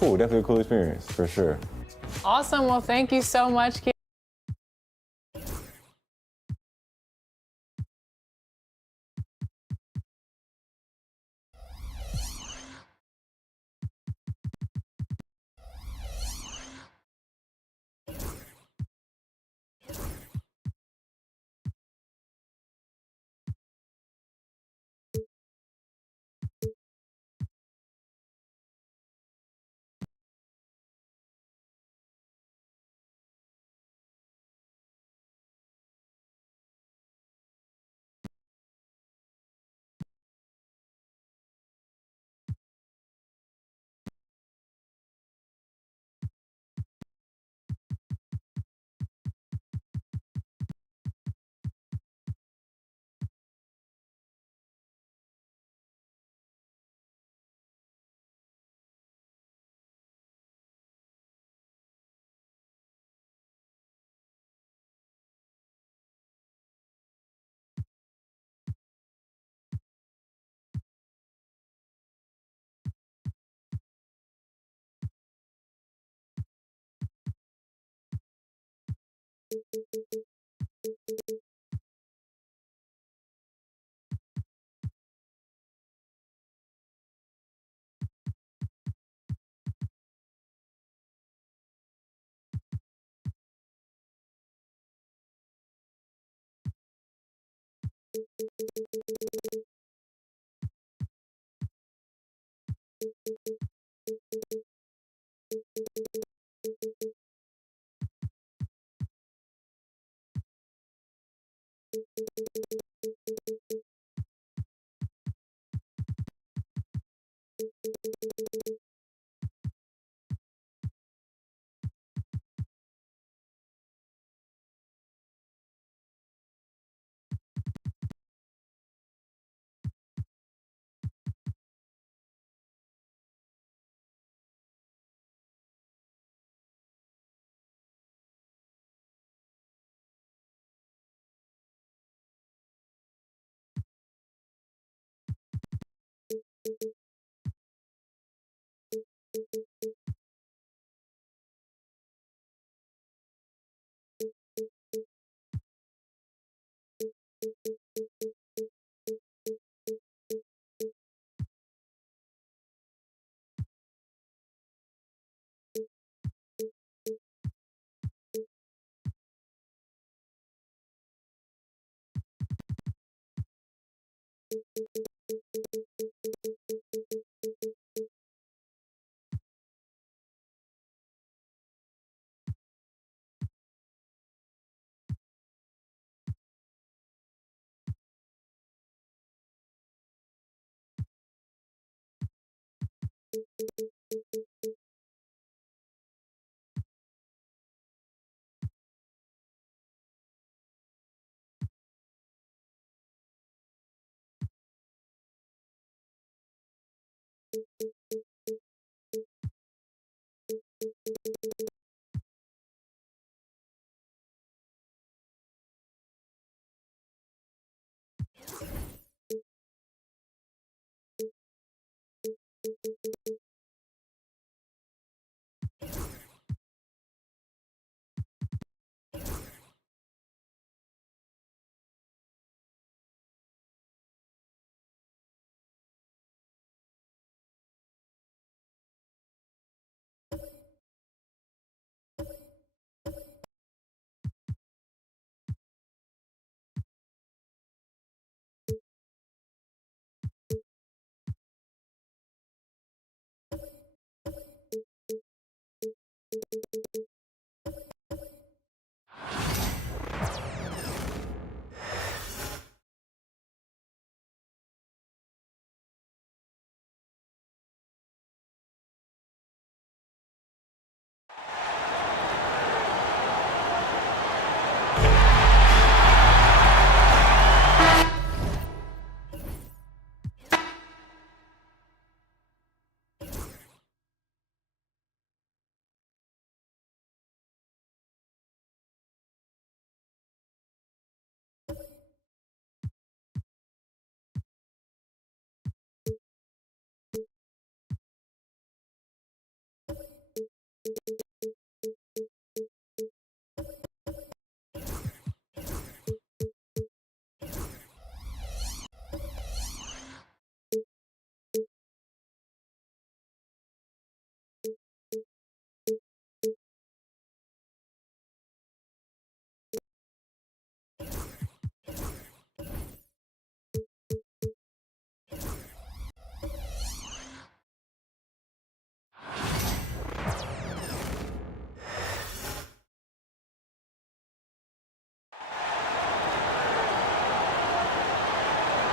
cool. Definitely a cool experience for sure. Awesome. Well, thank you so much, Keith.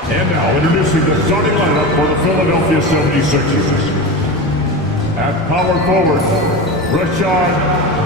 And now introducing the starting lineup for the Philadelphia 76ers. At power forward, Rashad.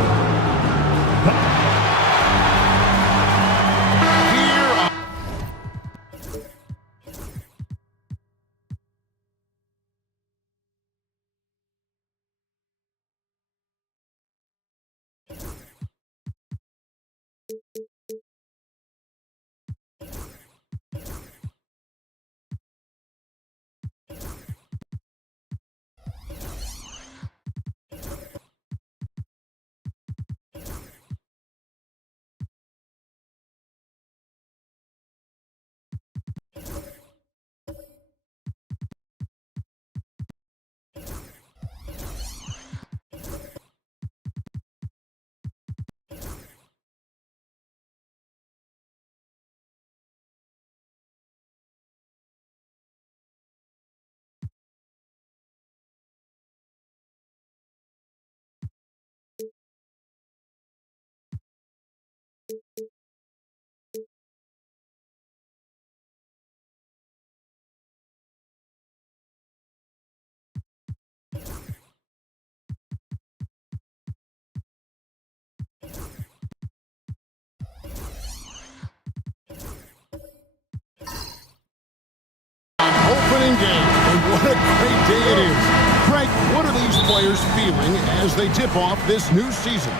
Opening game, and what a great day it is. Greg, what are these players feeling as they tip off this new season?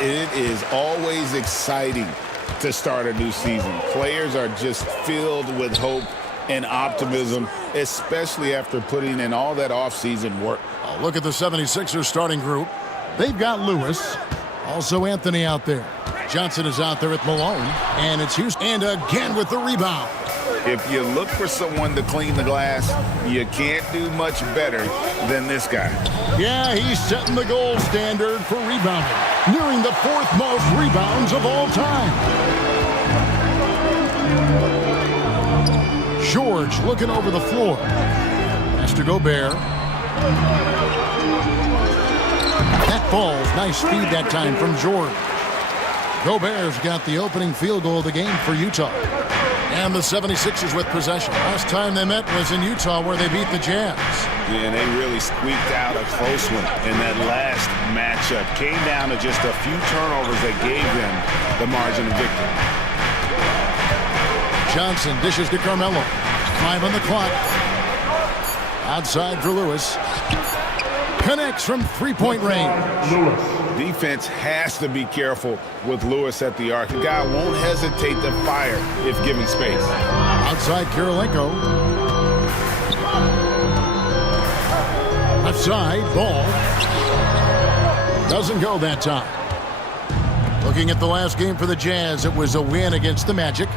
It is always exciting to start a new season. Players are just filled with hope and optimism, especially after putting in all that offseason work. Oh, look at the 76ers starting group. They've got Lewis, also Anthony out there. Johnson is out there with Malone, and it's Houston. And again with the rebound. If you look for someone to clean the glass, you can't do much better than this guy. Yeah, he's setting the gold standard for rebounding, nearing the fourth most rebounds of all time. George looking over the floor. Has to Gobert. That falls. Nice speed that time from George. Gobert's got the opening field goal of the game for Utah. And the 76ers with possession. Last time they met was in Utah where they beat the Jazz. Yeah, and they really squeaked out a close one in that last matchup. Came down to just a few turnovers that gave them the margin of victory. Johnson dishes to Carmelo. 5 on the clock. Outside for Lewis. Connects from three-point range. Lewis. Defense has to be careful with Lewis at the arc. The guy won't hesitate to fire if given space. Outside Kirilenko. Left side, Ball. Doesn't go that time. Looking at the last game for the Jazz, it was a win against the Magic.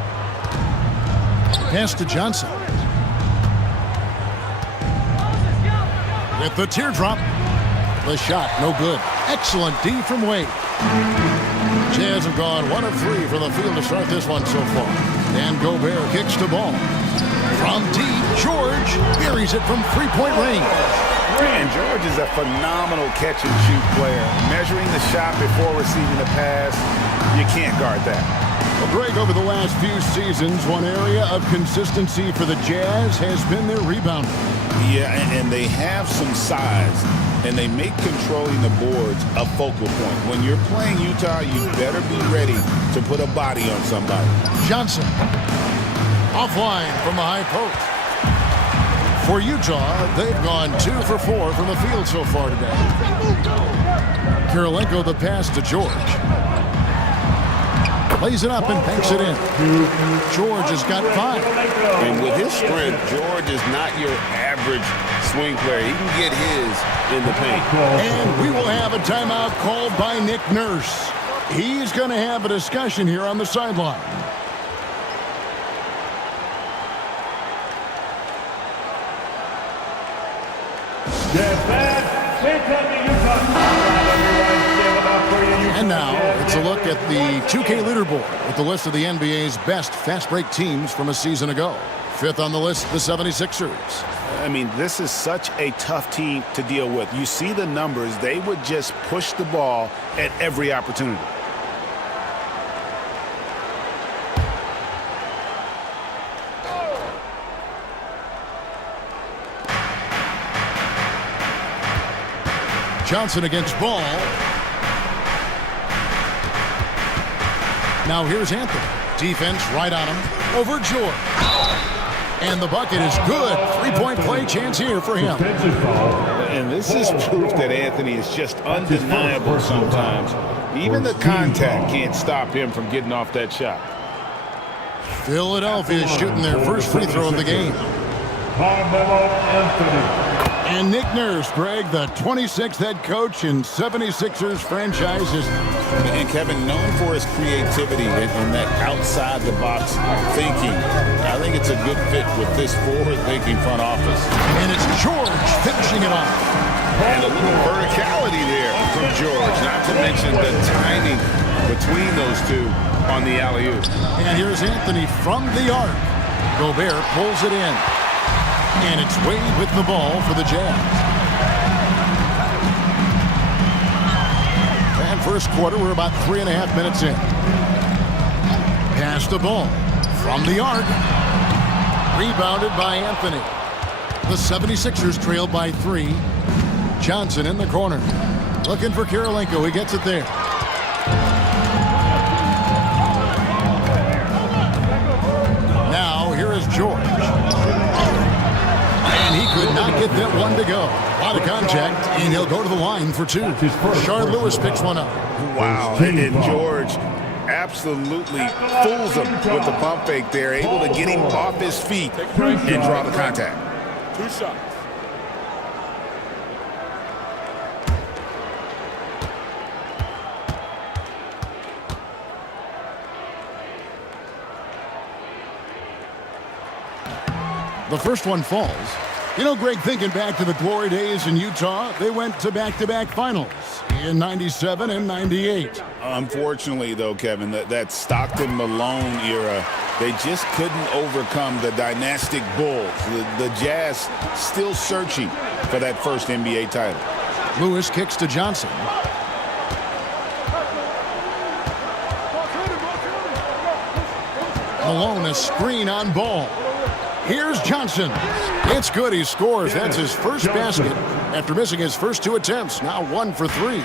Pass to Johnson. With the teardrop. The shot, no good. Excellent D from Wade. Jazz have gone 1 of 3 from the field to start this one so far. And Gobert kicks the ball. From deep, George buries it from three-point range. And George is a phenomenal catch-and-shoot player. Measuring the shot before receiving the pass, you can't guard that. Well, Greg, over the last few seasons, one area of consistency for the Jazz has been their rebounding. Yeah, and they have some size, and they make controlling the boards a focal point. When you're playing Utah, you better be ready to put a body on somebody. Johnson, offline from the high post. For Utah, they've gone 2 for 4 from the field so far today. Kirilenko the pass to George. Lays it up and banks it in. George has got 5. And with his strength, George is not your average swing player. He can get his in the paint. And we will have a timeout called by Nick Nurse. He's going to have a discussion here on the sideline. And now, it's a look at the 2K leaderboard with the list of the NBA's best fast break teams from a season ago. 5th on the list, the 76ers. I mean, this is such a tough team to deal with. You see the numbers. They would just push the ball at every opportunity. Johnson against Ball. Now here's Anthony. Defense right on him. Over George. And the bucket is good. Three-point play chance here for him. And this is proof that Anthony is just undeniable sometimes. Even the contact can't stop him from getting off that shot. Philadelphia is shooting their first free throw of the game. Carmelo Anthony. And Nick Nurse, Greg, the 26th head coach in 76ers franchises. And Kevin, known for his creativity and that outside-the-box thinking, I think it's a good fit with this forward-thinking front office. And it's George finishing it off. And a little verticality there from George, not to mention the timing between those two on the alley-oop. And here's Anthony from the arc. Gobert pulls it in. And it's Wade with the ball for the Jazz. And first quarter, we're about 3.5 minutes in. Pass the ball from the arc. Rebounded by Anthony. The 76ers trail by 3. Johnson in the corner. Looking for Kirilenko. He gets it there. Now, here is George. And he could not get that one to go. A lot of contact, and he'll go to the line for 2. Rashard Lewis picks one up. Wow, and George absolutely fools him with the pump fake there, able to get him off his feet and draw the contact. 2 shots. The first one falls. You know, Greg, thinking back to the glory days in Utah, they went to back-to-back finals in 97 and 98. Unfortunately, though, Kevin, that Stockton-Malone era, they just couldn't overcome the dynastic Bulls. The Jazz still searching for that first NBA title. Lewis kicks to Johnson. Malone, a screen on Ball. Here's Johnson. It's good. He scores. That's his first basket after missing his first 2 attempts. Now 1 for 3.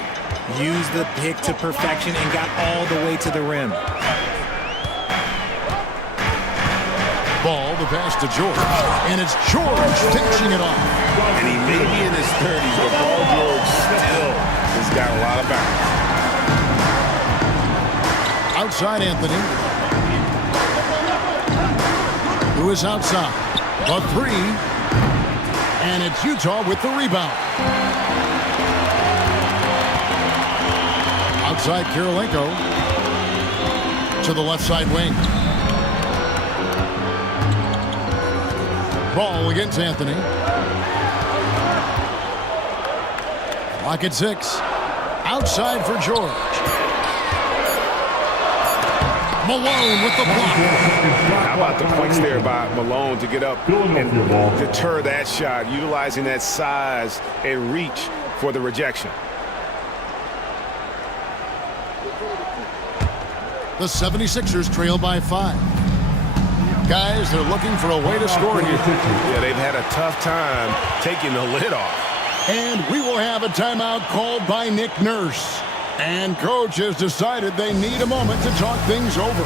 Used the pick to perfection and got all the way to the rim. Ball, the pass to George. And it's George finishing it off. And he may be in his 30s, but Paul George still has got a lot of bounce. Outside Anthony. Lewis outside. The 3. And it's Utah with the rebound. Outside Kirilenko. To the left side wing. Ball against Anthony. Clock at 6. Outside for George. Malone with the block. How about the points there by Malone to get up and deter that shot, utilizing that size and reach for the rejection. The 76ers trail by 5. Guys, they're looking for a way to score here. Yeah, they've had a tough time taking the lid off. And we will have a timeout called by Nick Nurse. And coach has decided they need a moment to talk things over.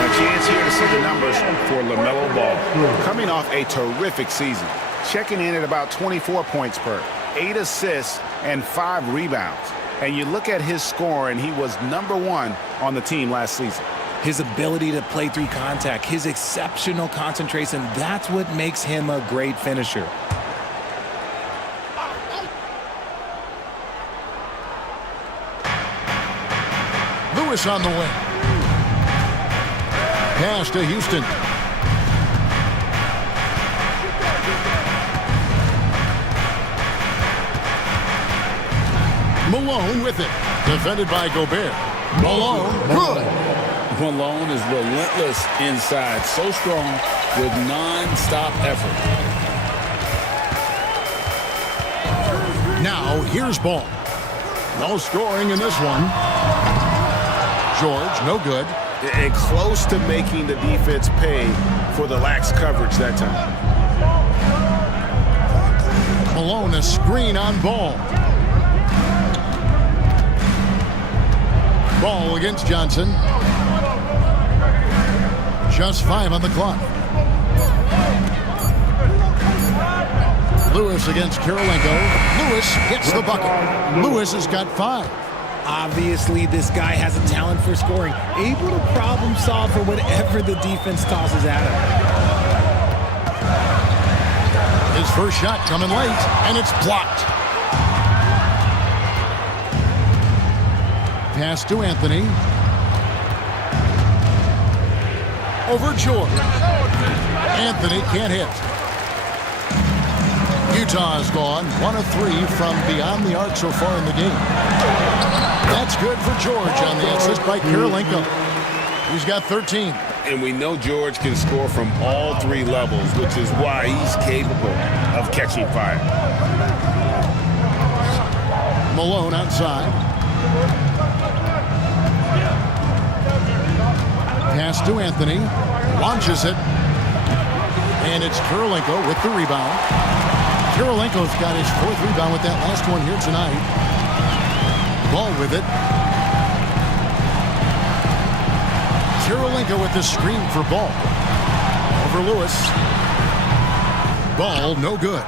A chance here to see the numbers for LaMelo Ball. Coming off a terrific season. Checking in at about 24 points per, 8 assists, and 5 rebounds. And you look at his score, and he was #1 on the team last season. His ability to play through contact, his exceptional concentration, that's what makes him a great finisher. Lewis on the wing. Pass to Houston. Malone with it. Defended by Gobert. Malone, good. Malone is relentless inside, so strong with non-stop effort. Now here's Ball. No scoring in this one. George, no good. And close to making the defense pay for the lax coverage that time. Malone, a screen on Ball. Ball against Johnson. Just 5 on the clock. Lewis against Kirilenko. Lewis gets the bucket. Lewis has got 5. Obviously, this guy has a talent for scoring, able to problem solve for whatever the defense tosses at him. His first shot coming late, and it's blocked. Pass to Anthony. Over George. Anthony can't hit. Utah has gone 1 of 3 from beyond the arc so far in the game. That's good for George on the assist by Kirilenko. He's got 13. And we know George can score from all 3 levels, which is why he's capable of catching fire. Malone outside. Pass to Anthony. Launches it. And it's Kirilenko with the rebound. Kirilenko's got his 4th rebound with that last one here tonight. Ball with it. Kirilenko with the screen for Ball. Over Lewis. Ball no good.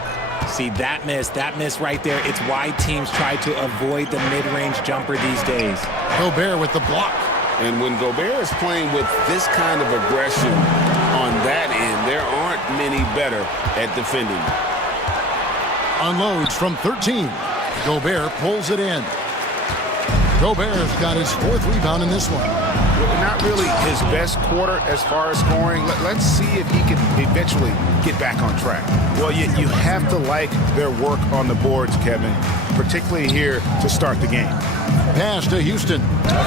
See, that miss right there. It's why teams try to avoid the mid-range jumper these days. Gobert with the block. And when Gobert is playing with this kind of aggression on that end, there aren't many better at defending. Unloads from 13. Gobert pulls it in. Gobert's got his 4th rebound in this one. Not really his best quarter as far as scoring. Let's see if he can eventually get back on track. Well, you have to like their work on the boards, Kevin, particularly here to start the game. Pass to Houston.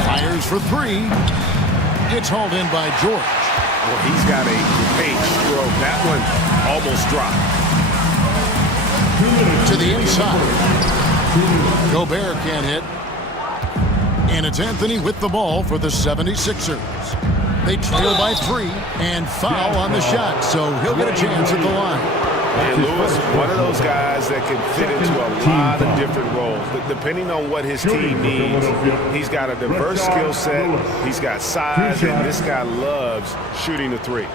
Fires for 3. It's hauled in by George. Well, he's got a great stroke. That one almost dropped. To the inside. Gobert can't hit. And it's Anthony with the ball for the 76ers. They trail by 3 and foul on the shot, so he'll get a chance at the line. And Lewis, one of those guys that can fit into a lot of different roles. But depending on what his team needs, he's got a diverse skill set, he's got size, and this guy loves shooting the 3.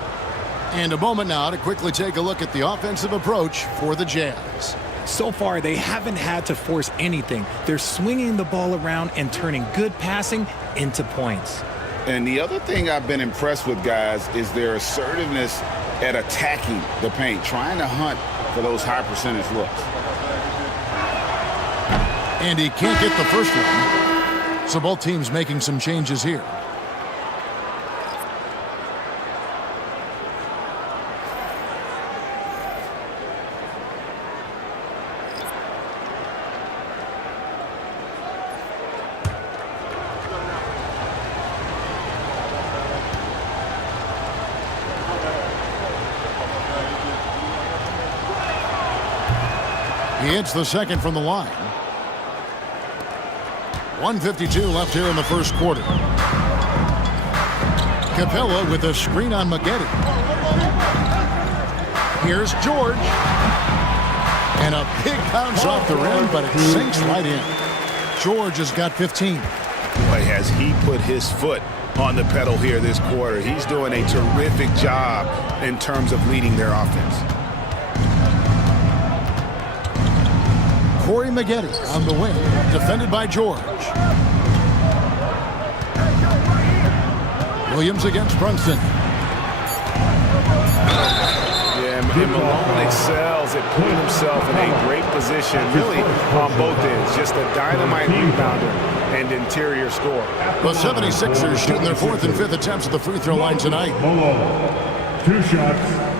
And a moment now to quickly take a look at the offensive approach for the Jazz. So far, they haven't had to force anything. They're swinging the ball around and turning good passing into points. And the other thing I've been impressed with, guys, is their assertiveness at attacking the paint, trying to hunt for those high percentage looks. And he can't get the first one. So both teams making some changes here. He hits the second from the line. 1:52 left here in the first quarter. Capella with a screen on Maggette. Here's George. And a big bounce off the rim, but it sinks right in. George has got 15. But has he put his foot on the pedal here this quarter? He's doing a terrific job in terms of leading their offense. Corey Maggette on the wing, defended by George. Williams against Brunson. Yeah, and Malone excels at putting himself in a great position, really on both ends. Just a dynamite rebounder and interior scorer. The 76ers shooting their 4th and 5th attempts at the free throw line tonight. Malone, 2 shots.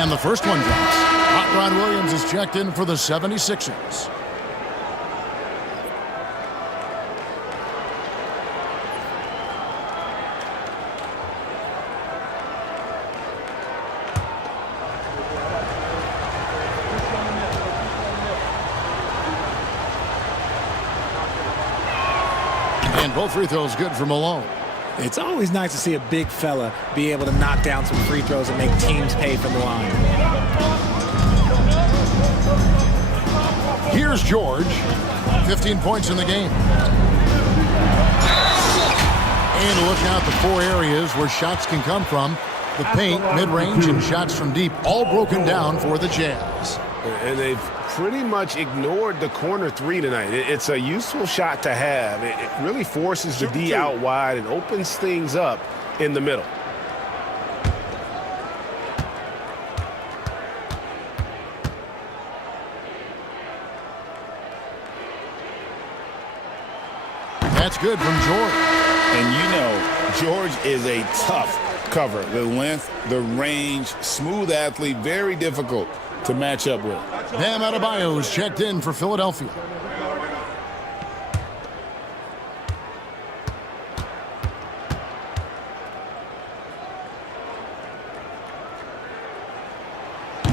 And the first one drops. Hot Rod Williams is checked in for the 76ers. both free throws good for Malone. It's always nice to see a big fella be able to knock down some free throws and make teams pay from the line. Here's George. 15 points in the game. And look out the 4 areas where shots can come from. The paint, mid-range, and shots from deep, all broken down for the Jazz. And they've pretty much ignored the corner 3 tonight. It's a useful shot to have. It really forces the D out wide and opens things up in the middle. That's good from George. And you know, George is a tough cover. The length, the range, smooth athlete, very difficult to match up with. Bam Adebayo is checked in for Philadelphia.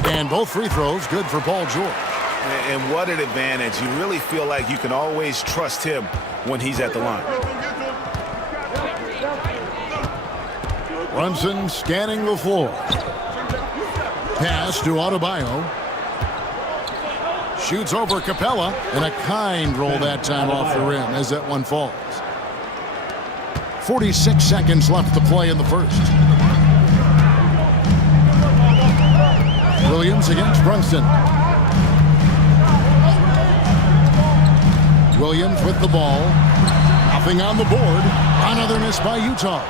And both free throws good for Paul George. And what an advantage. You really feel like you can always trust him when he's at the line. Brunson scanning the floor. Pass to Adebayo. Shoots over Capella, and a kind roll that time off the rim as that one falls. 46 seconds left to play in the first. Williams against Brunson. Williams with the ball. Nothing on the board. Another miss by Utah.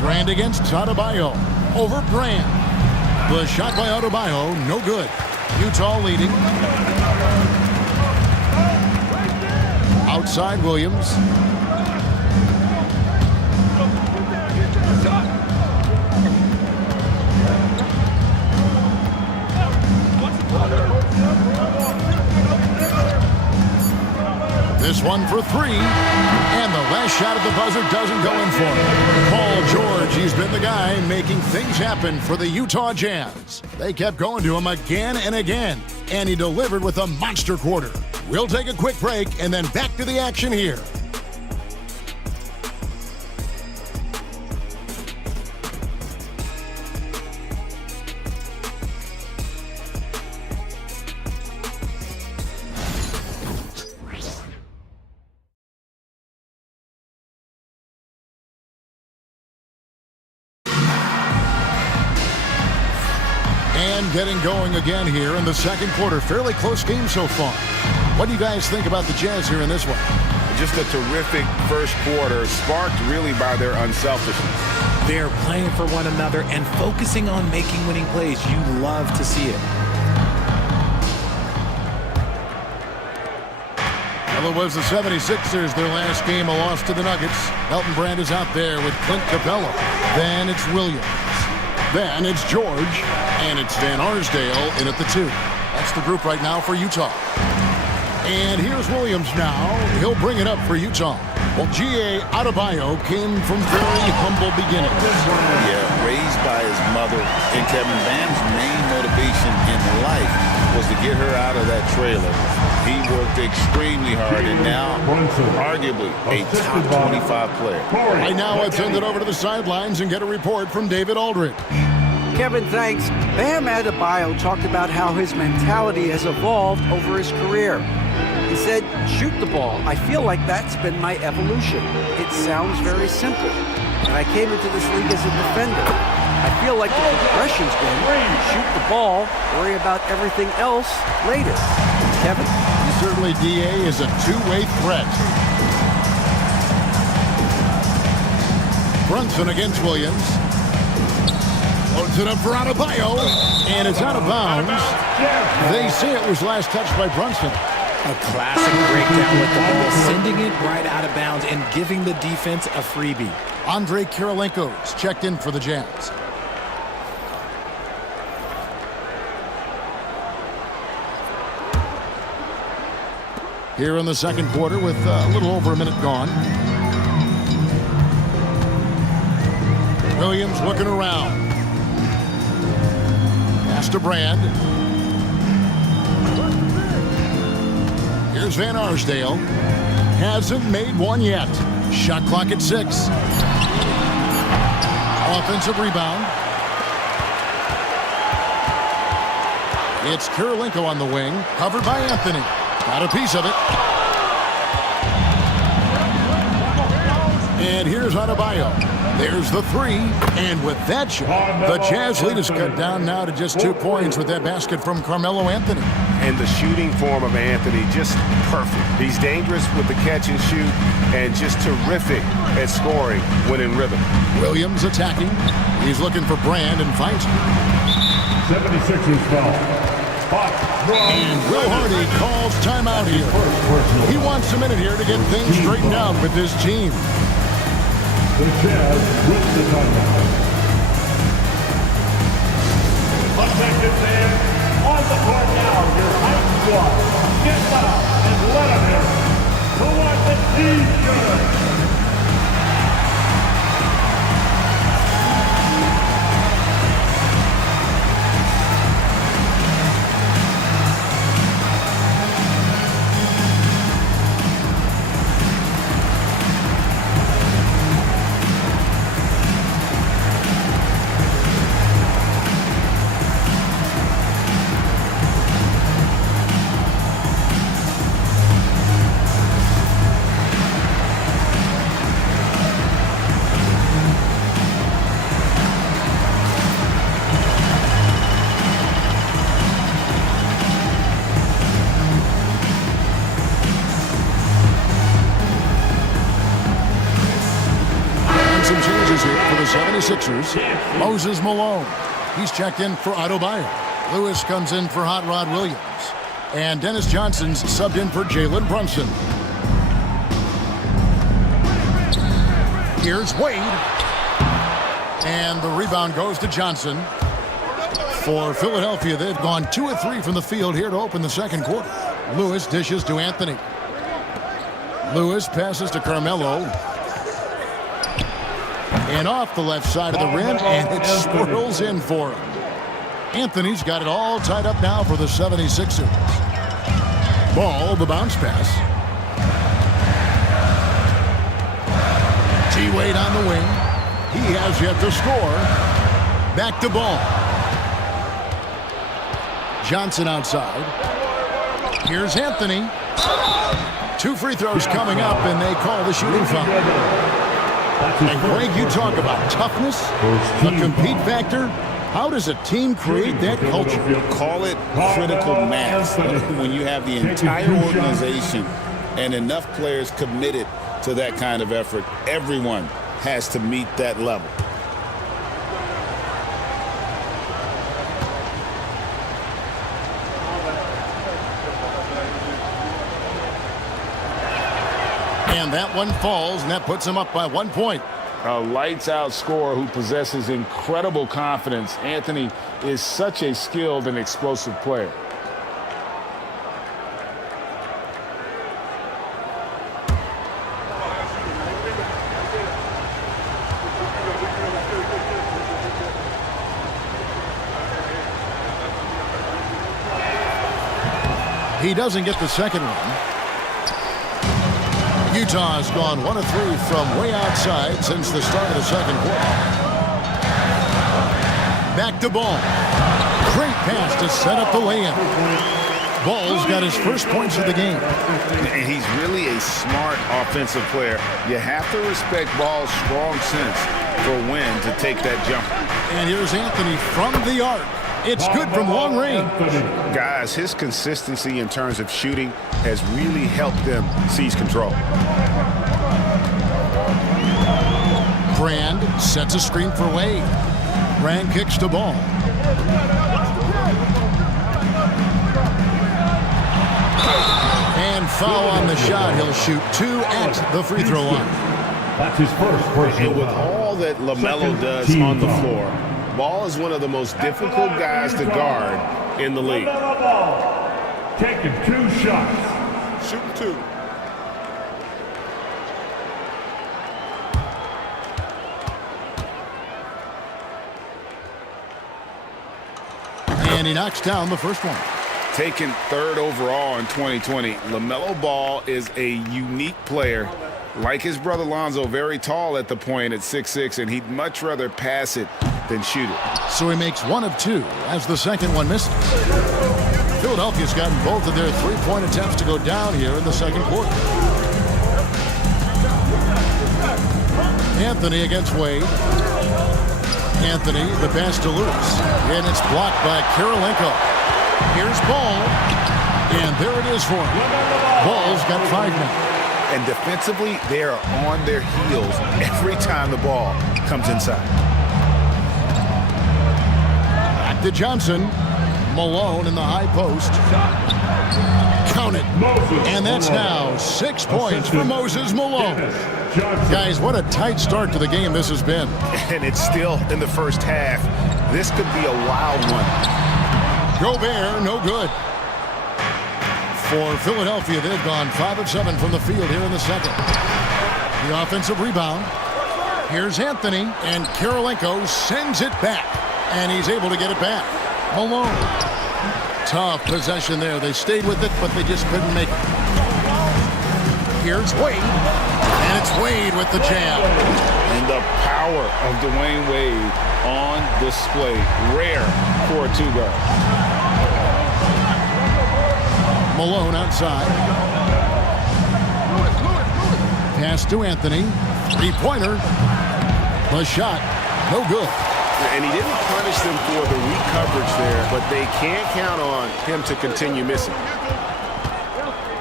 Brand against Adebayo. Over Brand. The shot by Adebayo, no good. Utah leading. Outside Williams. This one for 3. And the last shot at the buzzer doesn't go in for him. Paul George, he's been the guy making things happen for the Utah Jazz. They kept going to him again and again, and he delivered with a monster quarter. We'll take a quick break and then back to the action here. And getting going again here in the second quarter. Fairly close game so far. What do you guys think about the Jazz here in this one? Just a terrific first quarter, sparked really by their unselfishness. They're playing for one another and focusing on making winning plays. You love to see it. Well, it was the 76ers, their last game, a loss to the Nuggets. Elton Brand is out there with Clint Capella. Then it's Williams. Then it's George. And it's Van Arsdale in at the 2. That's the group right now for Utah. And here's Williams now. He'll bring it up for Utah. Well, G.A. Adebayo came from very humble beginnings. Yeah, raised by his mother. And Kevin Bam's main motivation in life was to get her out of that trailer. He worked extremely hard and now arguably a top 25 player. Right now, let's send it over to the sidelines and get a report from David Aldridge. Kevin, thanks. Bam Adebayo talked about how his mentality has evolved over his career. He said, shoot the ball. I feel like that's been my evolution. It sounds very simple. And I came into this league as a defender. I feel like the progression's been shoot the ball, worry about everything else later. Kevin? Certainly, D.A. is a two-way threat. Brunson against Williams. Loads it up for Adebayo, and it's out of bounds. They say it was last touched by Brunson. A classic breakdown with the ball, sending it right out of bounds and giving the defense a freebie. Andre Kirilenko's checked in for the Jazz. Here in the second quarter with a little over a minute gone. Williams looking around. Pass to Brand. Here's Here's Van Arsdale. Hasn't made one yet. Shot clock at 6. Offensive rebound. It's Kirilenko on the wing, covered by Anthony. Got a piece of it. And here's Adebayo. There's the 3. And with that shot, the Jazz lead is cut down now to just 2 points with that basket from Carmelo Anthony. And the shooting form of Anthony, just perfect. He's dangerous with the catch and shoot and just terrific at scoring when in rhythm. Williams attacking. He's looking for Brand and finds him. 76ers foul. And Will Hardy calls timeout here. He wants a minute here to get things straightened out with this team. The Jazz win the timeout. Protected man on the court now. Your height squad. Get loud and let him in. Who wants the T-shirt? Some changes here for the 76ers. Moses Malone. He's checked in for Adebayo. Lewis comes in for Hot Rod Williams. And Dennis Johnson's subbed in for Jalen Brunson. Here's Wade. And the rebound goes to Johnson. For Philadelphia, they've gone 2 of 3 from the field here to open the second quarter. Lewis dishes to Anthony. Lewis passes to Carmelo. And off the left side of the rim, and it swirls in for him. Anthony's got it all tied up now for the 76ers. Ball, the bounce pass. T-Wade on the wing. He has yet to score. Back to Ball. Johnson outside. Here's Anthony. 2 free throws coming up, and they call the shooting foul. And Greg, you talk about toughness, a compete factor. How does a team create that culture? Call it critical mass. When you have the entire organization and enough players committed to that kind of effort, everyone has to meet that level. And that one falls, and that puts him up by 1 point. A lights-out scorer who possesses incredible confidence. Anthony is such a skilled and explosive player. He doesn't get the second one. Utah's gone 1 of 3 from way outside since the start of the second quarter. Back to Ball. Great pass to set up the lay-in. Ball's got his first points of the game. And he's really a smart offensive player. You have to respect Ball's strong sense for when to take that jumper. And here's Anthony from the arc. It's good from long range. Guys, his consistency in terms of shooting has really helped them seize control. Brand sets a screen for Wade. Brand kicks to Ball. And foul on the shot. He'll shoot 2 at the free throw line. That's his first personal And with foul. all that LaMelo does on the floor, Ball is one of the most difficult guys to guard in the league. LaMelo Ball taking 2 shots. Shooting 2. And he knocks down the first one. Taken third overall in 2020, LaMelo Ball is a unique player. Like his brother Lonzo, very tall at the point at 6'6", and he'd much rather pass it than shoot it. So he makes 1 of 2 as the second one misses. Philadelphia's gotten both of their three-point attempts to go down here in the second quarter. Anthony against Wade. Anthony, the pass to Lewis. And it's blocked by Kirilenko. Here's Ball. And there it is for him. Ball's got 5 now. And defensively, they are on their heels every time the ball comes inside. Back to Johnson. Malone in the high post. Count it. And that's now 6 points for Moses Malone. Guys, what a tight start to the game this has been. And it's still in the first half. This could be a wild one. Gobert, no good. For Philadelphia, they've gone 5 of 7 from the field here in the second. The offensive rebound. Here's Anthony, and Kirilenko sends it back. And he's able to get it back. Malone. Tough possession there. They stayed with it, but they just couldn't make it. Here's Wade. And it's Wade with the jam. And the power of Dwayne Wade on display. Rare for a two-guard. Malone outside. Pass to Anthony. Three-pointer. The shot. No good. And he didn't punish them for the weak coverage there, but they can't count on him to continue missing.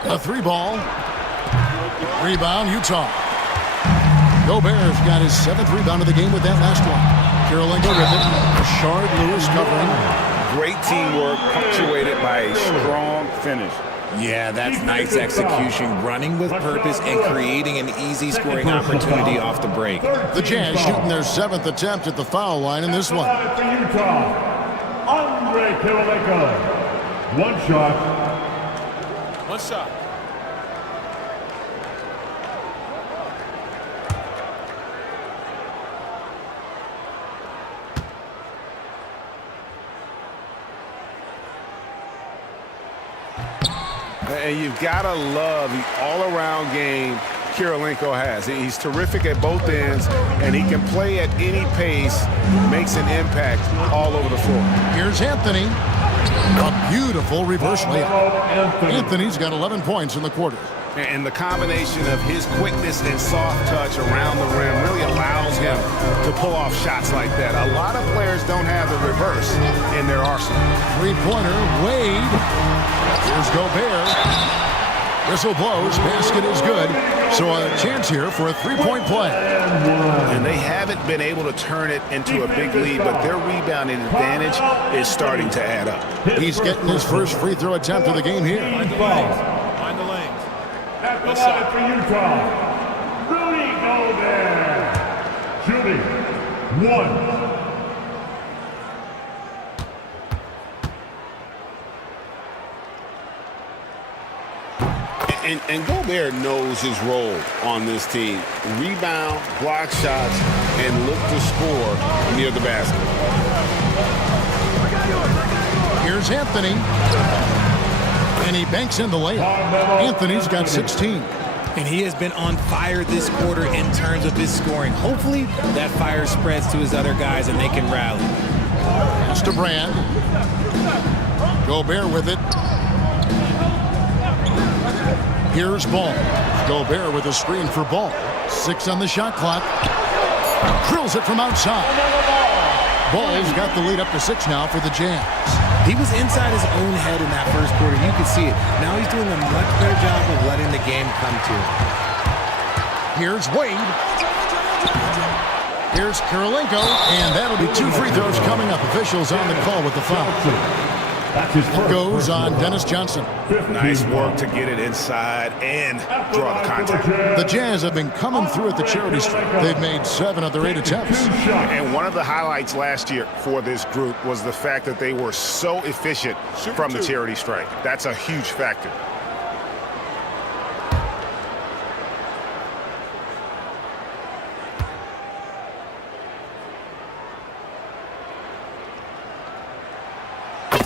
A 3-ball. Rebound, Utah. Gobert's got his 7th rebound of the game with that last one. Kirilenko with it. Rashard Lewis covering. Great teamwork punctuated by a strong finish. Yeah, that's nice execution, running with purpose and creating an easy scoring opportunity off the break. The Jazz shooting their 7th attempt at the foul line in this one. For Utah, Andre Kirilenko. One shot. One shot. And you've got to love the all-around game Kirilenko has. He's terrific at both ends, and he can play at any pace, makes an impact all over the floor. Here's Anthony. A beautiful reverse layup. Anthony's got 11 points in the quarter. And the combination of his quickness and soft touch around the rim really allows him to pull off shots like that. A lot of players don't have the reverse in their arsenal. Three-pointer, Wade. Here's Gobert. Whistle blows, basket is good. So a chance here for a three-point play. And they haven't been able to turn it into a big lead, but their rebounding advantage is starting to add up. He's getting his first free throw attempt of the game here. At the line for Utah, Rudy Gobert. Shooting 1. And Gobert knows his role on this team. Rebound, block shots, and look to score near the basket. Here's Anthony. And he banks in the layup. Anthony's got 16. And he has been on fire this quarter in terms of his scoring. Hopefully that fire spreads to his other guys and they can rally. Pass to Brand. Gobert with it. Here's Ball. Gobert with a screen for Ball. 6 on the shot clock. Drills it from outside. Ball's got the lead up to 6 now for the Jazz. He was inside his own head in that first quarter. You could see it. Now he's doing a much better job of letting the game come to him. Here's Wade. Here's Kirilenko. And that'll be 2 free throws coming up. Officials on the call with the foul. It goes on Dennis Johnson. Nice work to get it inside and draw the contact. The Jazz have been coming through at the charity stripe. They've made 7 of their 8 attempts. And one of the highlights last year for this group was the fact that they were so efficient from the charity stripe. That's a huge factor.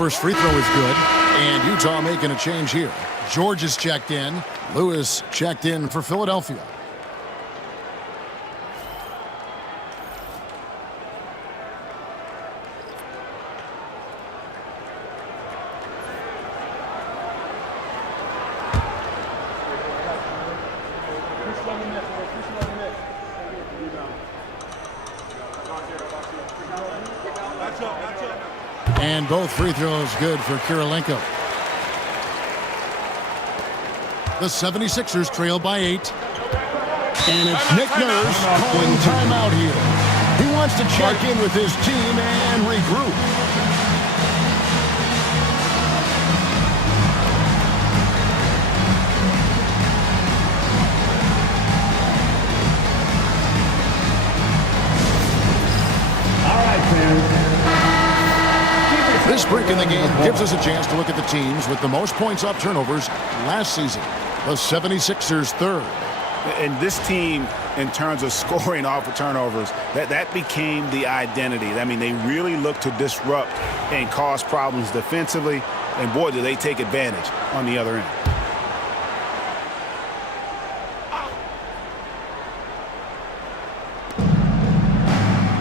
first free throw is good. And Utah making a change here. George is checked in. Lewis checked in for Philadelphia. And both free throws good for Kirilenko. The 76ers trail by 8. And it's Nick Nurse calling timeout here. He wants to check in with his team and regroup. This break in the game gives us a chance to look at the teams with the most points off turnovers last season. The 76ers third. And this team, in terms of scoring off of turnovers, that became the identity. I mean, they really look to disrupt and cause problems defensively. And boy, do they take advantage on the other end.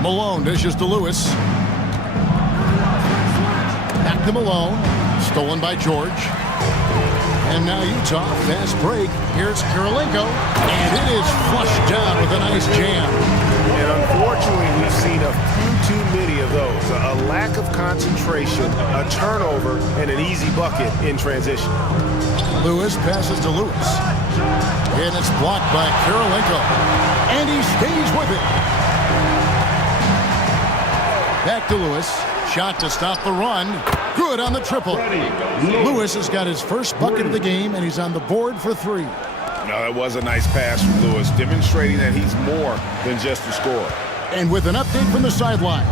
Malone dishes to Lewis. Back to Malone. Stolen by George. And now Utah, fast break. Here's Kirilenko. And it is flushed down with a nice jam. And unfortunately, we've seen a few too many of those. A lack of concentration, a turnover, and an easy bucket in transition. Lewis passes to Lewis. And it's blocked by Kirilenko. And he stays with it. Back to Lewis. Shot to stop the run. Good on the triple. Lewis has got his first bucket of the game, and he's on the board for 3. No, that was a nice pass from Lewis, demonstrating that he's more than just a scorer. And with an update from the sidelines,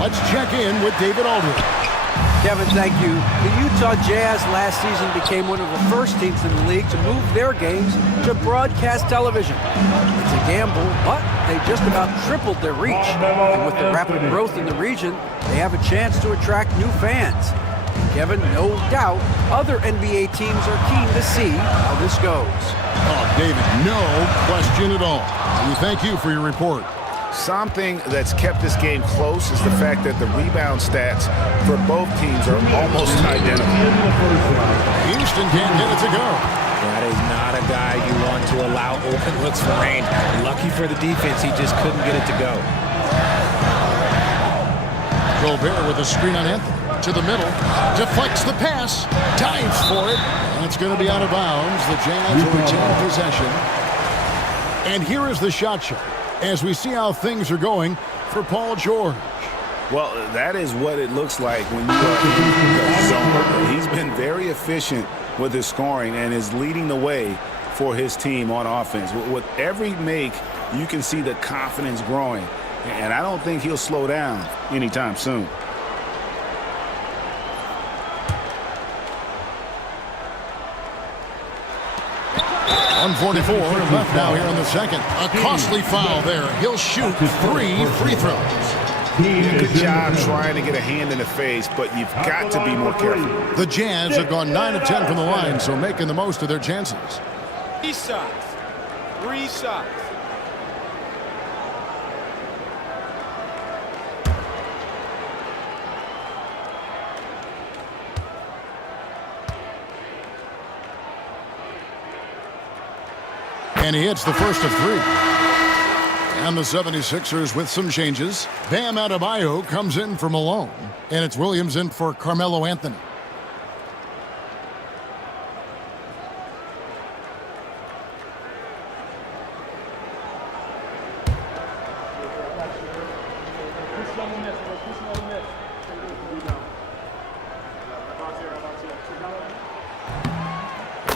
let's check in with David Aldridge. Kevin, thank you. The Utah Jazz last season became one of the first teams in the league to move their games to broadcast television. It's a gamble, but they just about tripled their reach. And with the rapid growth in the region, they have a chance to attract new fans. Kevin, no doubt, other NBA teams are keen to see how this goes. Oh, David, no question at all. We thank you for your report. Something that's kept this game close is the fact that the rebound stats for both teams are almost identical. Houston can't get it to go. That is not a guy you want to allow open looks for Rain. Lucky for the defense, he just couldn't get it to go. Gobert with a screen on Anthony. To the middle. Deflects the pass. Dives for it. And it's going to be out of bounds. The Jazz will retain possession. And here is the shot chart as we see how things are going for Paul George. Well, that is what it looks like when you are in the zone. He's been very efficient with his scoring and is leading the way for his team on offense. With every make, you can see the confidence growing. And I don't think he'll slow down anytime soon. .144 left now here in the second. A costly foul there. He'll shoot 3 free throws. Good job trying to get a hand in the face, but you've got to be more careful. The Jazz have gone 9 of 10 from the line, so making the most of their chances. 3 shots. 3 shots. And he hits the first of 3. And the 76ers with some changes. Bam Adebayo comes in for Malone. And it's Williams in for Carmelo Anthony.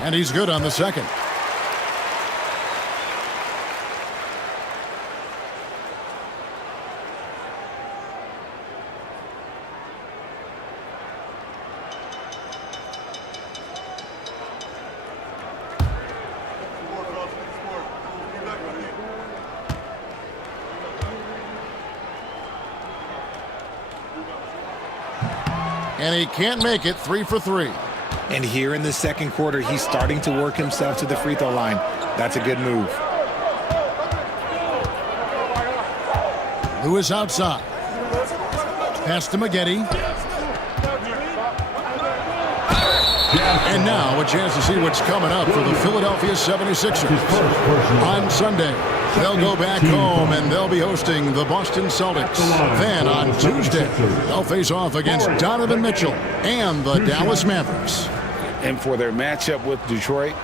And he's good on the second. And he can't make it 3 for 3. And here in the second quarter, he's starting to work himself to the free throw line. That's a good move. Lewis outside. Pass to Maggette. And now a chance to see what's coming up for the Philadelphia 76ers. On Sunday, they'll go back home and they'll be hosting the Boston Celtics. Then on Tuesday, they'll face off against Donovan Mitchell and the Dallas Mavericks. And for their matchup with Detroit,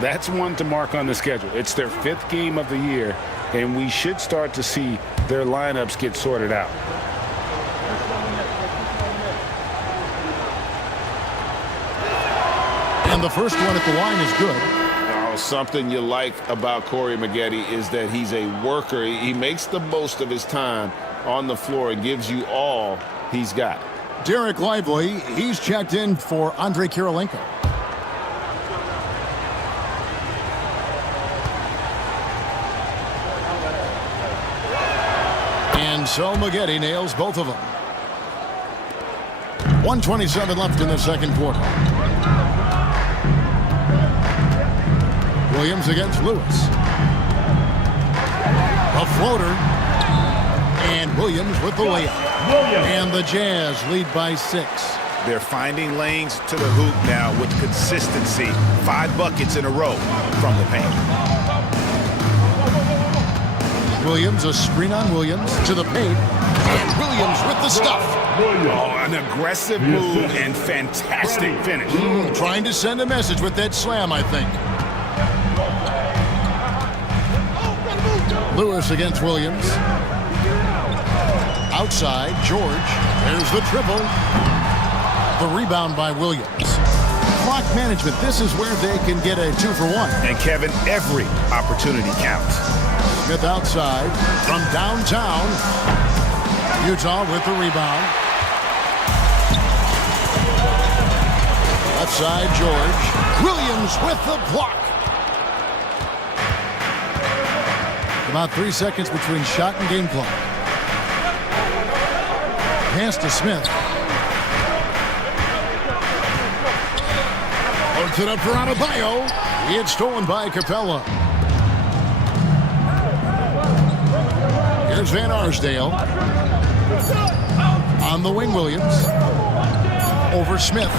that's one to mark on the schedule. It's their 5th game of the year, and we should start to see their lineups get sorted out. And the first one at the line is good. Oh, something you like about Corey Maggette is that he's a worker. He makes the most of his time on the floor and gives you all he's got. Derek Lively, he's checked in for Andrei Kirilenko. And so Maggette nails both of them. 1:27 left in the second quarter. Williams against Lewis. A floater. And Williams with the layup. And the Jazz lead by 6. They're finding lanes to the hoop now with consistency. 5 buckets in a row from the paint. Williams, a screen on Williams to the paint. And Williams with the stuff. Oh, an aggressive move and fantastic finish. Trying to send a message with that slam, I think. Lewis against Williams. Outside, George. There's the triple. The rebound by Williams. Clock management, this is where they can get a 2 for 1. And Kevin, every opportunity counts. Smith outside from downtown. Utah with the rebound. Left side, George. Williams with the block. About 3 seconds between shot and game clock. Pass to Smith. Puts it up for Adebayo. It's stolen by Capella. Here's Van Arsdale. On the wing, Williams. Over Smith.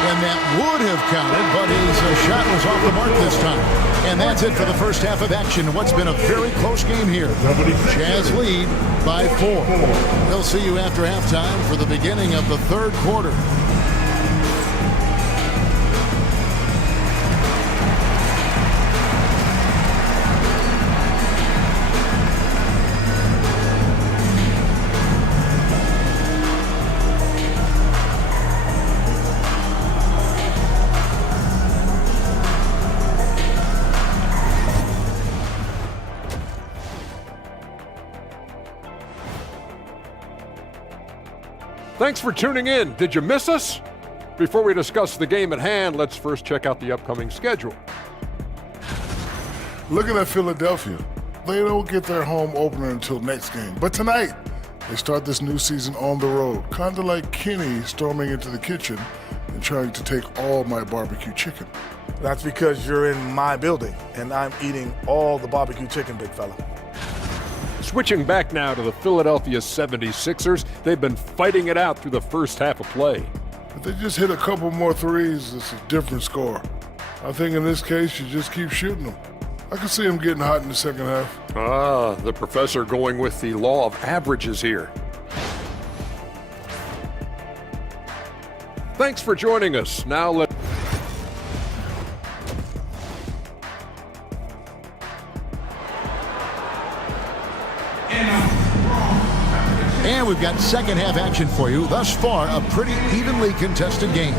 And that would have counted, but his shot was off the mark this time. And that's it for the first half of action. What's been a very close game here. Jazz lead by 4. We'll see you after halftime for the beginning of the third quarter. Thanks for tuning in. Did you miss us? Before we discuss the game at hand, let's first check out the upcoming schedule. Looking at Philadelphia, they don't get their home opener until next game. But tonight, they start this new season on the road, kind of like Kenny storming into the kitchen and trying to take all my barbecue chicken. That's because you're in my building, and I'm eating all the barbecue chicken, big fella. Switching back now to the Philadelphia 76ers, they've been fighting it out through the first half of play. If they just hit a couple more threes, it's a different score. I think in this case, you just keep shooting them. I can see them getting hot in the second half. The professor going with the law of averages here. Thanks for joining us. Now let's... And we've got second half action for you. Thus far, a pretty evenly contested game.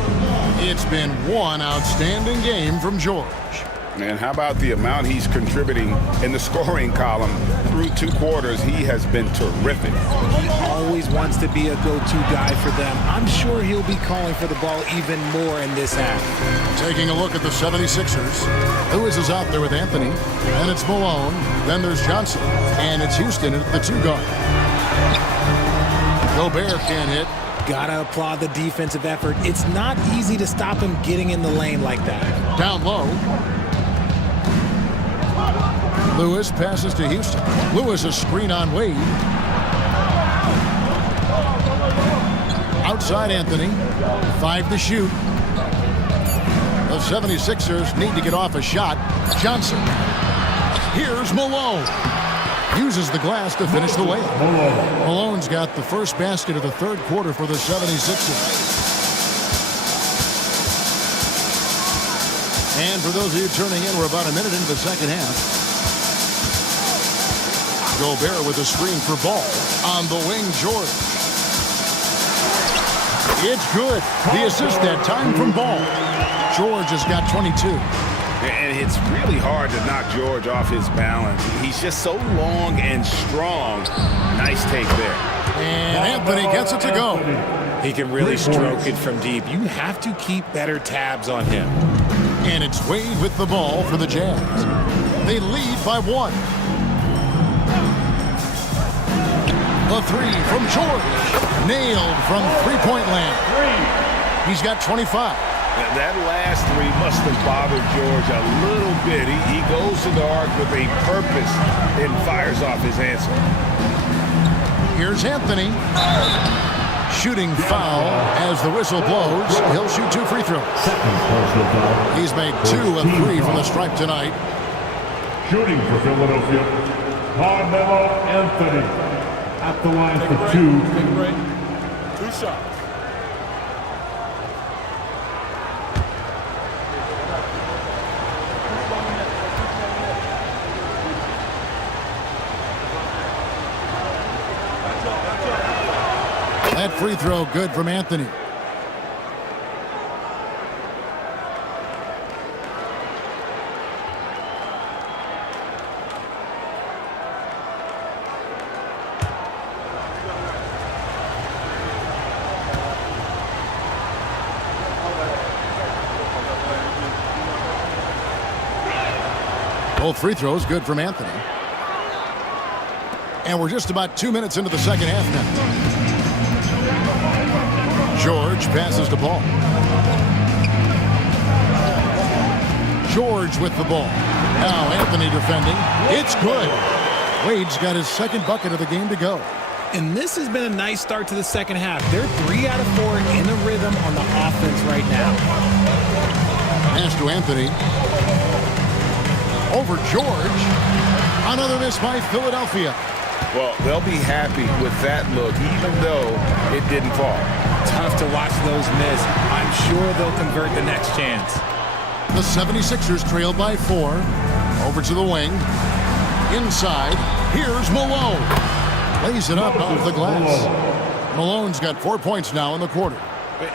It's been one outstanding game from George. And how about the amount he's contributing in the scoring column through 2 quarters? He has been terrific. He always wants to be a go-to guy for them. I'm sure he'll be calling for the ball even more in this half. Taking a look at the 76ers. Lewis is out there with Anthony. Then it's Malone. Then there's Johnson. And it's Houston at the 2 guard. Gobert can't hit. Gotta applaud the defensive effort. It's not easy to stop him getting in the lane like that. Down low. Lewis passes to Houston. Lewis a screen on Wade. Outside Anthony. 5 to shoot. The 76ers need to get off a shot. Johnson. Here's Malone. Uses the glass to finish the layup. Malone's got the first basket of the third quarter for the 76ers. And for those of you turning in, we're about a minute into the second half. Gobert with a screen for Ball. On the wing, George. It's good. The assist that time from Ball. George has got 22. And it's really hard to knock George off his balance. He's just so long and strong. Nice take there. And Anthony gets it to go. He can really stroke it from deep. You have to keep better tabs on him. And it's Wade with the ball for the Jazz. They lead by 1. The 3 from George. Nailed from three-point land. He's got 25. That last 3 must have bothered George a little bit. He goes to the arc with a purpose and fires off his answer. Here's Anthony. Shooting foul as the whistle blows. He'll shoot 2 free throws. He's made 2 of 3 from the stripe tonight. Shooting for Philadelphia, Carmelo Anthony at the line for 2. 2 shots. That free throw good from Anthony. Both free throws good from Anthony. And we're just about 2 minutes into the second half now. George passes the ball. George with the ball. Now Anthony defending. It's good. Wade's got his second bucket of the game to go. And this has been a nice start to the second half. They're 3 out of 4 in a rhythm on the offense right now. Pass to Anthony. Over George. Another miss by Philadelphia. Well, they'll be happy with that look, even though it didn't fall. Tough to watch those miss. I'm sure they'll convert the next chance. The 76ers trail by 4. Over to the wing. Inside. Here's Malone. Lays it up off the glass. Malone's got 4 points now in the quarter.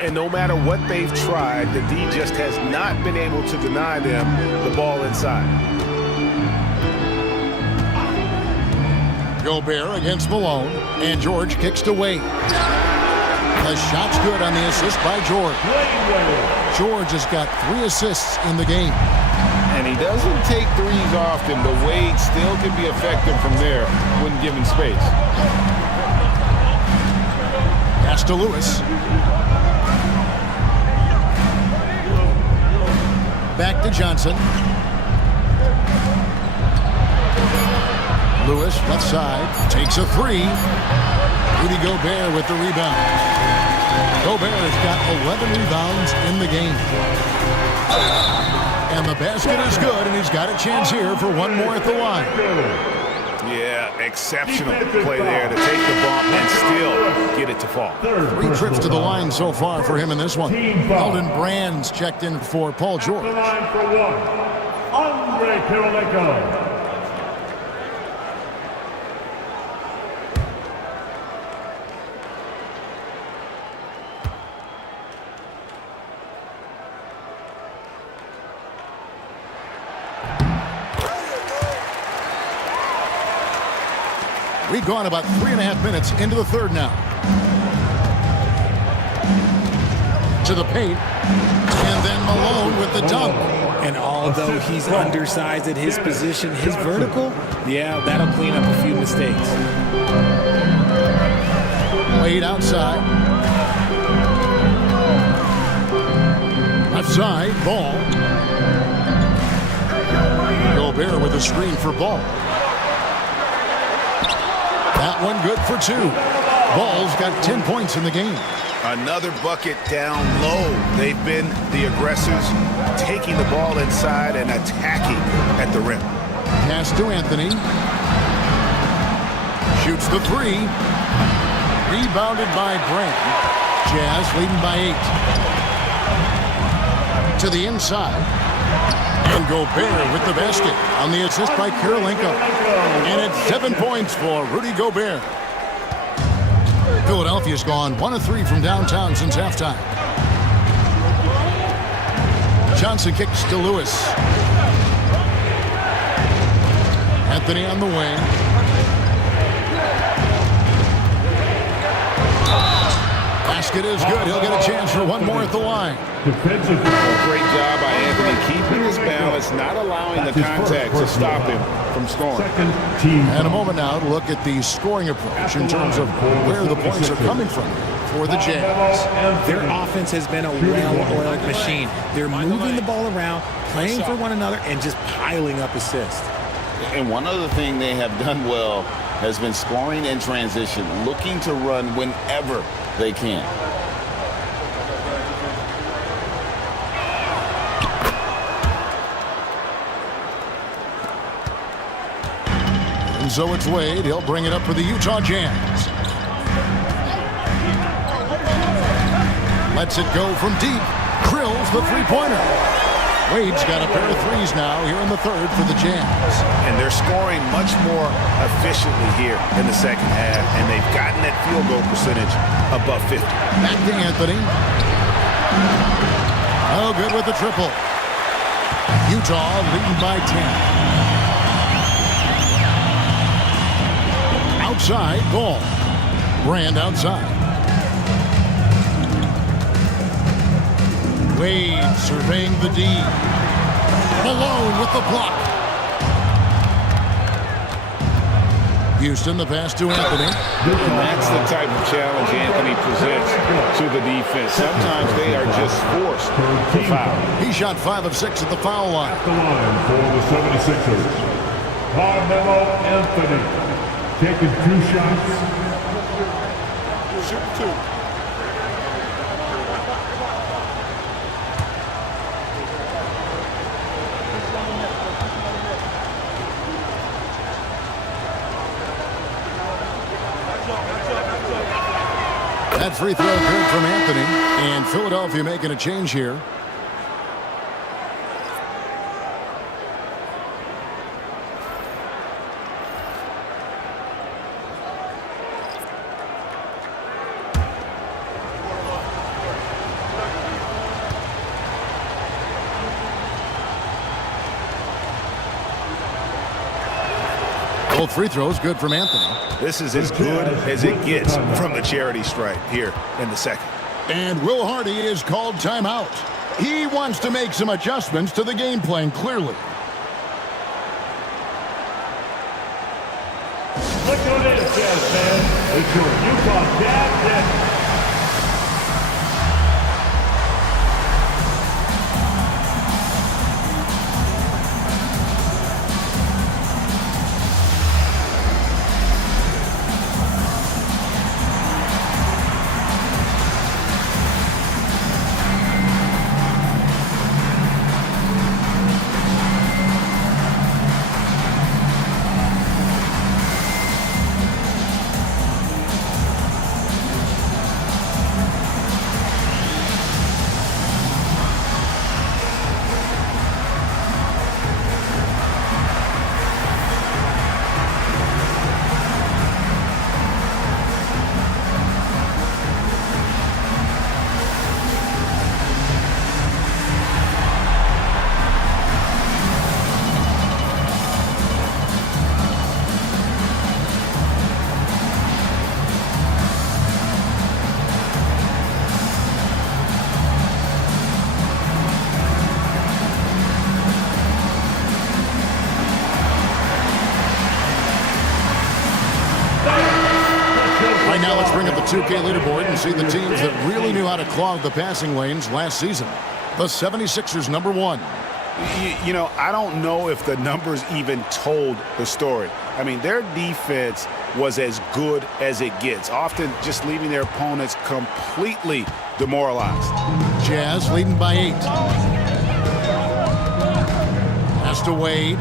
And no matter what they've tried, the D just has not been able to deny them the ball inside. Gobert against Malone. And George kicks to Wade. The shot's good on the assist by George. George has got 3 assists in the game. And he doesn't take threes often, but Wade still can be effective from there when given space. Pass to Lewis. Back to Johnson. Lewis, left side, takes a 3. Rudy Gobert with the rebound. Gobert has got 11 rebounds in the game. And the basket is good, and he's got a chance here for one more at the line. Yeah, exceptional play there to take the bump and still get it to fall. 3 trips to the line so far for him in this one. Elton Brand's checked in for Paul George. The line for 1, Andre Kirilenko. We've gone about 3.5 minutes into the third now. To the paint. And then Malone with the dunk. And although he's undersized at his position, his vertical, yeah, that'll clean up a few mistakes. Wade outside. Outside, Ball. Gobert with a screen for Ball. That one good for 2. Ball's got 10 points in the game. Another bucket down low. They've been the aggressors, taking the ball inside and attacking at the rim. Pass to Anthony. Shoots the 3. Rebounded by Brand. Jazz leading by 8. To the inside. And Gobert with the basket on the assist by Kirilenko. And it's 7 points for Rudy Gobert. Philadelphia's gone 1 of 3 from downtown since halftime. Johnson kicks to Lewis. Anthony on the wing. Basket is good. He'll get a chance for one more at the line. Great job by Anthony keeping his balance, not allowing the contact to stop him from scoring. And a moment now to look at the scoring approach in terms of where the points are coming from for the Jazz. Their offense has been a well-oiled machine. They're moving the ball around, playing for one another, and just piling up assists. And one other thing they have done well has been scoring in transition, looking to run whenever they can. And so it's Wade. He'll bring it up for the Utah Jazz. Lets it go from deep. Drills the three-pointer. Wade's got a pair of threes now here in the third for the Jazz. And they're scoring much more efficiently here in the second half, and they've gotten that field goal percentage above 50. Back to Anthony. Oh, good with the triple. Utah leading by 10. Outside, Ball. Brand outside. Wade surveying the D. Malone with the block. Houston, the pass to Anthony. And that's the type of challenge Anthony presents to the defense. Sometimes they are just forced to foul. He shot 5 of 6 at the foul line. At the line for the 76ers, Carmelo Anthony taking 2 shots. Shoot 2. That free throw good from Anthony, and Philadelphia making a change here. Both free throws good from Anthony. This is as good as it gets from the charity stripe here in the second. And Will Hardy is called timeout. He wants to make some adjustments to the game plan, clearly. Look who it is, Jazz fans. It's your Utah Jazz. Right now, let's bring up the 2K leaderboard and see the teams that really knew how to clog the passing lanes last season. The 76ers number 1. You know, I don't know if the numbers even told the story. I mean, their defense was as good as it gets, often just leaving their opponents completely demoralized. Jazz leading by 8. Pass to Wade.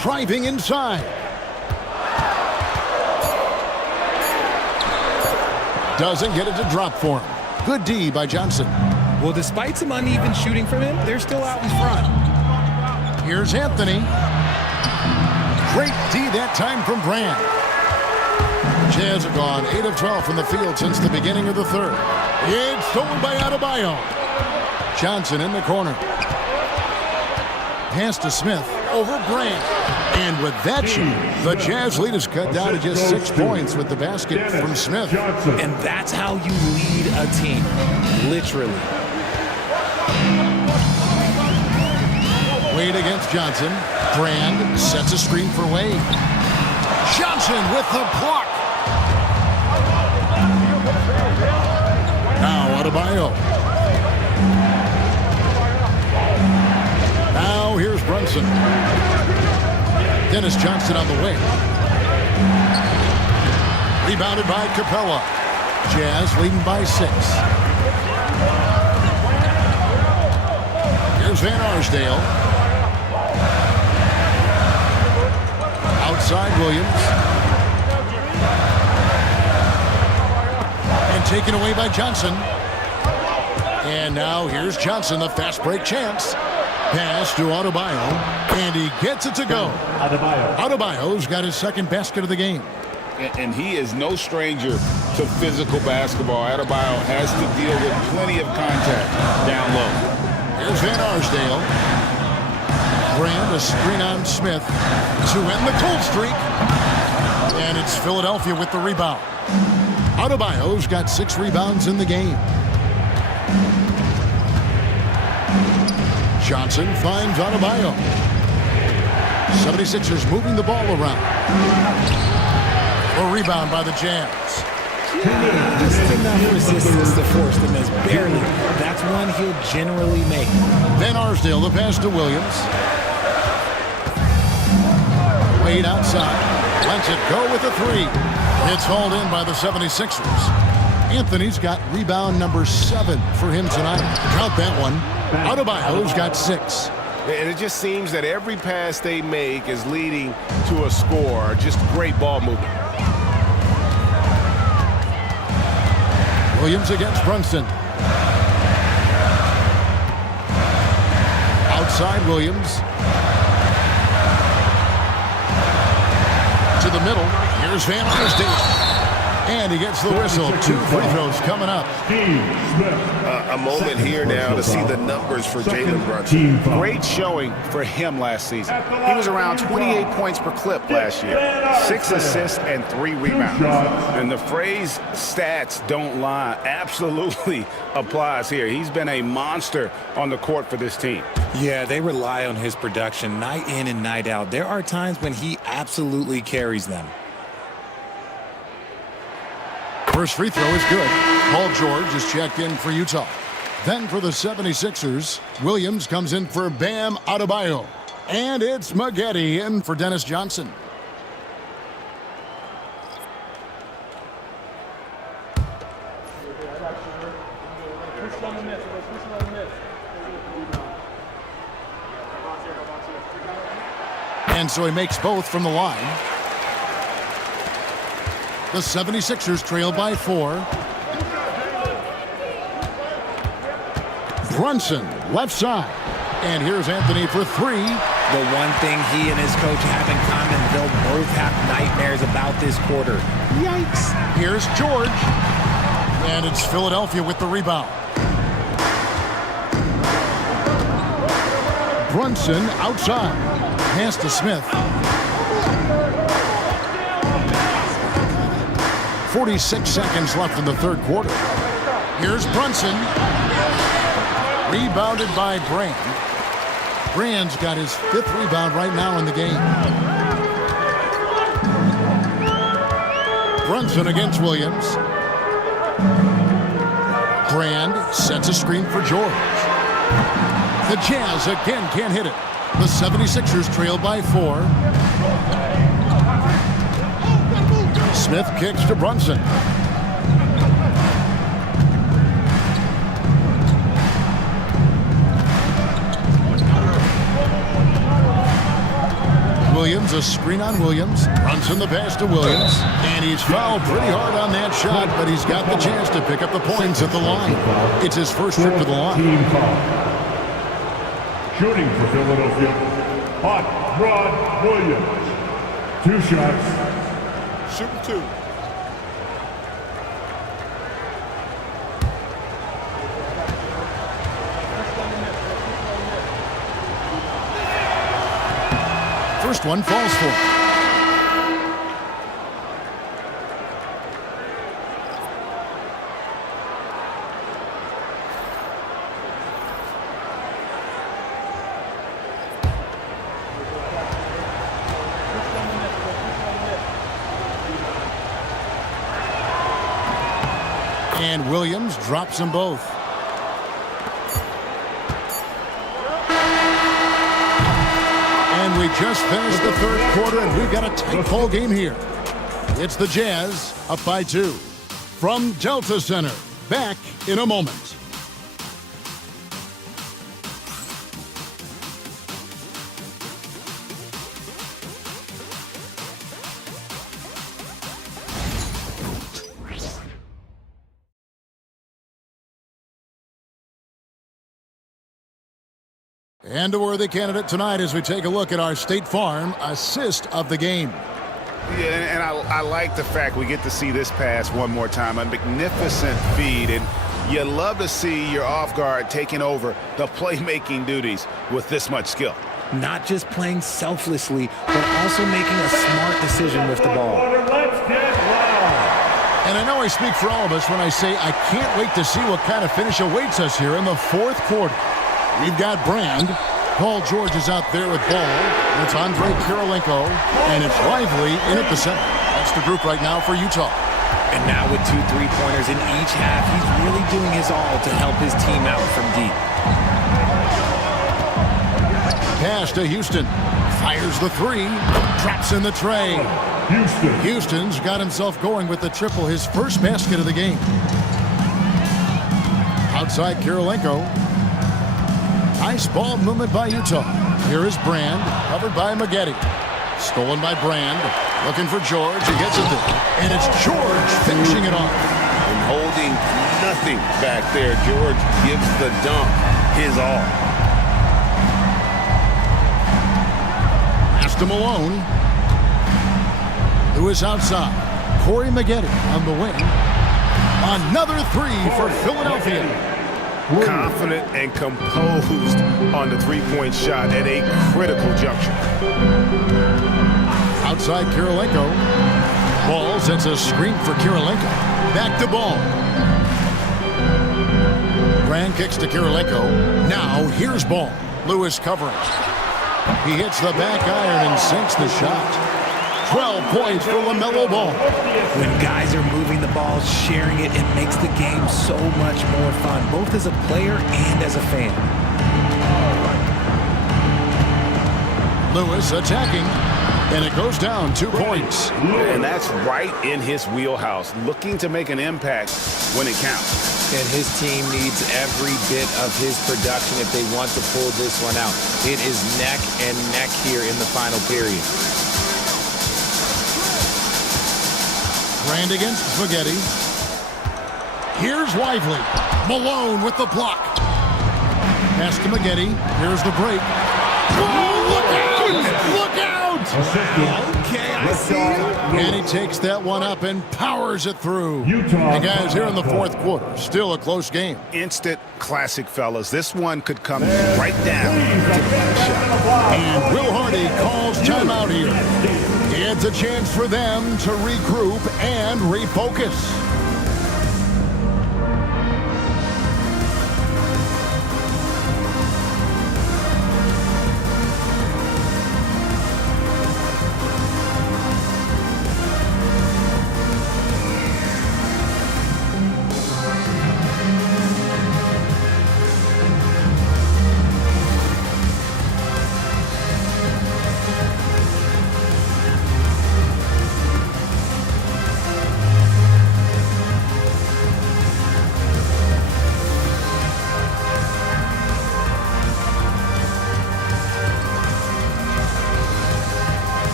Driving inside. Doesn't get it to drop for him. Good D by Johnson. Well, despite some uneven shooting from him, they're still out in front. Here's Anthony. Great D that time from Brand. Jazz have gone 8 of 12 from the field since the beginning of the third. It's stolen by Adebayo. Johnson in the corner. Pass to Smith over Brand. And with that shot, the Jazz lead is cut down to just 6 points with the basket from Smith. And that's how you lead a team, literally. Wade against Johnson. Brand sets a screen for Wade. Johnson with the block. Now Adebayo. Now here's Brunson. Dennis Johnson on the wing. Rebounded by Capella. Jazz leading by 6. Here's Van Arsdale. Outside Williams. And taken away by Johnson. And now here's Johnson, the fast break chance. Pass to Adebayo, and he gets it to go. Adebayo's got his second basket of the game. And he is no stranger to physical basketball. Adebayo has to deal with plenty of contact down low. Here's Van Arsdale. Brand a screen on Smith to end the cold streak. And it's Philadelphia with the rebound. Adebayo's got 6 rebounds in the game. Johnson finds Adebayo. 76ers moving the ball around. A rebound by the Jazz. Just enough resistance to force the miss. Barely. That's one he'll generally make. Van Arsdale, the pass to Williams. Wade outside. Lets it go with a 3. It's hauled in by the 76ers. Anthony's got rebound number 7 for him tonight. Count that one. Adebayo's got 6. And it just seems that every pass they make is leading to a score. Just great ball movement. Williams against Brunson. Outside Williams. To the middle. Here's Van Arsdale. And he gets the whistle. 2 free throws coming up. A moment here now to see the numbers for Jalen Brunson. Great showing for him last season. He was around 28 points per clip last year. 6 assists and 3 rebounds. And the phrase stats don't lie absolutely applies here. He's been a monster on the court for this team. Yeah, they rely on his production night in and night out. There are times when he absolutely carries them. First free throw is good. Paul George is checked in for Utah. Then for the 76ers, Williams comes in for Bam Adebayo. And it's Maggette in for Dennis Johnson. And so he makes both from the line. The 76ers trail by 4. Brunson, left side. And here's Anthony for 3. The one thing he and his coach have in common, they'll both have nightmares about this quarter. Yikes. Here's George. And it's Philadelphia with the rebound. Brunson outside. Pass to Smith. 46 seconds left in the third quarter. Here's Brunson. Rebounded by Brand. Brand's got his 5th rebound right now in the game. Brunson against Williams. Brand sets a screen for George. The Jazz again can't hit it. The 76ers trail by 4. Smith kicks to Brunson. Williams, a screen on Williams. Brunson the pass to Williams. And he's fouled pretty hard on that shot, but he's got the chance to pick up the points at the line. It's his first trip to the line. Team foul. Shooting for Philadelphia, Hot Rod Williams. 2 shots. Shooting 2. First one falls for him. And Williams drops them both. And we just finished the third quarter, and we've got a tight ball game here. It's the Jazz up by 2. From Delta Center, back in a moment. And a worthy candidate tonight as we take a look at our State Farm assist of the game. Yeah, and I like the fact we get to see this pass one more time. A magnificent feed, and you love to see your off guard taking over the playmaking duties with this much skill. Not just playing selflessly, but also making a smart decision with the ball. And I know I speak for all of us when I say I can't wait to see what kind of finish awaits us here in the fourth quarter. We've got Brand. Paul George is out there with ball. It's Andre Kirilenko, and it's Lively in at the center. That's the group right now for Utah. And now with 2 3-pointers in each half, he's really doing his all to help his team out from deep. Pass to Houston. Fires the 3. Drops in the tray. Houston's got himself going with the triple, his first basket of the game. Outside Kirilenko. Nice ball movement by Utah. Here is Brand, covered by Maggette. Stolen by Brand. Looking for George. He gets it there. And it's George finishing it off. And holding nothing back there. George gives the dunk his all. Pass to Malone. Who is outside. Corey Maggette on the wing. Another 3 for Philadelphia. Confident and composed on the 3-point shot at a critical juncture. Outside Kirilenko. Ball sets a screen for Kirilenko. Back to Ball. Brand kicks to Kirilenko. Now here's Ball. Lewis covering. He hits the back iron and sinks the shot. 12 points for LaMelo Ball. When guys are moving the ball, sharing it, it makes the game so much more fun, both as a player and as a fan. Lewis attacking, and it goes down 2 points. And that's right in his wheelhouse, looking to make an impact when it counts. And his team needs every bit of his production if they want to pull this one out. It is neck and neck here in the final period. Brand against Spaghetti. Here's Lively. Malone with the block. Pass to Maggette. Here's the break. Oh, look out! Look out! Okay, I see you. And he takes that one up and powers it through. And guys, here in the fourth quarter, still a close game. Instant classic, fellas. This one could come right down to the shot. And Will Hardy calls timeout here. It's a chance for them to regroup and refocus.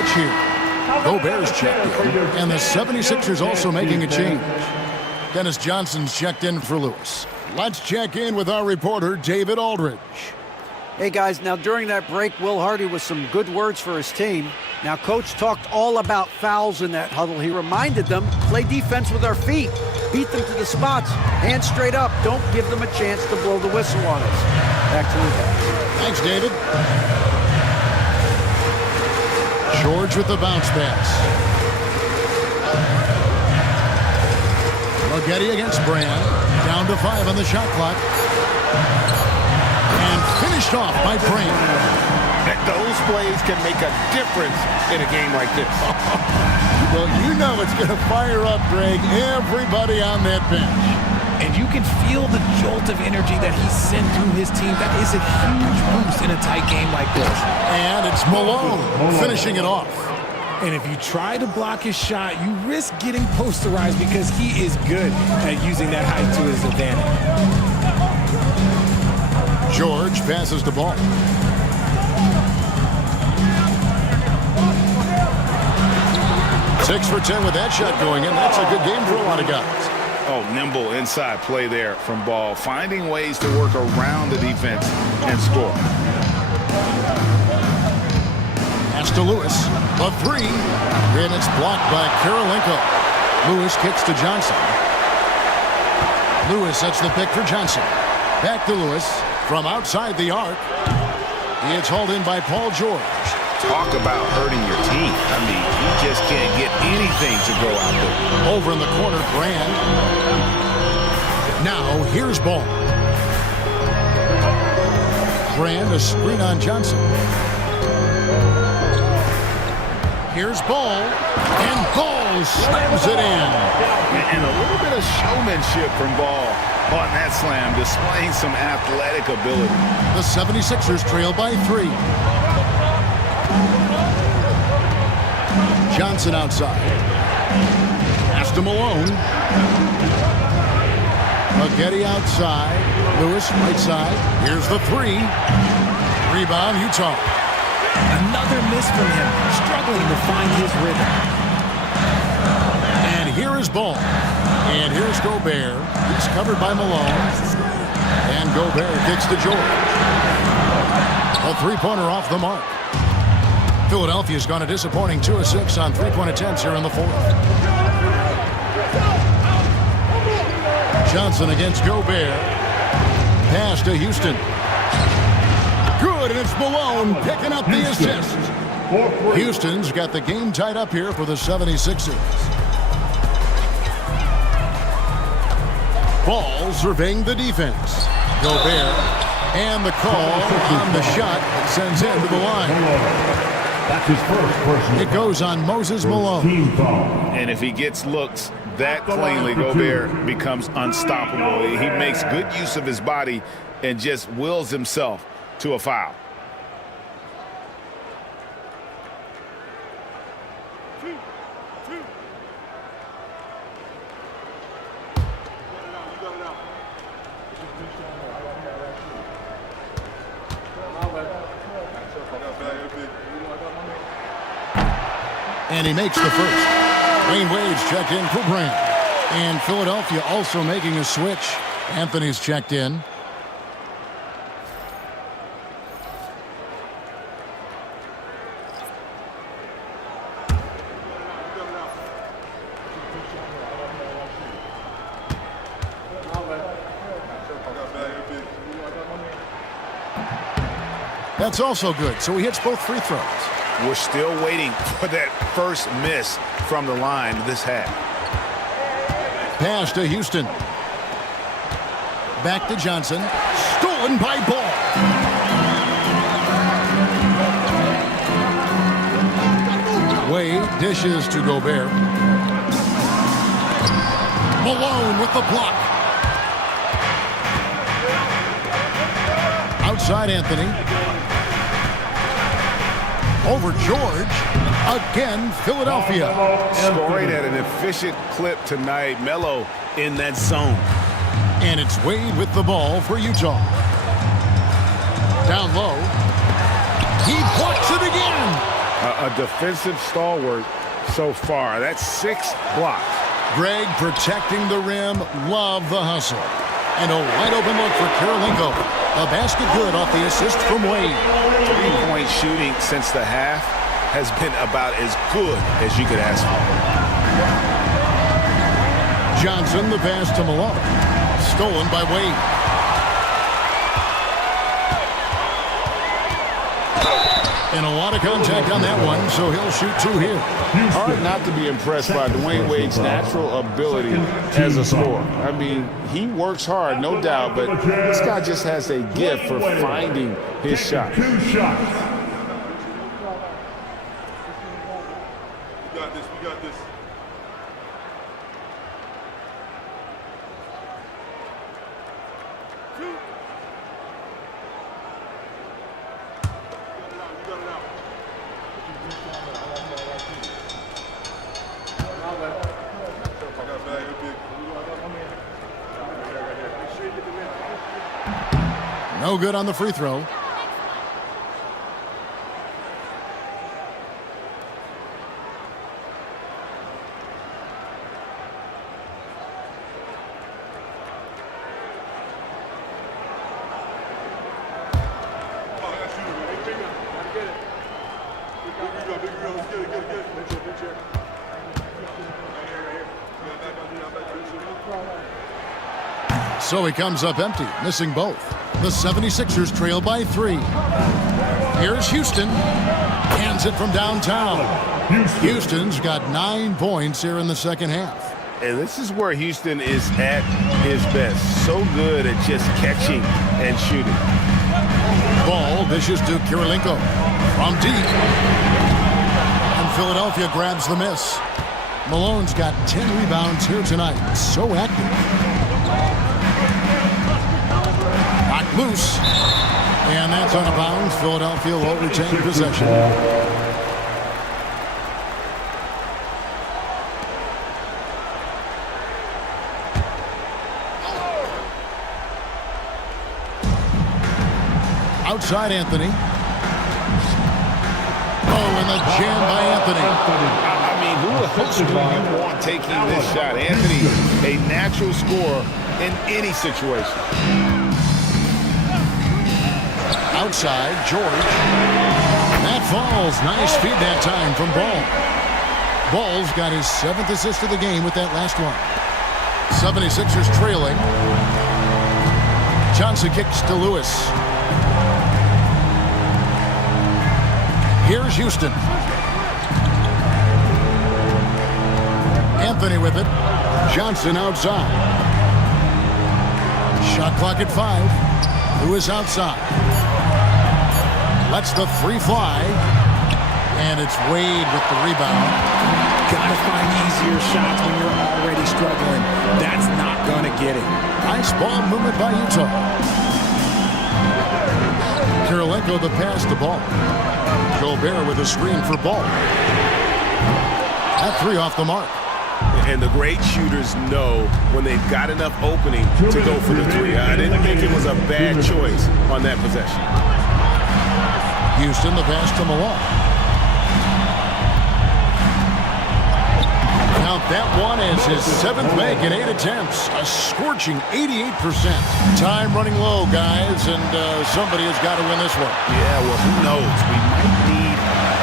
switch here. Gobert's checked in, and the 76ers also making a change. Dennis Johnson's checked in for Lewis. Let's check in with our reporter, David Aldridge. Hey, guys, now during that break, Will Hardy was some good words for his team. Now, Coach talked all about fouls in that huddle. He reminded them, play defense with our feet. Beat them to the spots. Hands straight up. Don't give them a chance to blow the whistle on us. Back to you guys. Thanks, David. George with the bounce pass. Maggette against Brand. Down to 5 on the shot clock. And finished off by Brand. Those plays can make a difference in a game like this. Well, you know it's going to fire up, Greg, everybody on that bench. And you can feel the jolt of energy that he sent through his team. That is a huge boost in a tight game like this. And it's Malone finishing it off. And if you try to block his shot, you risk getting posterized because he is good at using that height to his advantage. George passes the ball. Six for 10 with that shot going in. That's a good game for a lot of guys. Oh, nimble inside play there from Ball, finding ways to work around the defense and score. Pass to Lewis. A 3. And it's blocked by Kirilenko. Lewis kicks to Johnson. Lewis sets the pick for Johnson. Back to Lewis from outside the arc. It's hauled in by Paul George. Talk about hurting your team. I mean, you just can't get anything to go out there. Over in the corner, Brand. Now, here's Ball. Brand, a screen on Johnson. Here's Ball. And Ball slams it in. And a little bit of showmanship from Ball on that slam, displaying some athletic ability. The 76ers trail by 3. Johnson outside. Pass to Malone. Maggette outside. Lewis right side. Here's the 3. Rebound, Utah. Another miss from him, struggling to find his rhythm. And here is Ball. And here's Gobert. He's covered by Malone. And Gobert kicks to George. A three-pointer off the mark. Philadelphia's gone a disappointing 2 of 6 on three-point attempts here in the 4th. Johnson against Gobert. Pass to Houston. Good, and it's Malone picking up the assist. Houston's got the game tied up here for the 76ers. Ball surveying the defense. Gobert, and the call on the shot sends him to the line. That's his first personal. It goes on Moses Malone. And if he gets looks that cleanly, Gobert becomes unstoppable. He makes good use of his body and just wills himself to a foul. And he makes the first. Wayne Wade's checked in for Brand. And Philadelphia also making a switch. Anthony's checked in. That's also good. So he hits both free throws. We're still waiting for that first miss from the line this half. Pass to Houston. Back to Johnson. Stolen by Ball. Wade dishes to Gobert. Malone with the block. Outside Anthony. Over George. Again, Philadelphia. Scoring at an efficient clip tonight. Melo in that zone. And it's Wade with the ball for Utah. Down low. He blocks it again. A defensive stalwart so far. That's 6 blocks. Greg protecting the rim. Love the hustle. And a wide open look for Kirilenko. A basket good off the assist from Wade. 3-point shooting since the half has been about as good as you could ask for. Johnson, the pass to Malone. Stolen by Wade. And a lot of contact on that one, so he'll shoot 2 here. Hard not to be impressed by Dwayne Wade's natural ability as a scorer. I mean, he works hard, no doubt, but this guy just has a gift for finding his shot. 2 shots. We got this. No good on the free throw. So he comes up empty, missing both. The 76ers trail by 3. Here's Houston. Hands it from downtown. Houston's got 9 points here in the second half. And this is where Houston is at his best. So good at just catching and shooting. Ball dishes to Kirilenko from deep. And Philadelphia grabs the miss. Malone's got 10 rebounds here tonight. So active. Knocked loose. And that's out of bounds. Philadelphia will retain possession. Outside Anthony. Oh, and the jam by Anthony. I mean, who else do you want taking this shot? Anthony, a natural scorer in any situation. Outside, George. That falls. Nice feed that time from Ball. Ball's got his 7th assist of the game with that last one. 76ers trailing. Johnson kicks to Lewis. Here's Houston. Anthony with it. Johnson outside. Shot clock at 5. Lewis outside. Lets the 3 fly. And it's Wade with the rebound. Gotta find easier shots when you're already struggling. That's not gonna get it. Nice ball movement by Utah. Kirilenko the pass to Ball. Gobert with a screen for Ball. That 3 off the mark. And the great shooters know when they've got enough opening to go for the 3. I didn't think it was a bad choice on that possession. Houston the pass to Malone. Count that one as his 7th make in 8 attempts. A scorching 88%. Time running low, guys, and somebody has got to win this one. Yeah, well, who knows? We might need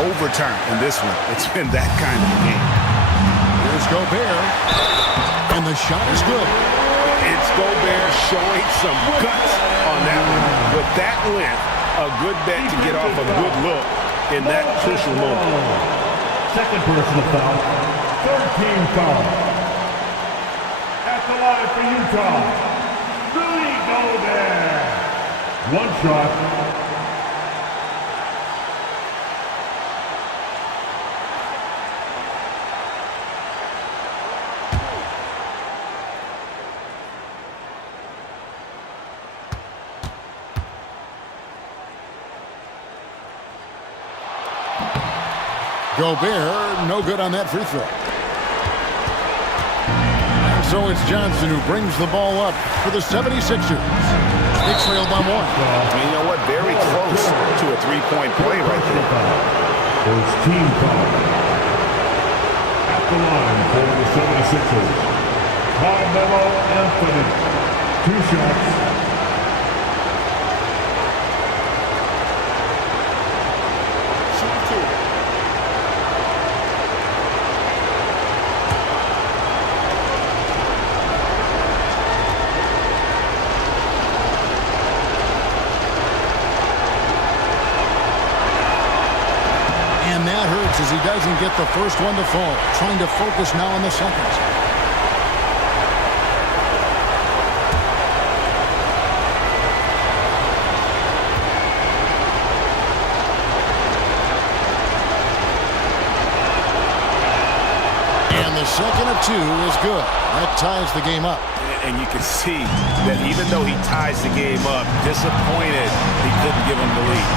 overtime in this one. It's been that kind of a game. Here's Gobert, and the shot is good. It's Gobert showing some guts on that one. With that length, a good bet to get off a good look in that crucial moment. Second personal foul. 13 foul. At the line for Utah, Rudy Gobert. 1 shot. Gobert, no good on that free throw. And so it's Johnson who brings the ball up for the 76ers. They trail by 1. You know what? Very close to a 3-point play right there. First team foul. At the line for the 76ers, Carmelo Anthony. 2 shots. As he doesn't get the first one to fall. Trying to focus now on the second. And the second of 2 is good. That ties the game up. And you can see that even though he ties the game up, disappointed he couldn't give him the lead.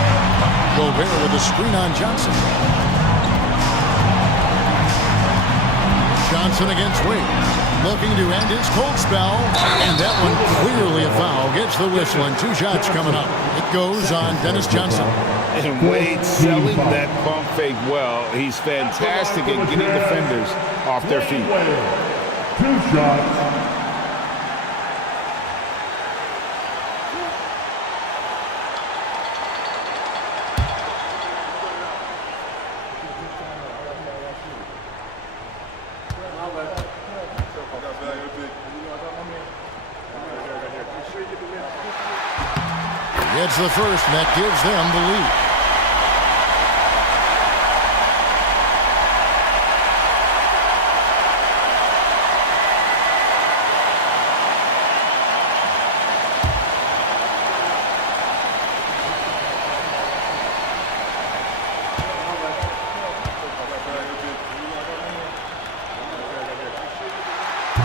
Gobert with the screen on Johnson. Johnson against Wade. Looking to end his cold spell. And that one clearly a foul. Gets the whistle and 2 shots coming up. It goes on Dennis Johnson. And Wade selling that pump fake well. He's fantastic at getting defenders off their feet. 2 shots. Gets the first, and that gives them the lead.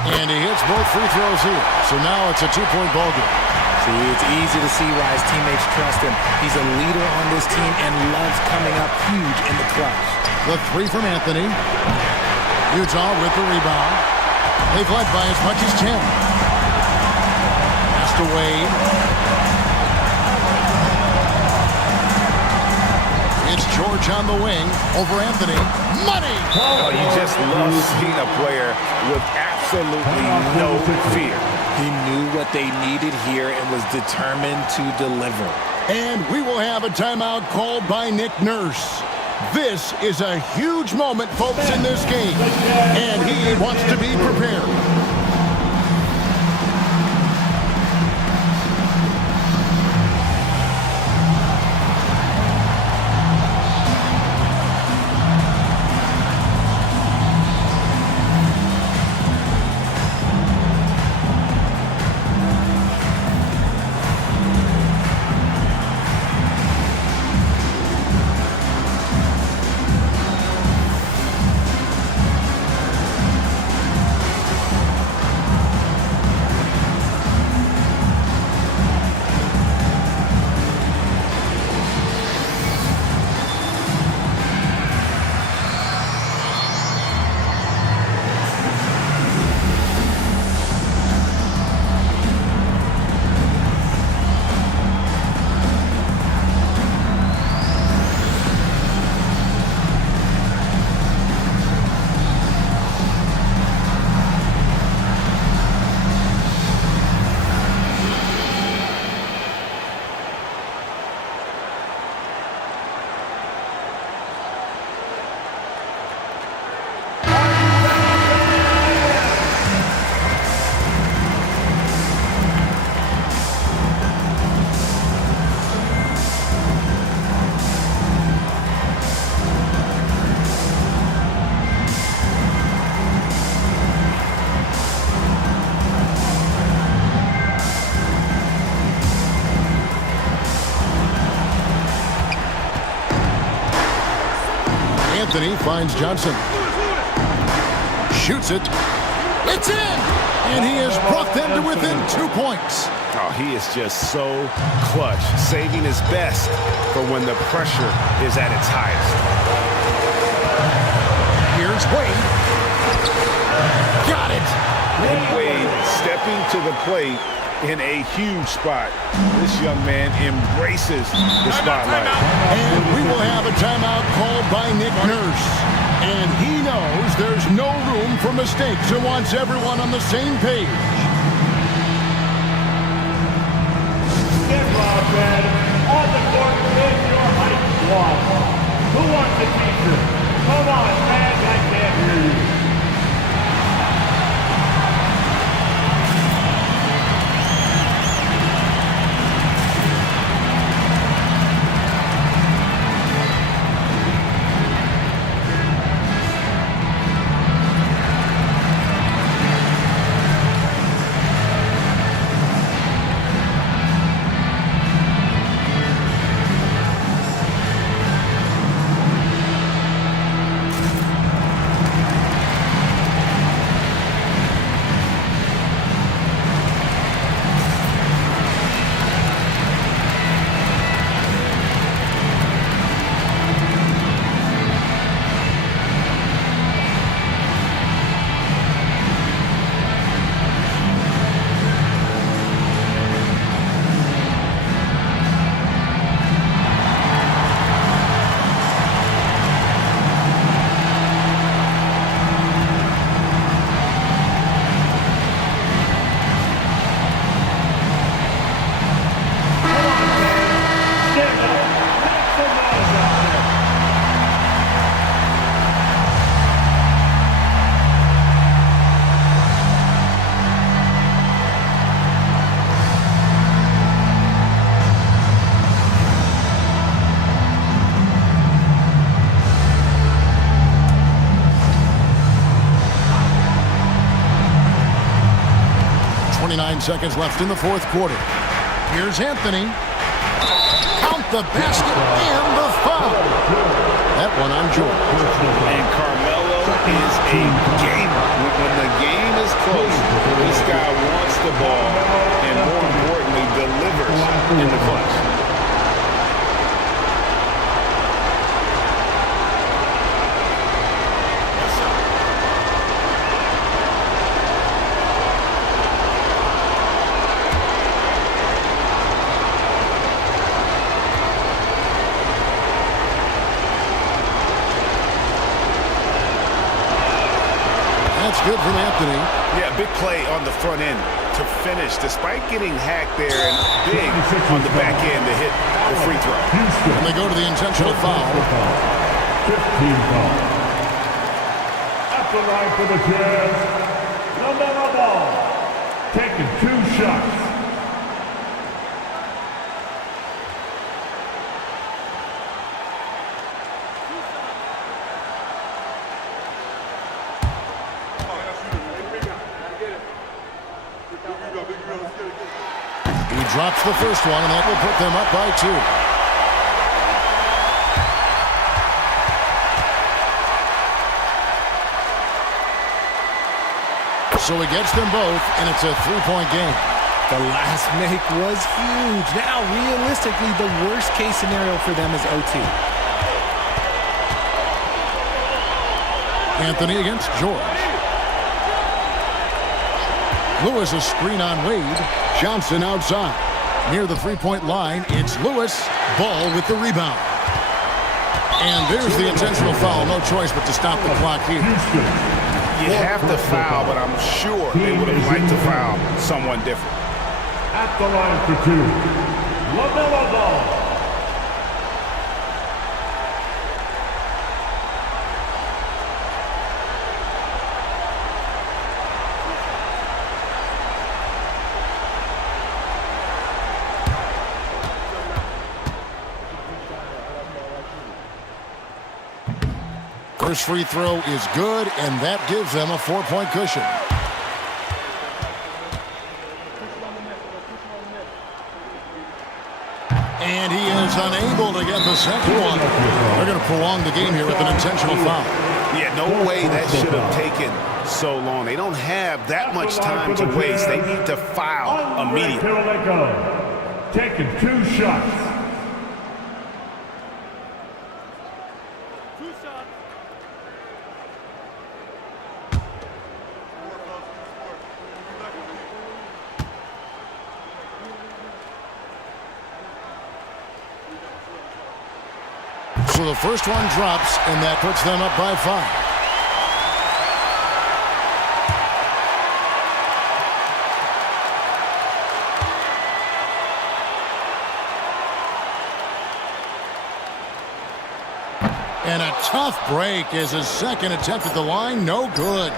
And he hits both free throws here. So now it's a 2-point ball game. See, it's easy to see why his teammates trust him. He's a leader on this team and loves coming up huge in the clutch. The 3 from Anthony. Utah with the rebound. They've led by as much as 10. Pass to Wade. It's George on the wing over Anthony. Money! Oh, you just love seeing a player with absolutely no fear. He knew what they needed here and was determined to deliver. And we will have a timeout called by Nick Nurse. This is a huge moment, folks, in this game. And he wants to be prepared. Anthony finds Johnson. Shoots it. It's in! And he has brought them to within 2 points. Oh, he is just so clutch, saving his best for when the pressure is at its highest. Here's Wade. Got it! And Wade stepping to the plate in a huge spot. This young man embraces the spotlight. And we will have have a timeout called by Nick Nurse. And he knows there's no room for mistakes and wants everyone on the same page. Get loud, man. On the court is your height squad. Who wants a t-shirt? Come on, man. I can't hear you. Seconds left in the fourth quarter. Here's Anthony. Count the basket and the foul. That one on George. And Carmelo is a gamer. When the game is close, this guy wants the ball and, more importantly, delivers in the clutch. Good from Anthony. Yeah, big play on the front end to finish, despite getting hacked there, and big on the back end to hit the free throw. And they go to the intentional foul. 15 foul. At the line for the Jazz, LaMelo Ball, taking 2 shots. Drops the first one, and that will put them up by 2. So he gets them both, and it's a 3-point game. The last make was huge. Now, realistically, the worst-case scenario for them is OT. Anthony against George. Lewis a screen on Wade. Johnson outside. Near the 3-point line, it's Lewis. Ball with the rebound. And there's the intentional foul. No choice but to stop the clock here. You have to foul, but I'm sure they would have liked to foul someone different. At the line for 2, LaMelo Ball. First free throw is good, and that gives them a 4-point cushion. And he is unable to get the second one. They're going to prolong the game here with an intentional foul. Yeah, no way that should have taken so long. They don't have that much time to waste. They need to foul immediately. Taking 2 shots. So the first one drops, and that puts them up by 5. And a tough break is his second attempt at the line. No good.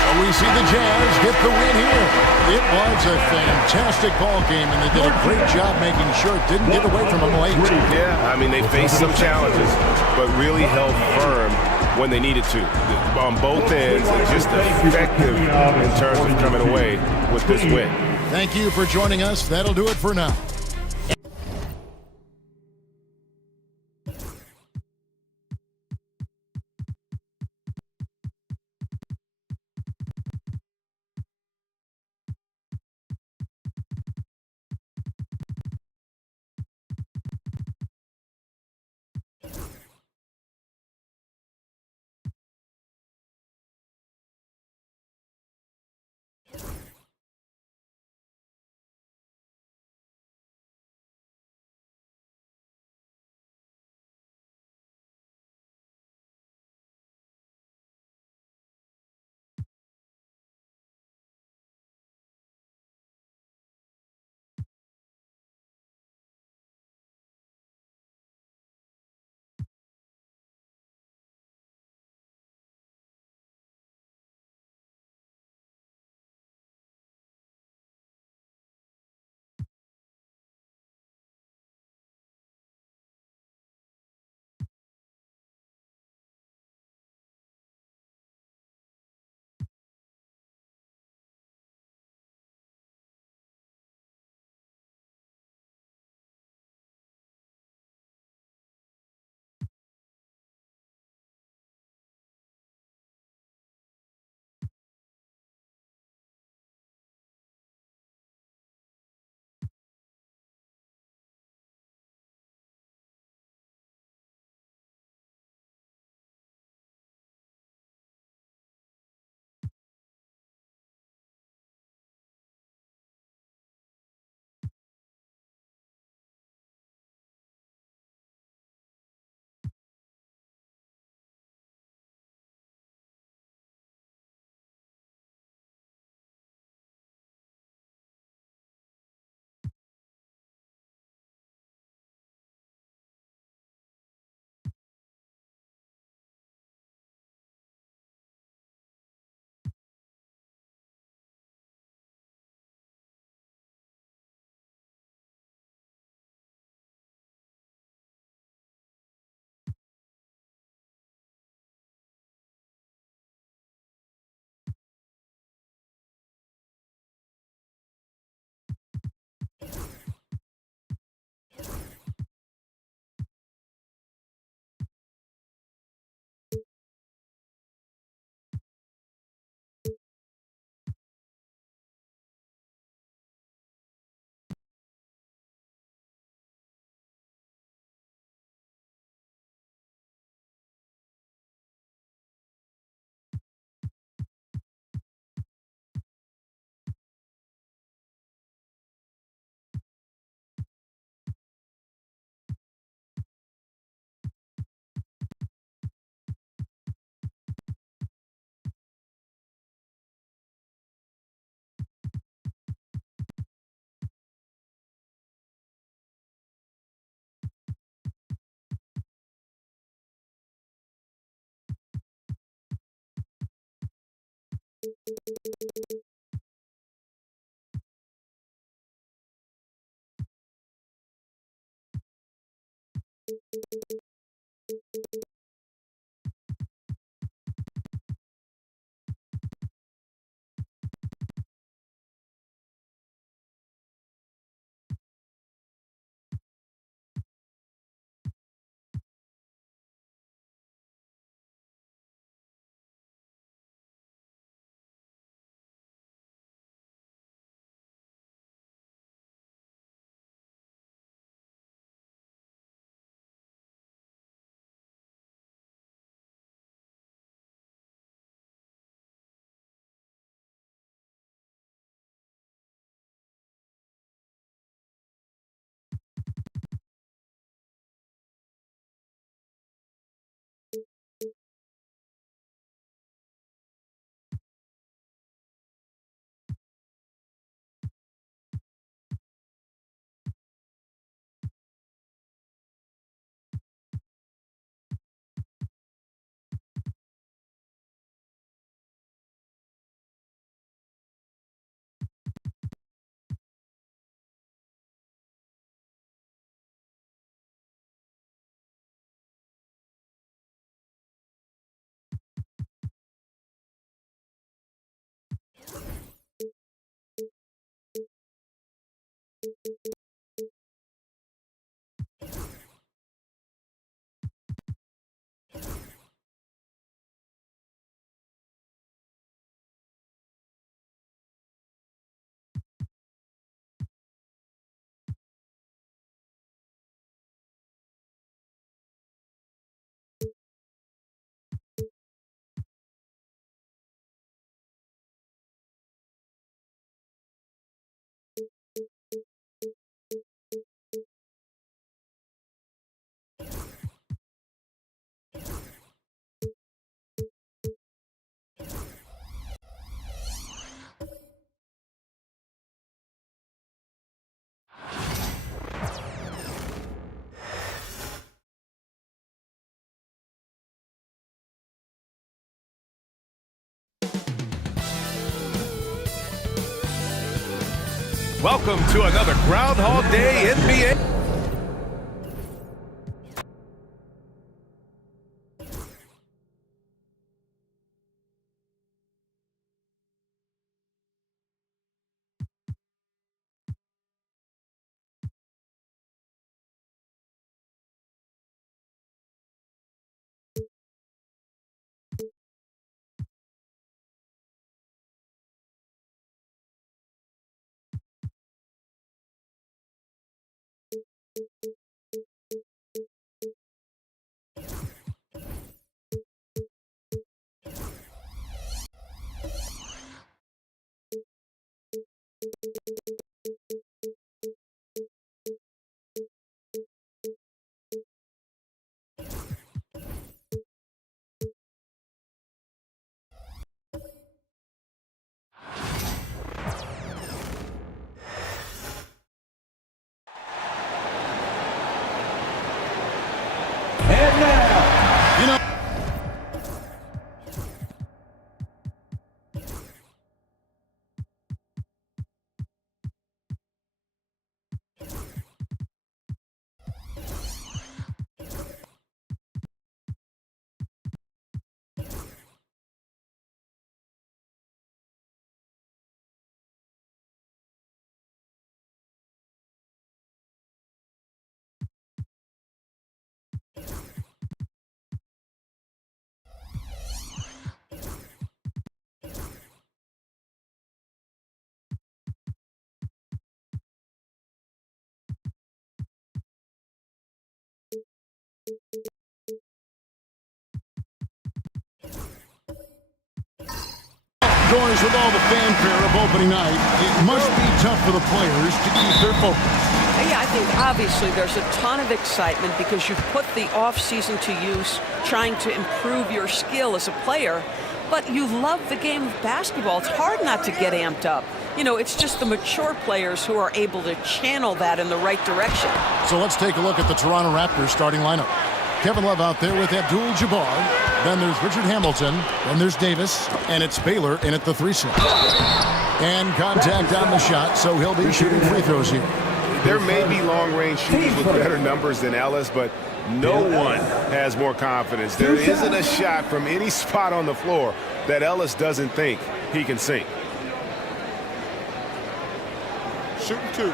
So we see the Jazz get the win here. It was a fantastic ball game, and they did a great job making sure it didn't get away from them late. Yeah, I mean, they faced some challenges, but really held firm when they needed to. On both ends, and just effective in terms of coming away with this win. Thank you for joining us. That'll do it for now. Welcome to another Groundhog Day NBA. And now, Doors with all the fanfare of opening night, it must be tough for the players to keep their focus. Yeah, I think obviously there's a ton of excitement because you've put the offseason to use trying to improve your skill as a player, but you love the game of basketball. It's hard not to get amped up. You know, it's just the mature players who are able to channel that in the right direction. So let's take a look at the Toronto Raptors starting lineup. Kevin Love out there with Abdul-Jabbar. Then there's Richard Hamilton. Then there's Davis. And it's Baylor in at the 3 slot. And contact on the shot, so he'll be shooting free throws here. There may be long-range shooters with better numbers than Ellis, but no one has more confidence. There isn't a shot from any spot on the floor that Ellis doesn't think he can sink. Shooting 2.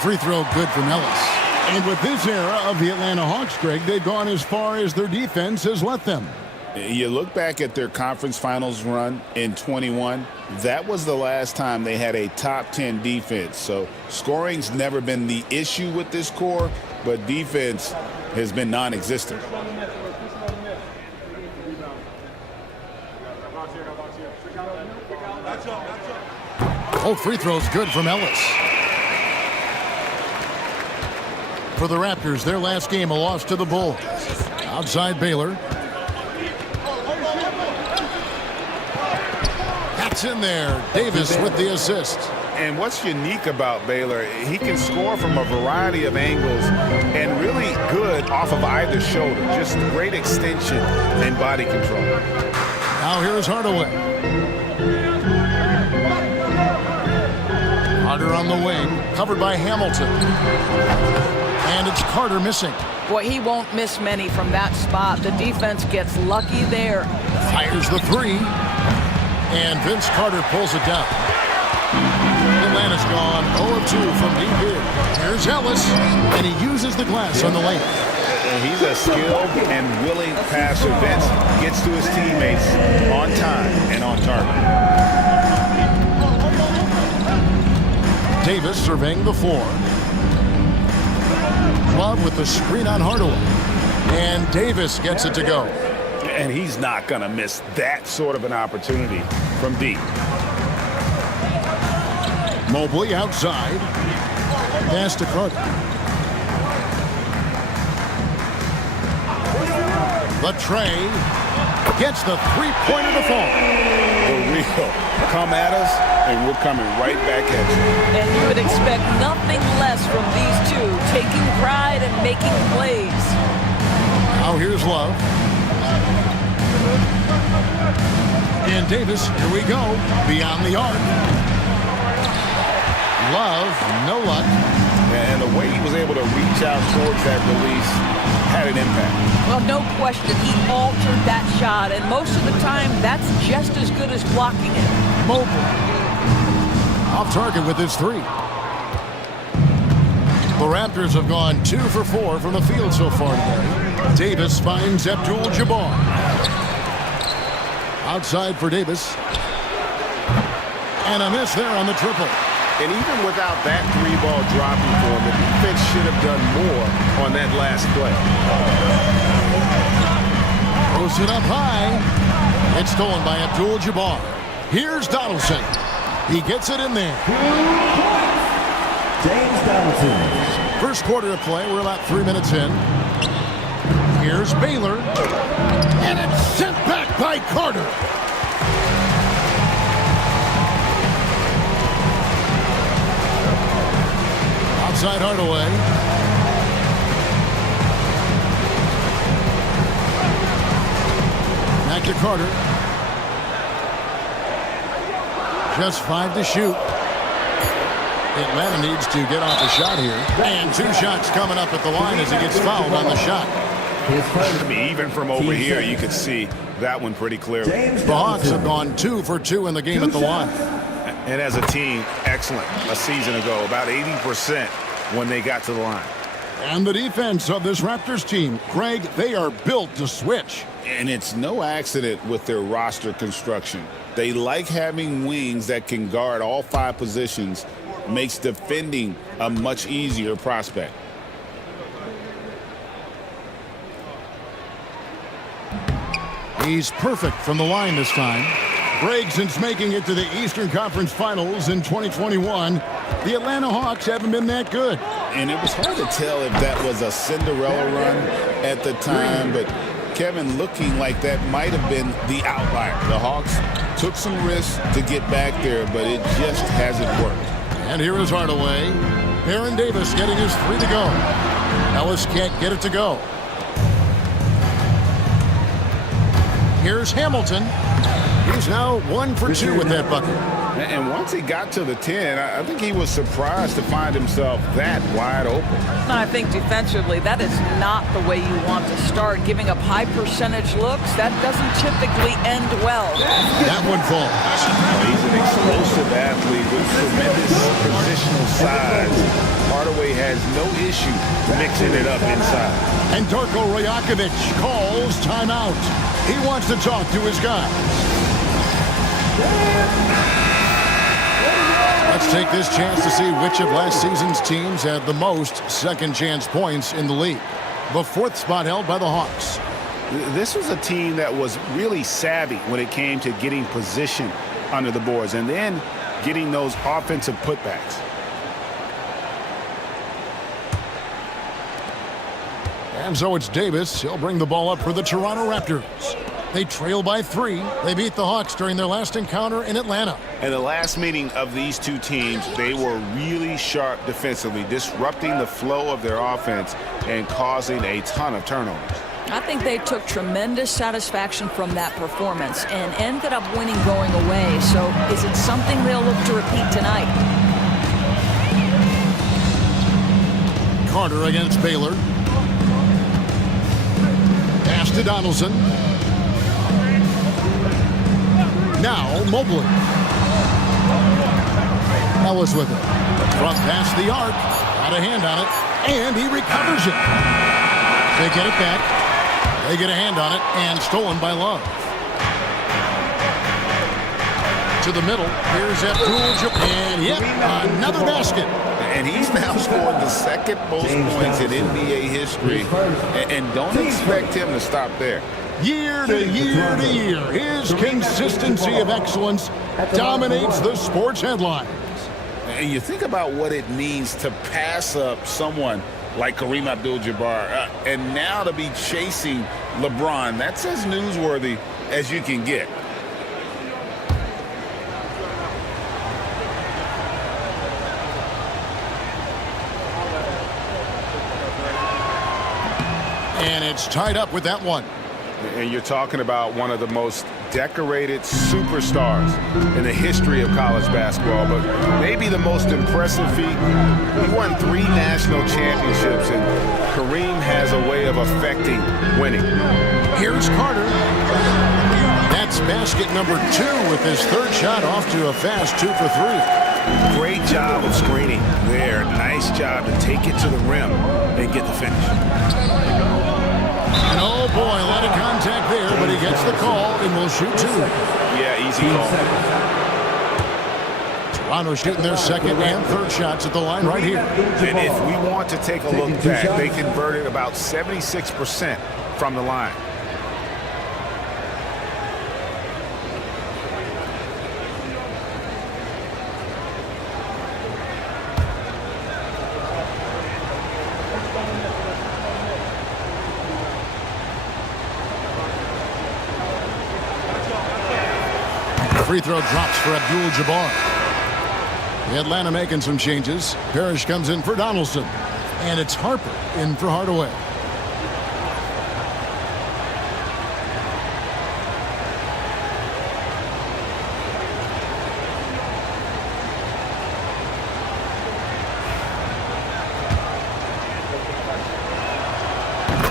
Free throw good from Ellis. And with this era of the Atlanta Hawks, Greg, they've gone as far as their defense has let them. You look back at their conference finals run in 21, that was the last time they had a top 10 defense. So scoring's never been the issue with this core, but defense has been non-existent. Oh, free throws good from Ellis. For the Raptors, their last game, a loss to the Bulls. Outside Baylor. That's in there. Davis with the assist. And what's unique about Baylor, he can score from a variety of angles and really good off of either shoulder. Just great extension and body control. Now here's Hardaway. Harder on on the wing, covered by Hamilton. And it's Carter missing. Boy, he won't miss many from that spot. The defense gets lucky there. Fires the three. And Vince Carter pulls it down. Atlanta's gone 0-2 from deep here. Here's Ellis, and he uses the glass on the lane. He's a skilled and willing passer. Vince gets to his teammates on time and on target. Davis surveying the floor. Love with the screen on Hardaway. And Davis gets it to go. And he's not going to miss that sort of an opportunity from deep. Mobley outside. Pass to Carter. The tray gets the three-pointer to fall. For real. Come at us, and we're coming right back at you. And you would expect nothing less from these two, taking pride and making plays. Now here's Love. And Davis, here we go, beyond the arc. Love, no luck. And the way he was able to reach out towards that release had an impact. Well, no question, he altered that shot, and most of the time, that's just as good as blocking it. Mobley. Off target with his three. The Raptors have gone 2 for 4 from the field so far today. Davis finds Abdul-Jabbar. Outside for Davis. And a miss there on the triple. And even without that three-ball dropping for him, the defense should have done more on that last play. Throws it up high. It's stolen by Abdul-Jabbar. Here's Donaldson. He gets it in there. James Donaldson. First quarter of play. We're about 3 minutes in. Here's Baylor. And it's sent back by Carter. Outside Hardaway. Back to Carter. Just 5 to shoot. Atlanta needs to get off the shot here. And 2 shots coming up at the line as he gets fouled on the shot. I mean, even from over here, you could see that one pretty clearly. The Hawks have gone 2 for 2 in the game at the line. And as a team, excellent. A season ago, about 80% when they got to the line. And the defense of this Raptors team, Craig, they are built to switch. And it's no accident with their roster construction. They like having wings that can guard all 5 positions, makes defending a much easier prospect. He's perfect from the line this time. Greg, since making it to the Eastern Conference Finals in 2021, the Atlanta Hawks haven't been that good. And it was hard to tell if that was a Cinderella run at the time, but Kevin looking like that might have been the outlier. The Hawks took some risks to get back there, but it just hasn't worked. And here is Hardaway. Aaron Davis getting his 3 to go. Ellis can't get it to go. Here's Hamilton. He's now 1 for 2 with that bucket. And once he got to the 10, I think he was surprised to find himself that wide open. I think defensively, that is not the way you want to start. Giving up high percentage looks, that doesn't typically end well. That one falls. He's an explosive athlete with tremendous positional size. Hardaway has no issue mixing it up inside. And Darko Rajakovic calls timeout. He wants to talk to his guys. Let's take this chance to see which of last season's teams had the most second chance points in the league. The 4th spot held by the Hawks. This was a team that was really savvy when it came to getting position under the boards and then getting those offensive putbacks. And so it's Davis. He'll bring the ball up for the Toronto Raptors. They trail by 3. They beat the Hawks during their last encounter in Atlanta. In the last meeting of these two teams, they were really sharp defensively, disrupting the flow of their offense and causing a ton of turnovers. I think they took tremendous satisfaction from that performance and ended up winning going away. So is it something they'll look to repeat tonight? Carter against Baylor. Pass to Donaldson. Now Mobley. Ellis with it. Front past the arc. Got a hand on it. And he recovers it. They get it back. They get a hand on it. And stolen by Love. To the middle. Here's Abdul-Jabbar. And yep, another basket. And he's now scored the second most points in NBA history. And don't expect him to stop there. Year to year to year, his consistency of excellence dominates the sports headlines. And you think about what it means to pass up someone like Kareem Abdul-Jabbar and now to be chasing LeBron. That's as newsworthy as you can get. And it's tied up with that one. And you're talking about one of the most decorated superstars in the history of college basketball, but maybe the most impressive feat. He won 3 national championships, and Kareem has a way of affecting winning. Here's Carter. That's basket number 2 with his third shot off to a fast 2 for 3. Great job of screening there. Nice job to take it to the rim and get the finish. And oh boy, a lot of contact there, but he gets the call and will shoot 2. Yeah, easy call. Toronto shooting their second and third shots at the line right here. And if we want to take a look back, they converted about 76% from the line. Free throw drops for Abdul-Jabbar. Atlanta making some changes. Parrish comes in for Donaldson. And it's Harper in for Hardaway.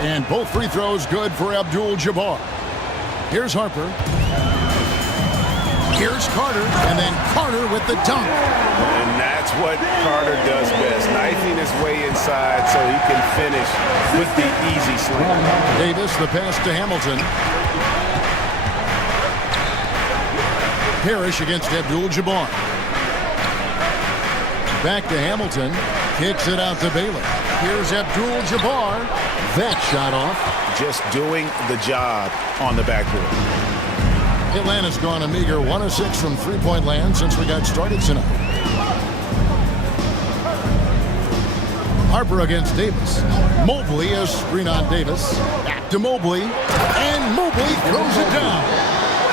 And both free throws good for Abdul-Jabbar. Here's Harper. Here's Carter, and then Carter with the dunk. And that's what Carter does best, knifing his way inside so he can finish with the easy slam. Davis, the pass to Hamilton. Parrish against Abdul-Jabbar. Back to Hamilton. Kicks it out to Baylor. Here's Abdul-Jabbar. That shot off. Just doing the job on the backboard. Atlanta's gone a meager 1 of 6 from three-point land since we got started tonight. Harper against Davis. Mobley a screen on Davis. Back to Mobley. And Mobley throws it down.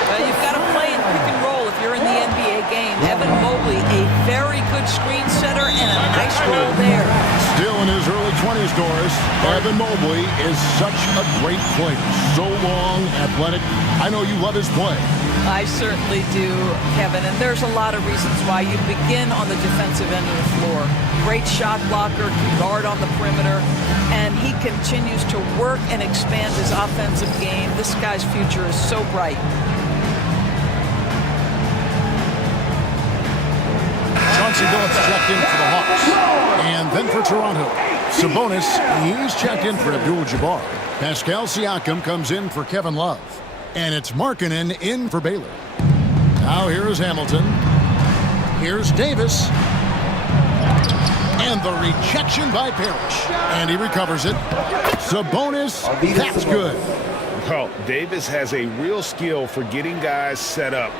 Well, you've got to play in pick and roll if you're in the NBA game. Evan Mobley, a very good screen setter and a nice roll there. Still in his early 20s, Doris. Evan Mobley is such a great player. So long, athletic. I know you love his play. I certainly do, Kevin, and there's a lot of reasons why you begin on the defensive end of the floor. Great shot blocker, can guard on the perimeter, and he continues to work and expand his offensive game. This guy's future is so bright. Chauncey Billups checked in for the Hawks. And then for Toronto, Sabonis, he's checked in for Abdul-Jabbar. Pascal Siakam comes in for Kevin Love. And it's Markkanen in for Baylor. Now here's Hamilton. Here's Davis. And the rejection by Parrish. And he recovers it. Sabonis, that's good. Well, Davis has a real skill for getting guys set up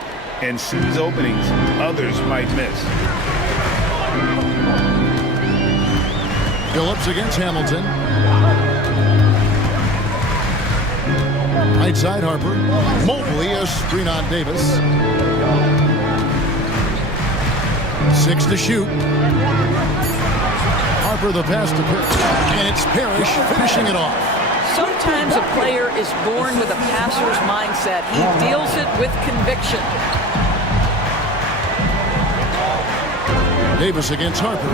and sees openings others might miss. Billups against Hamilton. Right side Harper. Mobley a screen on Davis. 6 to shoot. Harper the pass to Parrish. And it's Parrish finishing it off. Sometimes a player is born with a passer's mindset. He deals it with conviction. Davis against Harper.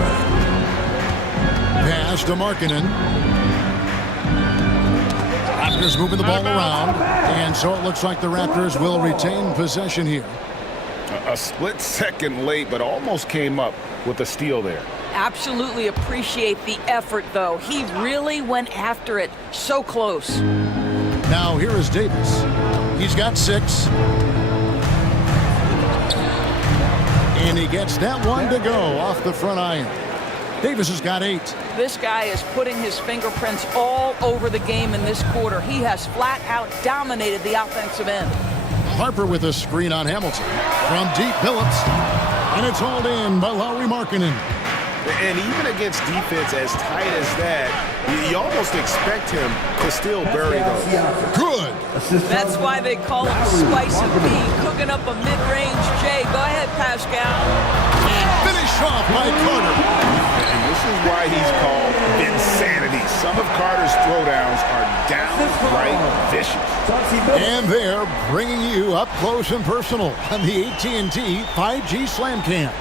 pass to Markkanen. Raptors moving the ball around, and so it looks like the Raptors will retain possession here. A split second late, but almost came up with a steal there. Absolutely appreciate the effort, though. He really went after it. So close. Now here is Davis. He's got 6. And he gets that one to go off the front iron. Davis has got 8. This guy is putting his fingerprints all over the game in this quarter. He has flat out dominated the offensive end. Harper with a screen on Hamilton. From deep, Phillips. And it's hauled in by Lauri Markkanen. And even against defense as tight as that, you almost expect him to still bury those. Good. That's why they call him Spicy P, cooking up a mid-range J. Go ahead, Pascal. And finish off by Carter. And this is why he's called Vinsanity. Some of Carter's throwdowns are downright vicious. And they're bringing you up close and personal on the AT&T 5G Slam Cam.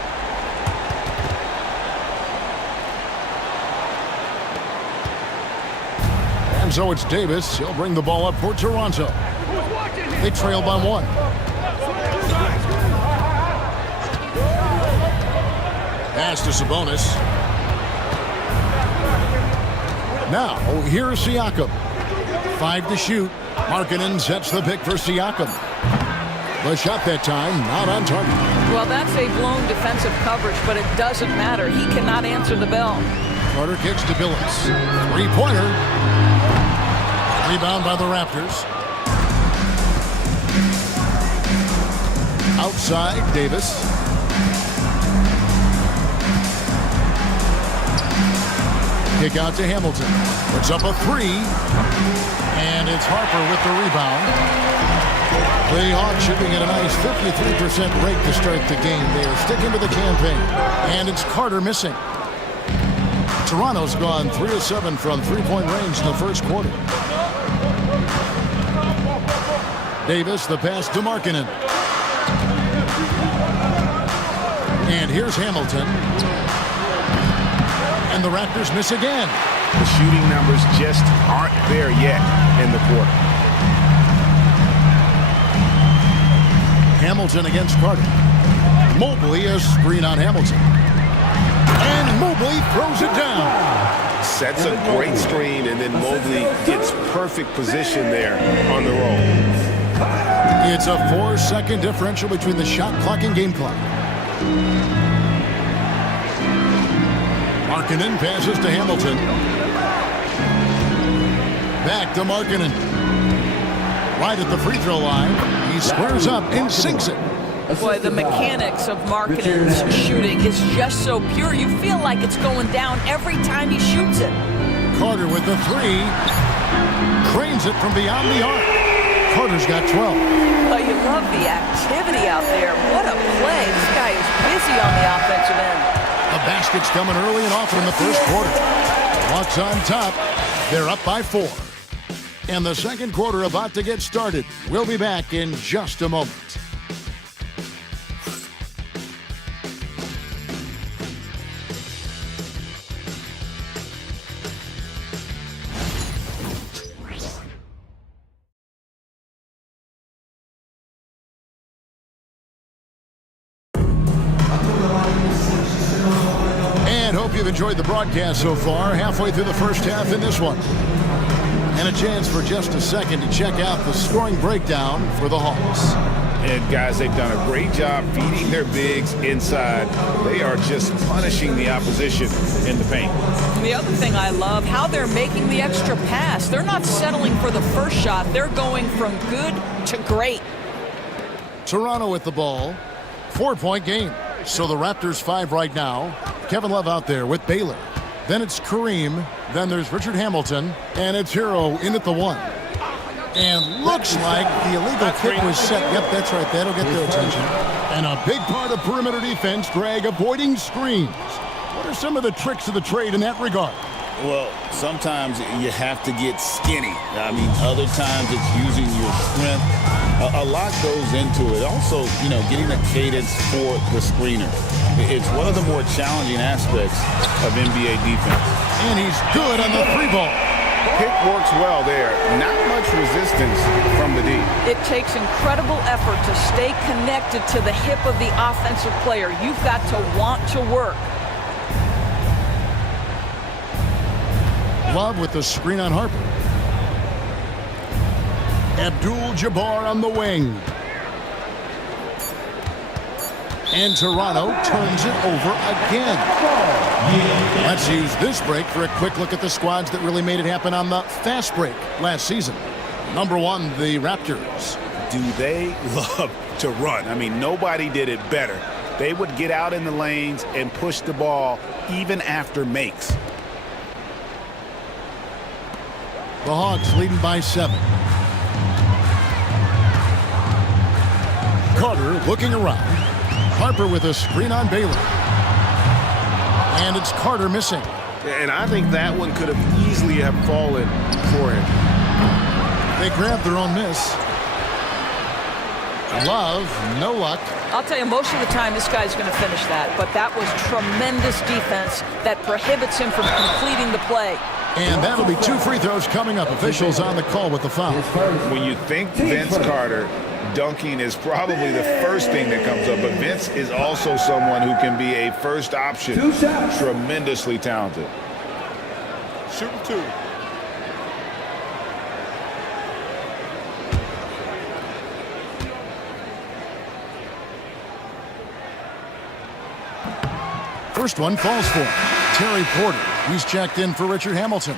And so it's Davis. He'll bring the ball up for Toronto. They trail by 1. Pass to Sabonis. Now, here's Siakam. 5 to shoot. Markkanen sets the pick for Siakam. The shot that time, not on target. Well, that's a blown defensive coverage, but it doesn't matter. He cannot answer the bell. Carter kicks to Billups. 3-pointer. Rebound by the Raptors. Outside, Davis. Kick out to Hamilton. Puts up a 3. And it's Harper with the rebound. The Hawks shooting at a nice 53% rate to start the game. They are sticking to the campaign. And it's Carter missing. Toronto's gone 3 of 7 from three-point range in the first quarter. Davis, the pass to Markkanen. And here's Hamilton. And the Raptors miss again. The shooting numbers just aren't there yet in the quarter. Hamilton against Carter. Mobley, a screen on Hamilton. And Mobley throws it down. Sets a great screen, and then Mobley gets perfect position there on the roll. It's a 4-second differential between the shot clock and game clock. Markkanen passes to Hamilton. Back to Markkanen. Right at the free throw line. He squares up and sinks it. Boy, the mechanics of Markkanen's shooting is just so pure. You feel like it's going down every time he shoots it. Carter with the 3. Cranes it from beyond the arc. Carter's got 12. Oh, you love the activity out there. What a play. This guy is busy on the offensive end. The basket's coming early and often in the first quarter. Hawks on top. They're up by 4. And the second quarter about to get started. We'll be back in just a moment. Hope you've enjoyed the broadcast so far. Halfway through the first half in this one. And a chance for just a second to check out the scoring breakdown for the Hawks. And guys, they've done a great job feeding their bigs inside. They are just punishing the opposition in the paint. The other thing I love, how they're making the extra pass. They're not settling for the first shot. They're going from good to great. Toronto with the ball. 4-point game. So the Raptors 5 right now. Kevin Love out there with Baylor. Then it's Kareem. Then there's Richard Hamilton. And it's Hero in at the 1. And looks like the illegal kick was set. Yep, that's right. That'll get their attention. And a big part of perimeter defense, Greg, avoiding screens. What are some of the tricks of the trade in that regard? Well, sometimes you have to get skinny. I mean, other times it's using your strength. A lot goes into it. Also, getting the cadence for the screener. It's one of the more challenging aspects of NBA defense. And he's good on the 3-ball. Pick works well there. Not much resistance from the D. It takes incredible effort to stay connected to the hip of the offensive player. You've got to want to work. Love with the screen on Harper. Abdul-Jabbar on the wing. And Toronto turns it over again. Let's use this break for a quick look at the squads that really made it happen on the fast break last season. Number 1, the Raptors. Do they love to run? I mean, nobody did it better. They would get out in the lanes and push the ball even after makes. The Hawks leading by 7. Carter looking around. Harper with a screen on Baylor. And it's Carter missing. And I think that one could have easily have fallen for him. They grabbed their own miss. Love, no luck. I'll tell you, most of the time this guy's going to finish that, but that was tremendous defense that prohibits him from completing the play. And that'll be 2 free throws coming up. Officials on the call with the foul. When you think Vince Carter, dunking is probably the first thing that comes up, but Vince is also someone who can be a first option. Tremendously talented. Shooting 2. First one falls for Terry Porter. He's checked in for Richard Hamilton.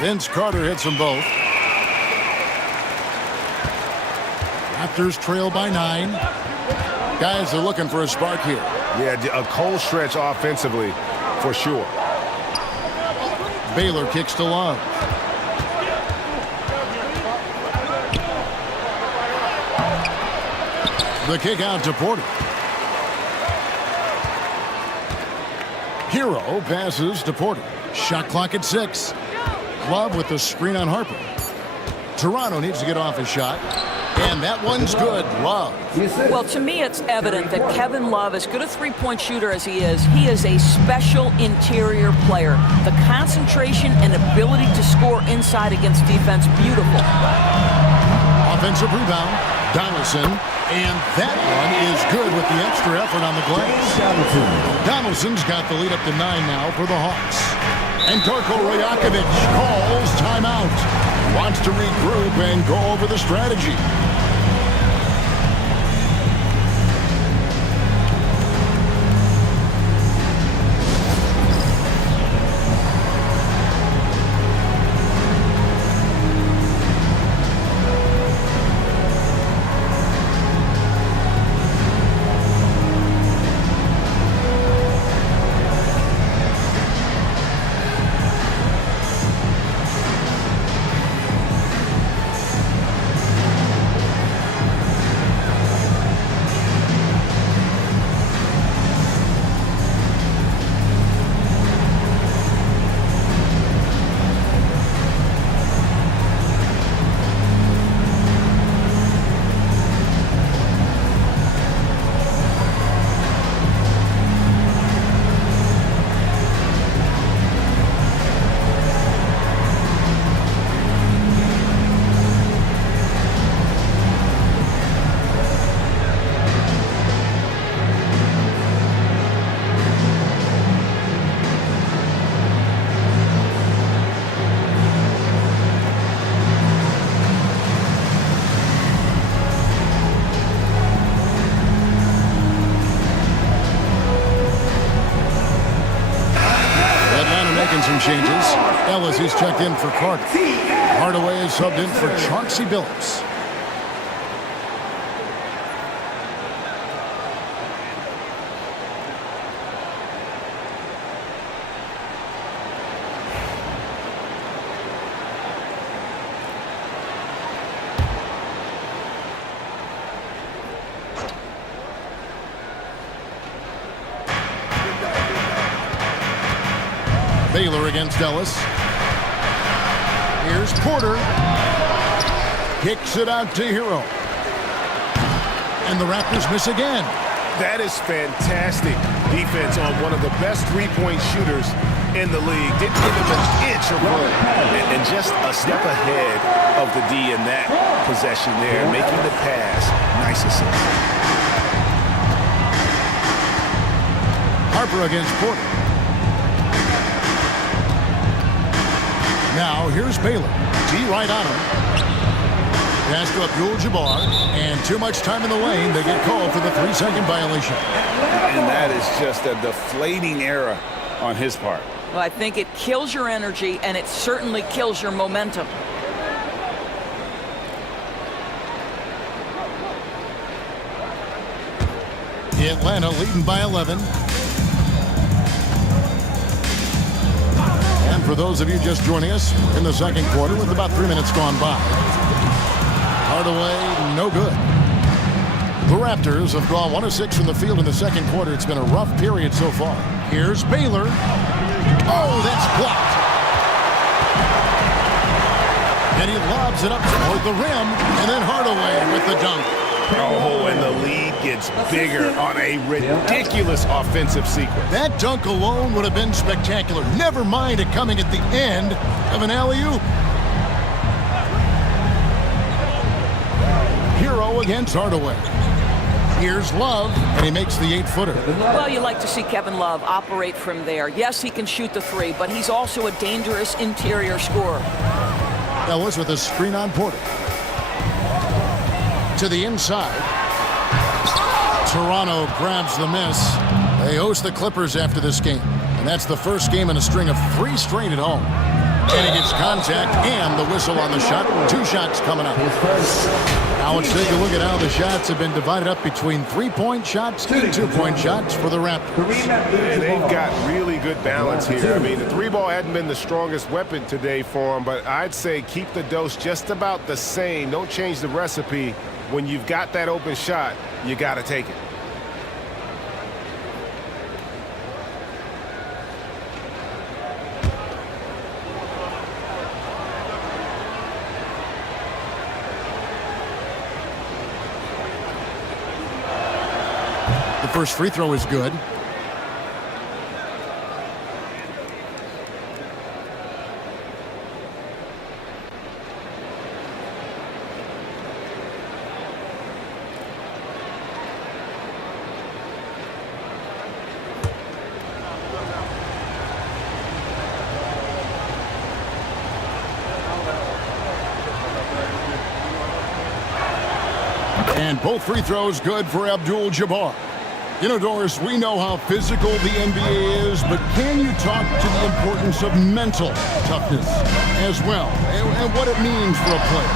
Vince Carter hits them both. Raptors trail by 9. Guys are looking for a spark here. Yeah, a cold stretch offensively for sure. Baylor kicks to Love. The kick out to Porter. Hero passes to Porter. Shot clock at 6. Love with the screen on Harper. Toronto needs to get off a shot. And that one's good. Love. Well, to me, it's evident that Kevin Love, as good a three-point shooter as he is a special interior player. The concentration and ability to score inside against defense, beautiful. Offensive rebound. Donaldson. And that one is good with the extra effort on the glass. Donaldson's got the lead up to 9 now for the Hawks. And Darko Rajakovic calls timeout. Wants to regroup and go over the strategy. Some changes. Ellis is checked in for Carter. Hardaway is subbed in for Chauncey Billups. Baylor against Ellis. Here's Porter. Kicks it out to Hero. And the Raptors miss again. That is fantastic defense on one of the best three-point shooters in the league. Didn't give him an inch of room. And just a step ahead of the D in that possession there, making the pass. Nice assist. Harper against Porter. Now here's Baylor. G right on him. Pass to Abdul-Jabbar, and too much time in the lane. They get called for the 3-second violation. And that is just a deflating error on his part. Well, I think it kills your energy, and it certainly kills your momentum. Atlanta leading by 11. And for those of you just joining us in the second quarter with about 3 minutes gone by. Hardaway, no good. The Raptors have gone 1 of 6 from the field in the second quarter. It's been a rough period so far. Here's Baylor. Oh, that's blocked. And he lobs it up toward the rim, and then Hardaway with the dunk. Oh, and the lead gets bigger on a ridiculous offensive sequence. That dunk alone would have been spectacular. Never mind it coming at the end of an alley-oop. Hero against Hardaway. Here's Love, and he makes the 8-footer. Well, you like to see Kevin Love operate from there. Yes, he can shoot the three, but he's also a dangerous interior scorer. Ellis with a screen on Porter. To the inside. Toronto grabs the miss. They host the Clippers after this game, and that's the first game in a string of 3 straight at home. And he gets contact and the whistle on the shot. 2 shots coming up. Now let's take a look at how the shots have been divided up between 3-point shots and 2-point shots for the Raptors. And they've got really good balance here. I mean, the 3-ball hadn't been the strongest weapon today for them, but I'd say keep the dose just about the same. Don't change the recipe. When you've got that open shot, you got to take it. The first free throw is good. And both free throws good for Abdul-Jabbar. You know, Doris, we know how physical the NBA is, but can you talk to the importance of mental toughness as well, and what it means for a player?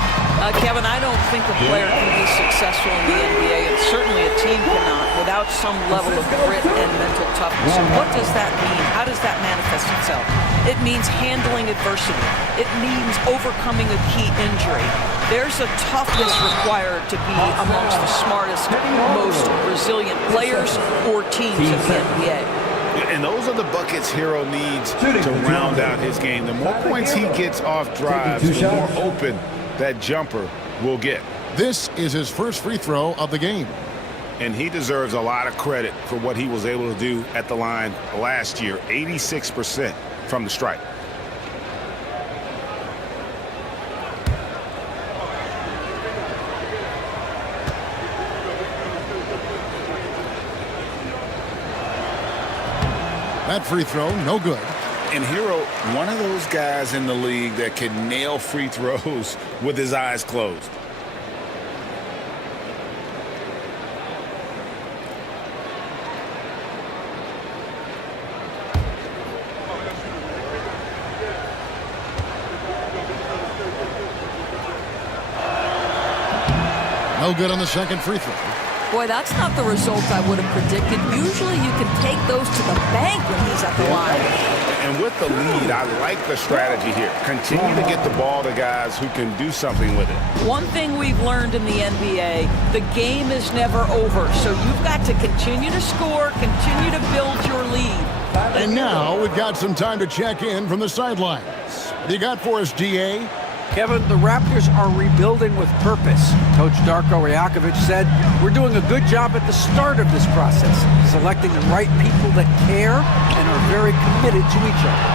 Kevin, I don't think a player can be successful in the NBA, and certainly a team cannot, without some level of grit and mental toughness. And what does that mean? How does that manifest itself? It means handling adversity. It means overcoming a key injury. There's a toughness required to be amongst the smartest, most resilient players or teams in the NBA. And those are the buckets Hero needs to round out his game. The more points he gets off drives, the more open that jumper will get. This is his first free throw of the game. And he deserves a lot of credit for what he was able to do at the line last year. 86% from the stripe. That free throw, no good. And Hero, one of those guys in the league that can nail free throws with his eyes closed. No good on the second free throw. Boy, that's not the result I would have predicted. Usually you can take those to the bank when he's at the line. And with the lead, I like the strategy here. Continue to get the ball to guys who can do something with it. One thing we've learned in the NBA, the game is never over. So you've got to continue to score, continue to build your lead. And now we've got some time to check in from the sidelines. What do you got for us, DA? Kevin, the Raptors are rebuilding with purpose. Coach Darko Rajakovic said, "We're doing a good job at the start of this process, selecting the right people that care and are very committed to each other.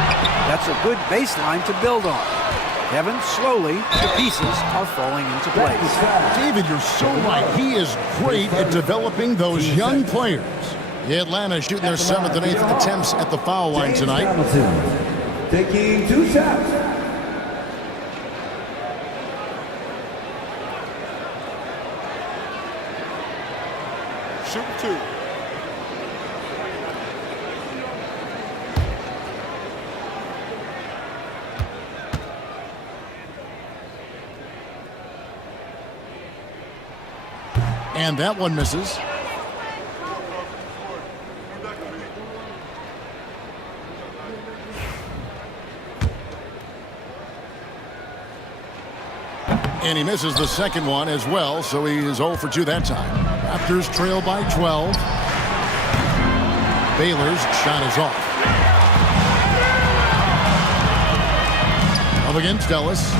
That's a good baseline to build on." Kevin, slowly, the pieces are falling into place. David, you're so right. He is great at developing those young players. Atlanta shooting their 7th and 8th attempts at the foul line tonight. Taking 2 shots. Shoot 2. And that one misses. And he misses the second one as well, so he is 0 for 2 that time. Raptors trail by 12. Baylor's shot is off. Up against Ellis.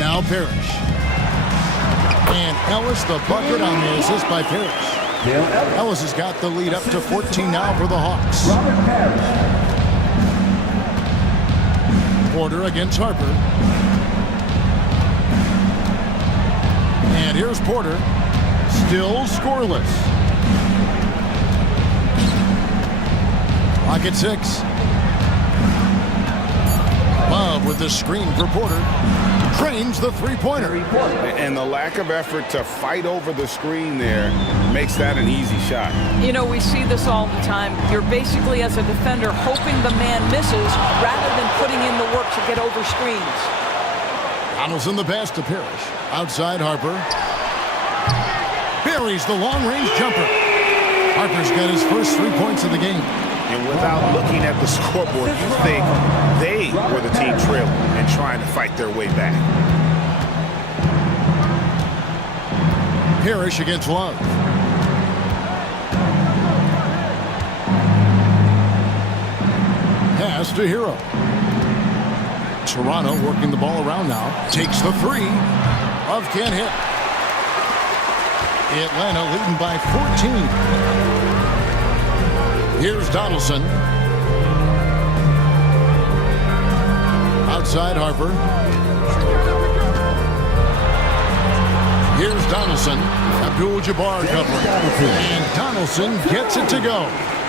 Now Parrish. And Ellis the bucket on the assist by Parrish. Ellis has got the lead up to 14 now for the Hawks. Porter against Harper. And here's Porter. Still scoreless. Clock at 6. Love with the screen for Porter. Drains the three-pointer. And the lack of effort to fight over the screen there makes that an easy shot. You know, we see this all the time. You're basically, as a defender, hoping the man misses rather than putting in the work to get over screens. Donaldson the pass to Parrish. Outside Harper. Buries the long-range jumper. Harper's got his first 3 points of the game. And without looking at the scoreboard, you think they were the team trailing and trying to fight their way back. Parrish against Love. Pass to Hero. Toronto working the ball around now. Takes the 3. Love can't hit. Atlanta leading by 14. Here's Donaldson. Outside Harper. Here's Donaldson. Abdul-Jabbar covering. And Donaldson gets it to go.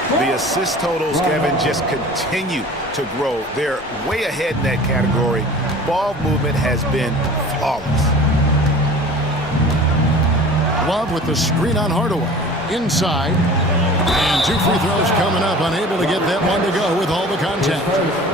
The assist totals, Kevin, just continue to grow. They're way ahead in that category. Ball movement has been flawless. Love with the screen on Hardaway. Inside. And 2 free throws coming up. Unable to get that one to go with all the contact.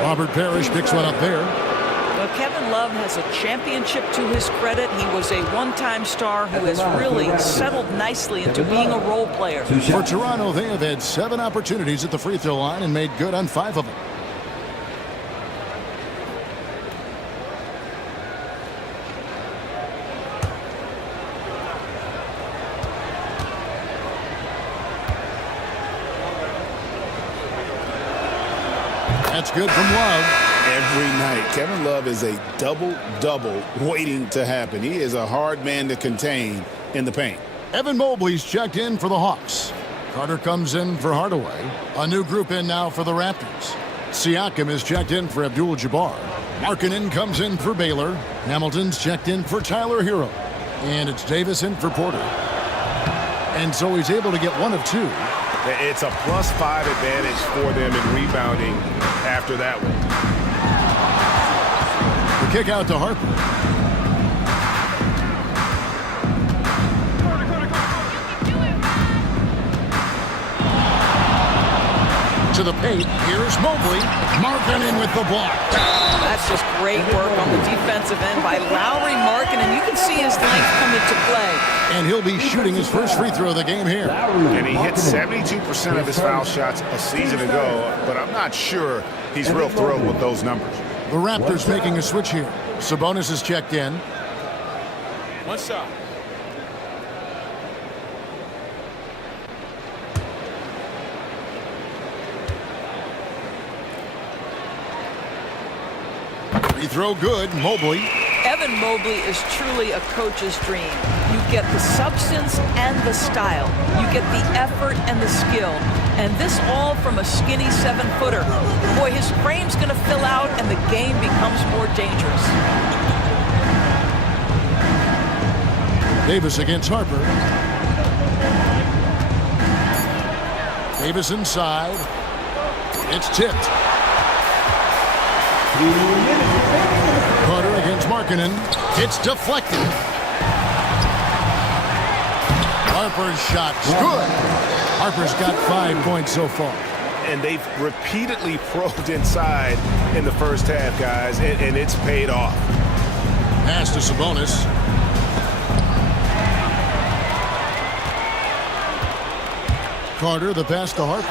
Robert Parrish picks one up there. Well, Kevin Love has a championship to his credit. He was a one-time star who has really settled nicely into being a role player. For Toronto, they have had 7 opportunities at the free throw line and made good on 5 of them. That's good from Love. Every night, Kevin Love is a double-double waiting to happen. He is a hard man to contain in the paint. Evan Mobley's checked in for the Hawks. Carter comes in for Hardaway. A new group in now for the Raptors. Siakam is checked in for Abdul-Jabbar. Markkanen comes in for Baylor. Hamilton's checked in for Tyler Hero. And it's Davis in for Porter. And so he's able to get 1 of 2. It's a +5 advantage for them in rebounding after that one. The kick out to Harper. To the paint. Here's Mobley. Markkanen with the block. That's just great work on the defensive end by Lauri Markkanen. You can see his length come into play. And he'll be shooting his first free throw of the game here. And he hit 72% of his foul shots a season ago, but I'm not sure he's real thrilled with those numbers. The Raptors making a switch here. Sabonis is checked in. 1 shot. Free throw good. Mobley. Evan Mobley is truly a coach's dream. You get the substance and the style. You get the effort and the skill. And this all from a skinny 7-footer. Boy, his frame's going to fill out and the game becomes more dangerous. Davis against Harper. Davis inside. It's tipped. Carter against Markkanen. It's deflected. Harper's shot's good. Harper's got 5 points so far. And they've repeatedly probed inside in the first half, guys, and it's paid off. Pass to Sabonis. Carter, the pass to Harper.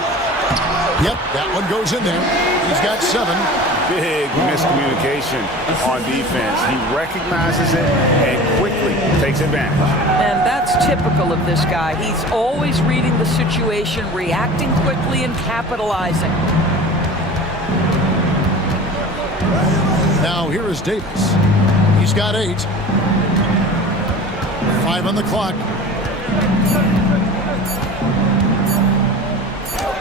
Yep, that one goes in there. He's got 7. Big miscommunication on defense. He recognizes it and quickly takes advantage. And that's typical of this guy. He's always reading the situation, reacting quickly, and capitalizing. Now here is Davis. He's got 8. 5 on the clock.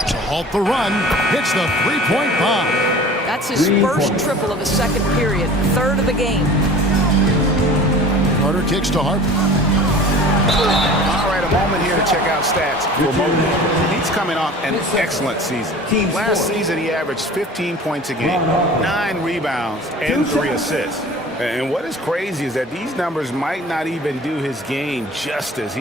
To halt the run, hits the 3-point bomb. That's his first triple of the second period, third of the game. Carter kicks to Harper. All right, a moment here to check out stats for Mobley. He's coming off an excellent season. Last season, he averaged 15 points a game, 9 rebounds, and 3 assists. And what is crazy is that these numbers might not even do his game justice.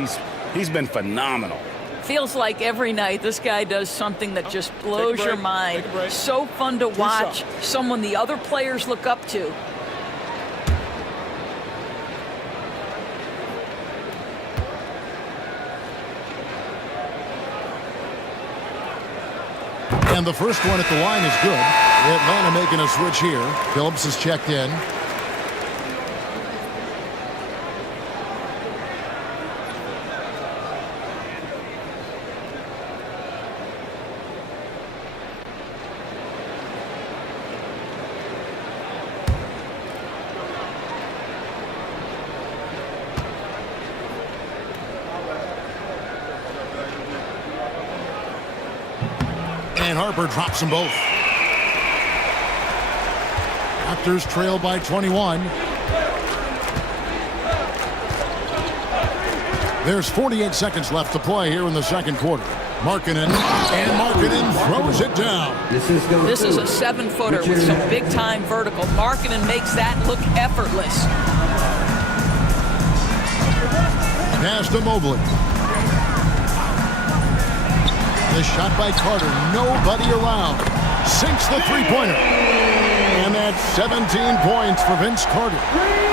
He's been phenomenal. Feels like every night this guy does something that just blows your mind. So fun to watch, someone the other players look up to. And the first one at the line is good. Atlanta making a switch here. Phillips is checked in. And Harper drops them both. Raptors trail by 21. There's 48 seconds left to play here in the second quarter. Markkanen, and Markkanen throws it down. This is a 7-footer with some big-time vertical. Markkanen makes that look effortless. Pass to Mobley. The shot by Carter, nobody around. Sinks the three-pointer. And that's 17 points for Vince Carter.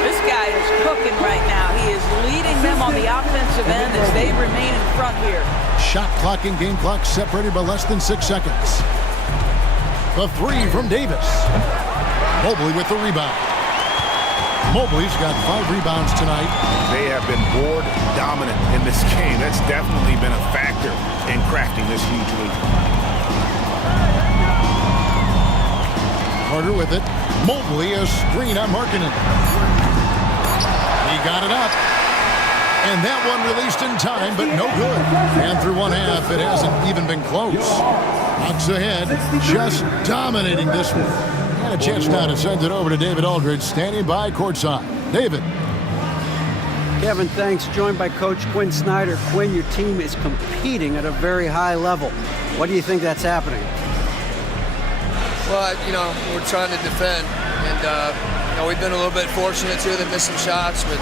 This guy is cooking right now. He is leading them on the offensive end as they remain in front here. Shot clock and game clock separated by less than 6 seconds. The 3 from Davis. Mobley with the rebound. Mobley's got 5 rebounds tonight. They have been board dominant in this game. That's definitely been a factor in crafting this huge lead. Carter with it. Mobley, a screen on Markkanen. He got it up. And that one released in time, but no good. And through one half, it hasn't even been close. Bucks ahead, just dominating this one. And a chance now to send it over to David Aldridge, standing by courtside. David. Kevin, thanks. Joined by Coach Quinn Snyder. Quinn, your team is competing at a very high level. What do you think that's happening? Well, we're trying to defend. And, we've been a little bit fortunate, too. They missed some shots. But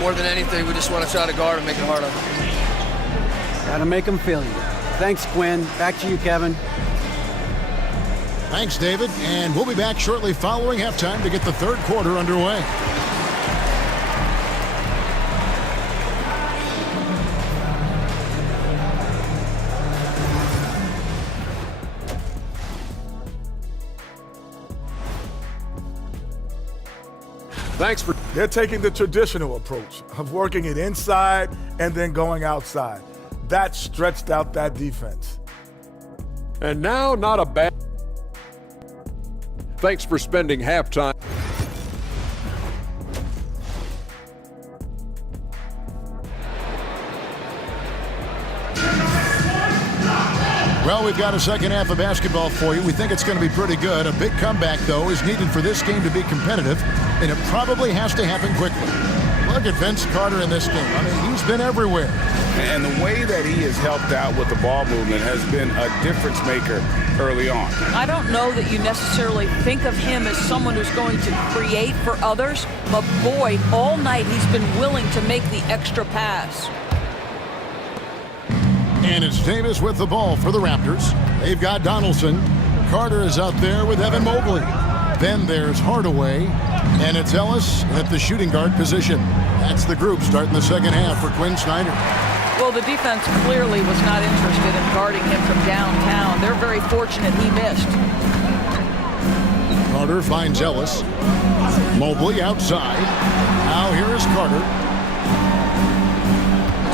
more than anything, we just want to try to guard and make it hard on them. Got to make them feel you. Thanks, Quinn. Back to you, Kevin. Thanks, David. And we'll be back shortly following halftime to get the third quarter underway. Thanks for... They're taking the traditional approach of working it inside and then going outside. That stretched out that defense. And now, not a bad... Thanks for spending halftime. Well, we've got a second half of basketball for you. We think it's going to be pretty good. A big comeback, though, is needed for this game to be competitive, and it probably has to happen quickly. Look at Vince Carter in this game. I mean, he's been everywhere. And the way that he has helped out with the ball movement has been a difference maker early on. I don't know that you necessarily think of him as someone who's going to create for others, but boy, all night he's been willing to make the extra pass. And it's Davis with the ball for the Raptors. They've got Donaldson. Carter is out there with Evan Mobley. Then there's Hardaway. And it's Ellis at the shooting guard position. That's the group starting the second half for Quinn Snyder. Well, the defense clearly was not interested in guarding him from downtown. They're very fortunate he missed. Carter finds Ellis. Mobley outside. Now here is Carter.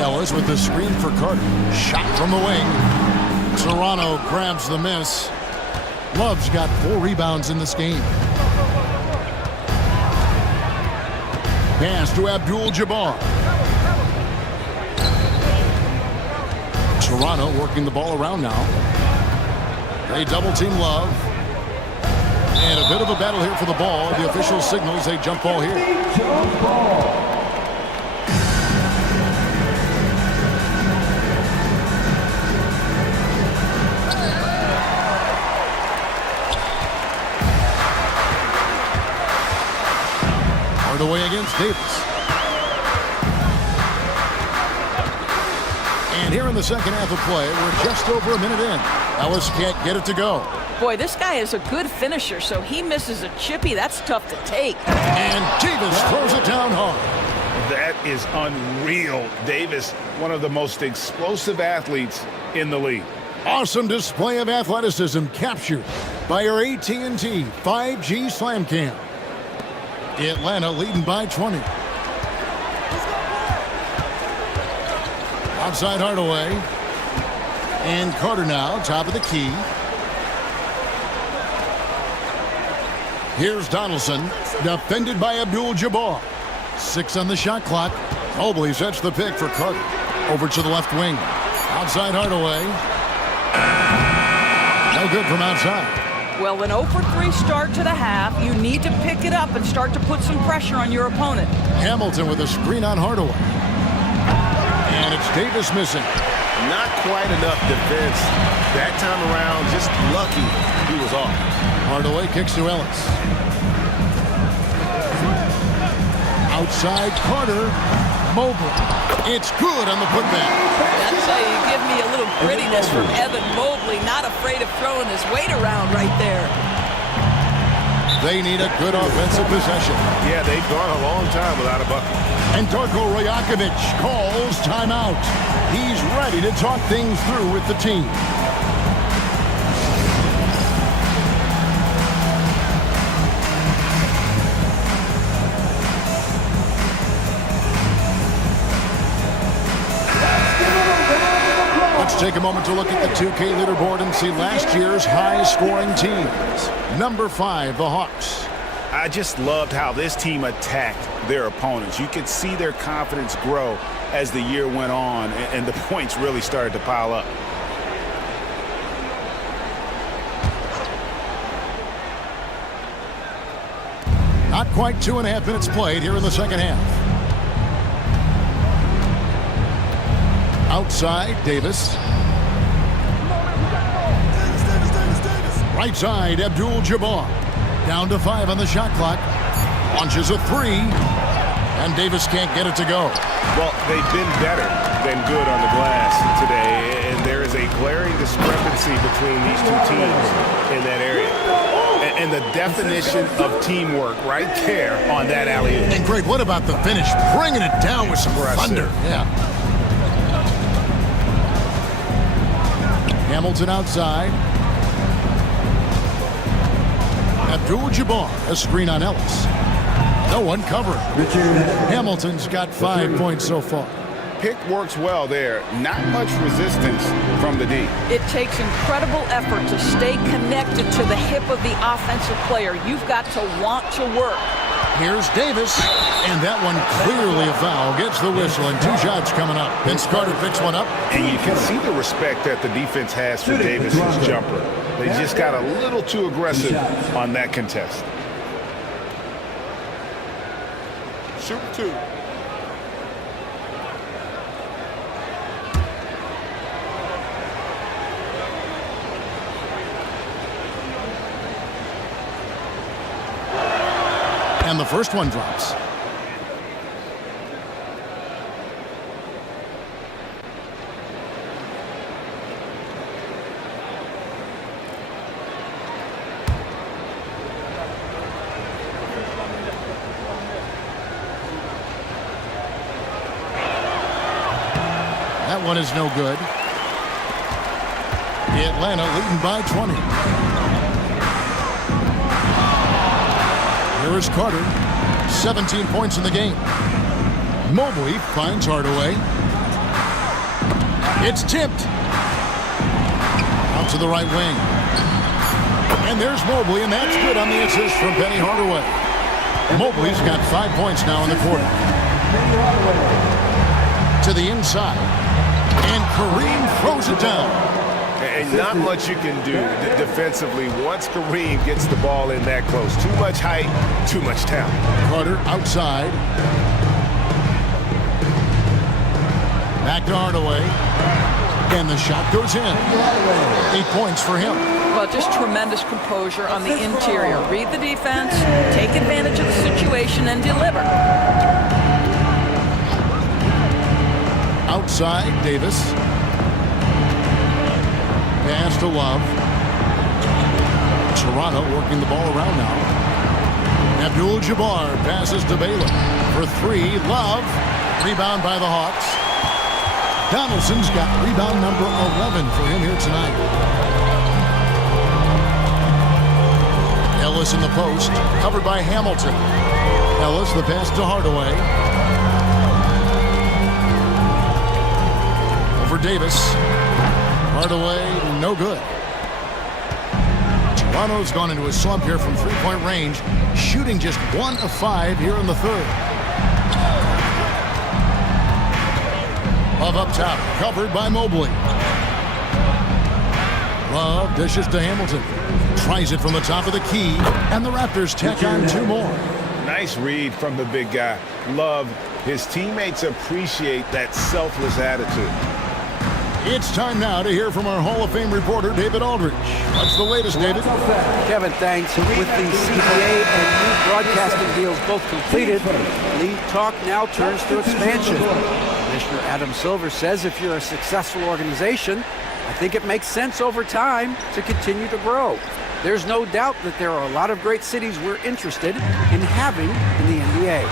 Ellis with the screen for Carter. Shot from the wing. Toronto grabs the miss. Love's got 4 rebounds in this game. Pass to Abdul-Jabbar. Toronto working the ball around now. They double team Love. And a bit of a battle here for the ball. The official signals a jump ball here. Hardaway against Davis. And here in the second half of play, we're just over a minute in. Ellis can't get it to go. Boy, this guy is a good finisher, so he misses a chippy. That's tough to take. And Davis throws it down hard. That is unreal. Davis, one of the most explosive athletes in the league. Awesome display of athleticism captured by your AT&T 5G Slam Cam. Atlanta leading by 20. Outside Hardaway. And Carter now, top of the key. Here's Donaldson, defended by Abdul-Jabbar. 6 on the shot clock. Mobley sets the pick for Carter. Over to the left wing. Outside Hardaway. No good from outside. Well, an 0 for 3 start to the half. You need to pick it up and start to put some pressure on your opponent. Hamilton with a screen on Hardaway. And it's Davis missing. Not quite enough defense that time around. Just lucky he was off. Hardaway kicks to Ellis. Outside Carter. Mobley. It's good on the putback. That's how you give me a little grittiness from Evan Mobley. Not afraid of throwing his weight around right there. They need a good offensive possession. Yeah, they've gone a long time without a bucket. And Darko Rajakovic calls timeout. He's ready to talk things through with the team. Let's take a moment to look at the 2K leaderboard and see last year's high-scoring teams. Number 5, the Hawks. I just loved how this team attacked their opponents. You could see their confidence grow as the year went on, and the points really started to pile up. Not quite 2.5 minutes played here in the second half. Outside, Davis. Right side, Abdul-Jabbar. Down to 5 on the shot clock. Launches a 3. And Davis can't get it to go. Well, they've been better than good on the glass today, and there is a glaring discrepancy between these two teams in that area. And the definition of teamwork right there on that alley-oop. And Greg, what about the finish? Bringing it down with some thunder. Yeah. Hamilton outside. Abdul-Jabbar, a screen on Ellis. No one covering. Hamilton's got 5 points so far. Pick works well there. Not much resistance from the D. It takes incredible effort to stay connected to the hip of the offensive player. You've got to want to work. Here's Davis, and that one clearly a foul. Gets the whistle, and 2 shots coming up. Vince Carter picks one up. And you can see the respect that the defense has for Davis's jumper. They just got a little too aggressive on that contest. Shoot 2. And the first one drops. That one is no good. Atlanta leading by 20. Here is Carter. 17 points in the game. Mobley finds Hardaway. It's tipped. Out to the right wing. And there's Mobley, and that's good on the assist from Penny Hardaway. Mobley's got 5 points now in the quarter. To the inside. And Kareem throws it down. And not much you can do defensively once Kareem gets the ball in that close. Too much height, too much talent. Carter outside. Back to Hardaway. And the shot goes in. 8 points for him. Well, just tremendous composure on the interior. Read the defense, take advantage of the situation, and deliver. Outside, Davis. Pass to Love. Toronto working the ball around now. Abdul-Jabbar passes to Baylor. For 3, Love. Rebound by the Hawks. Donaldson's got rebound number 11 for him here tonight. Ellis in the post, covered by Hamilton. Ellis, the pass to Hardaway. Over Davis. Hardaway, no good. Toronto's gone into a slump here from 3-point range, shooting just 1 of 5 here in the third. Love up top, covered by Mobley. Love dishes to Hamilton. Tries it from the top of the key, and the Raptors tack on 2 more. Nice read from the big guy. Love. His teammates appreciate that selfless attitude. It's time now to hear from our Hall of Fame reporter, David Aldridge. What's the latest, David? Kevin, thanks. With the CBA and new broadcasting deals both completed, league talk now turns to expansion. Commissioner Adam Silver says if you're a successful organization, I think it makes sense over time to continue to grow. There's no doubt that there are a lot of great cities we're interested in having in the NBA.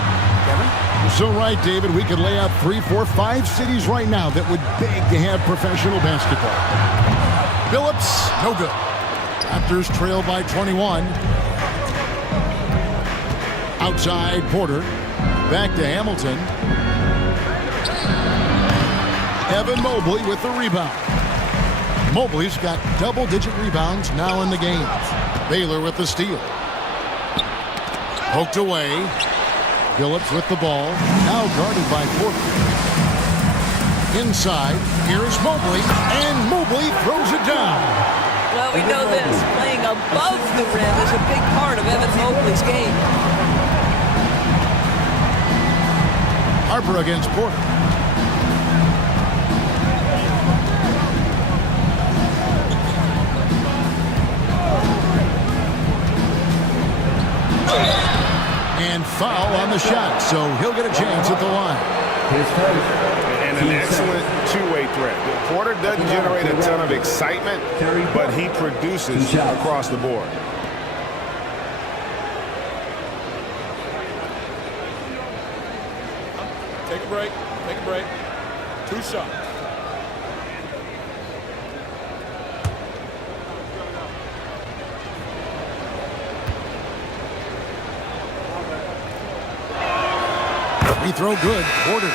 Kevin? You're so right, David. We could lay out 3, 4, 5 cities right now that would beg to have professional basketball. Phillips, no good. Raptors trail by 21. Outside, Porter. Back to Hamilton. Evan Mobley with the rebound. Mobley's got double-digit rebounds now in the game. Baylor with the steal. Poked away. Phillips with the ball. Now guarded by Porter. Inside. Here's Mobley. And Mobley throws it down. Well, we know this. Playing above the rim is a big part of Evan Mobley's game. Harper against Porter. And foul on the shot, so he'll get a chance at the line. And an excellent two-way threat. Porter doesn't generate a ton of excitement, but he produces across the board. Take a break. Take a break. 2 shots. Free throw good. Porter.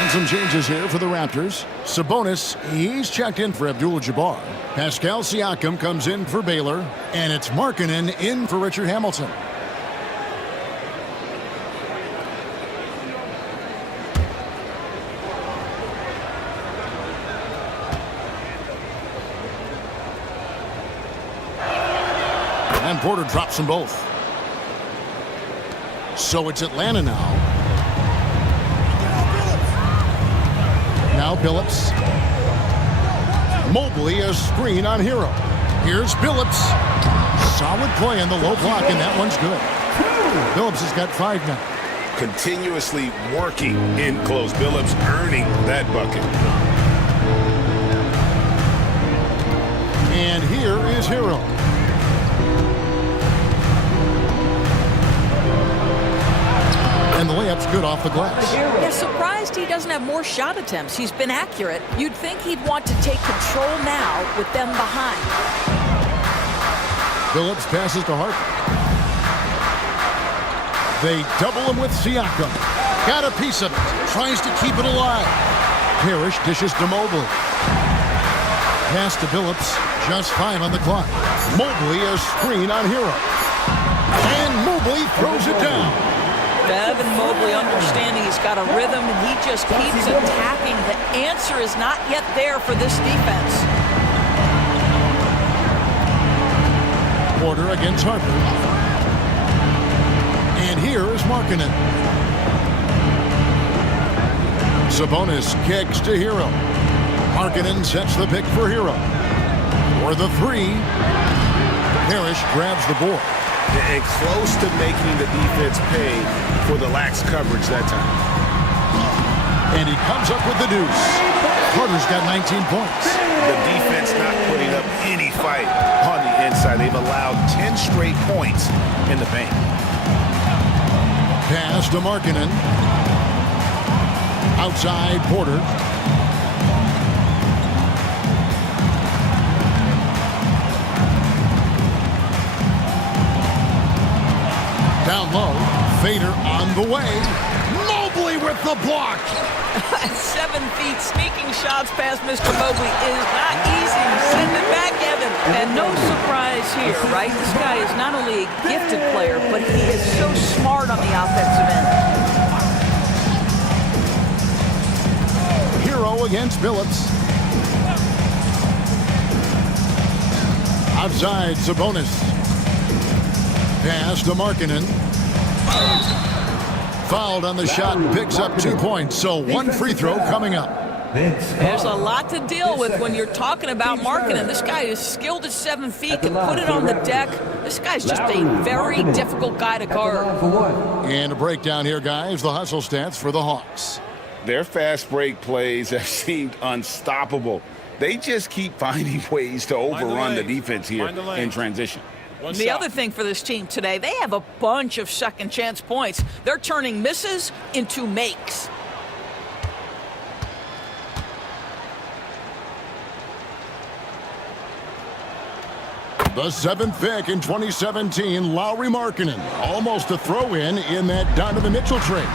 And some changes here for the Raptors. Sabonis, he's checked in for Abdul-Jabbar. Pascal Siakam comes in for Baylor. And it's Markkanen in for Richard Hamilton. And Porter drops them both. So it's Atlanta now. Now Billups. Mobley a screen on Hero. Here's Billups. Solid play in the low block, and that one's good. Billups has got 5 now. Continuously working in close. Billups earning that bucket. And here is Hero. And the layup's good off the glass. Yeah, surprised he doesn't have more shot attempts. He's been accurate. You'd think he'd want to take control now with them behind. Billups passes to Harper. They double him with Siakam. Got a piece of it. Tries to keep it alive. Parrish dishes to Mobley. Pass to Billups. Just 5 on the clock. Mobley a screen on Hero. And Mobley throws it down. Evan Mobley understanding he's got a rhythm and he just keeps attacking. The answer is not yet there for this defense. Porter against Harper. And here is Markkanen. Sabonis kicks to Hero. Markkanen sets the pick for Hero. For the 3. Parrish grabs the board. And close to making the defense pay for the lax coverage that time. And he comes up with the deuce. Porter's got 19 points. The defense not putting up any fight on the inside. They've allowed 10 straight points in the paint. Pass to Markkanen. Outside Porter. Down low. Fader on the way. Mobley with the block. At 7 feet, sneaking shots past Mr. Mobley is not easy. Send it back, Evan. And no surprise here, right? This guy is not only a gifted player, but he is so smart on the offensive end. Hero against Billups. Outside Sabonis. Pass to Markkanen. Fouled on the shot, picks up 2 points, so 1 free throw coming up. There's a lot to deal with when you're talking about Markkanen. This guy is skilled at 7 feet, can put it on the deck. This guy's just a very difficult guy to guard. And a breakdown here, guys. The hustle stats for the Hawks. Their fast break plays have seemed unstoppable. They just keep finding ways to overrun the defense here in transition. The other thing for this team today, they have a bunch of second chance points. They're turning misses into makes. The 7th pick in 2017, Lauri Markkanen. Almost a throw-in that Donovan Mitchell trade.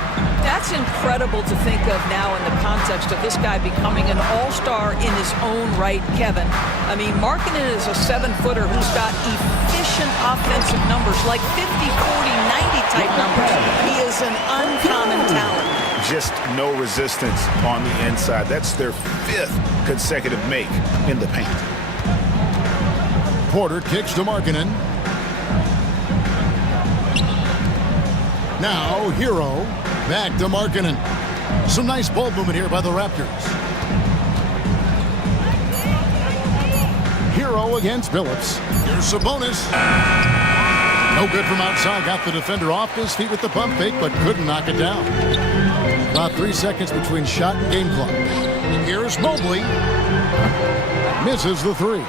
That's incredible to think of now in the context of this guy becoming an all-star in his own right, Kevin. I mean, Markkanen is a 7-footer who's got efficient offensive numbers, like 50, 40, 90 type numbers. He is an uncommon talent. Just no resistance on the inside. That's their 5th consecutive make in the paint. Porter kicks to Markkanen. Now Hero back to Markkanen. Some nice ball movement here by the Raptors. Hero against Billups. Here's Sabonis. No good from outside. Got the defender off his feet with the pump fake, but couldn't knock it down. About 3 seconds between shot and game clock. Here's Mobley. Misses the 3.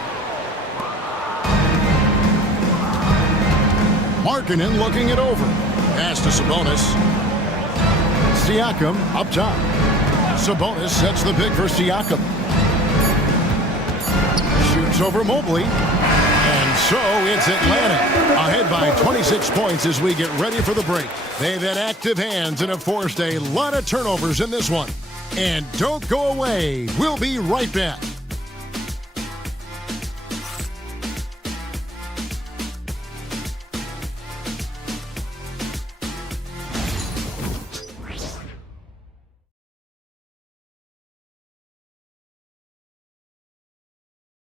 Markkanen looking it over. Pass to Sabonis. Siakam up top. Sabonis sets the pick for Siakam. Shoots over Mobley. And so it's Atlanta ahead by 26 points as we get ready for the break. They've had active hands and have forced a lot of turnovers in this one. And don't go away. We'll be right back.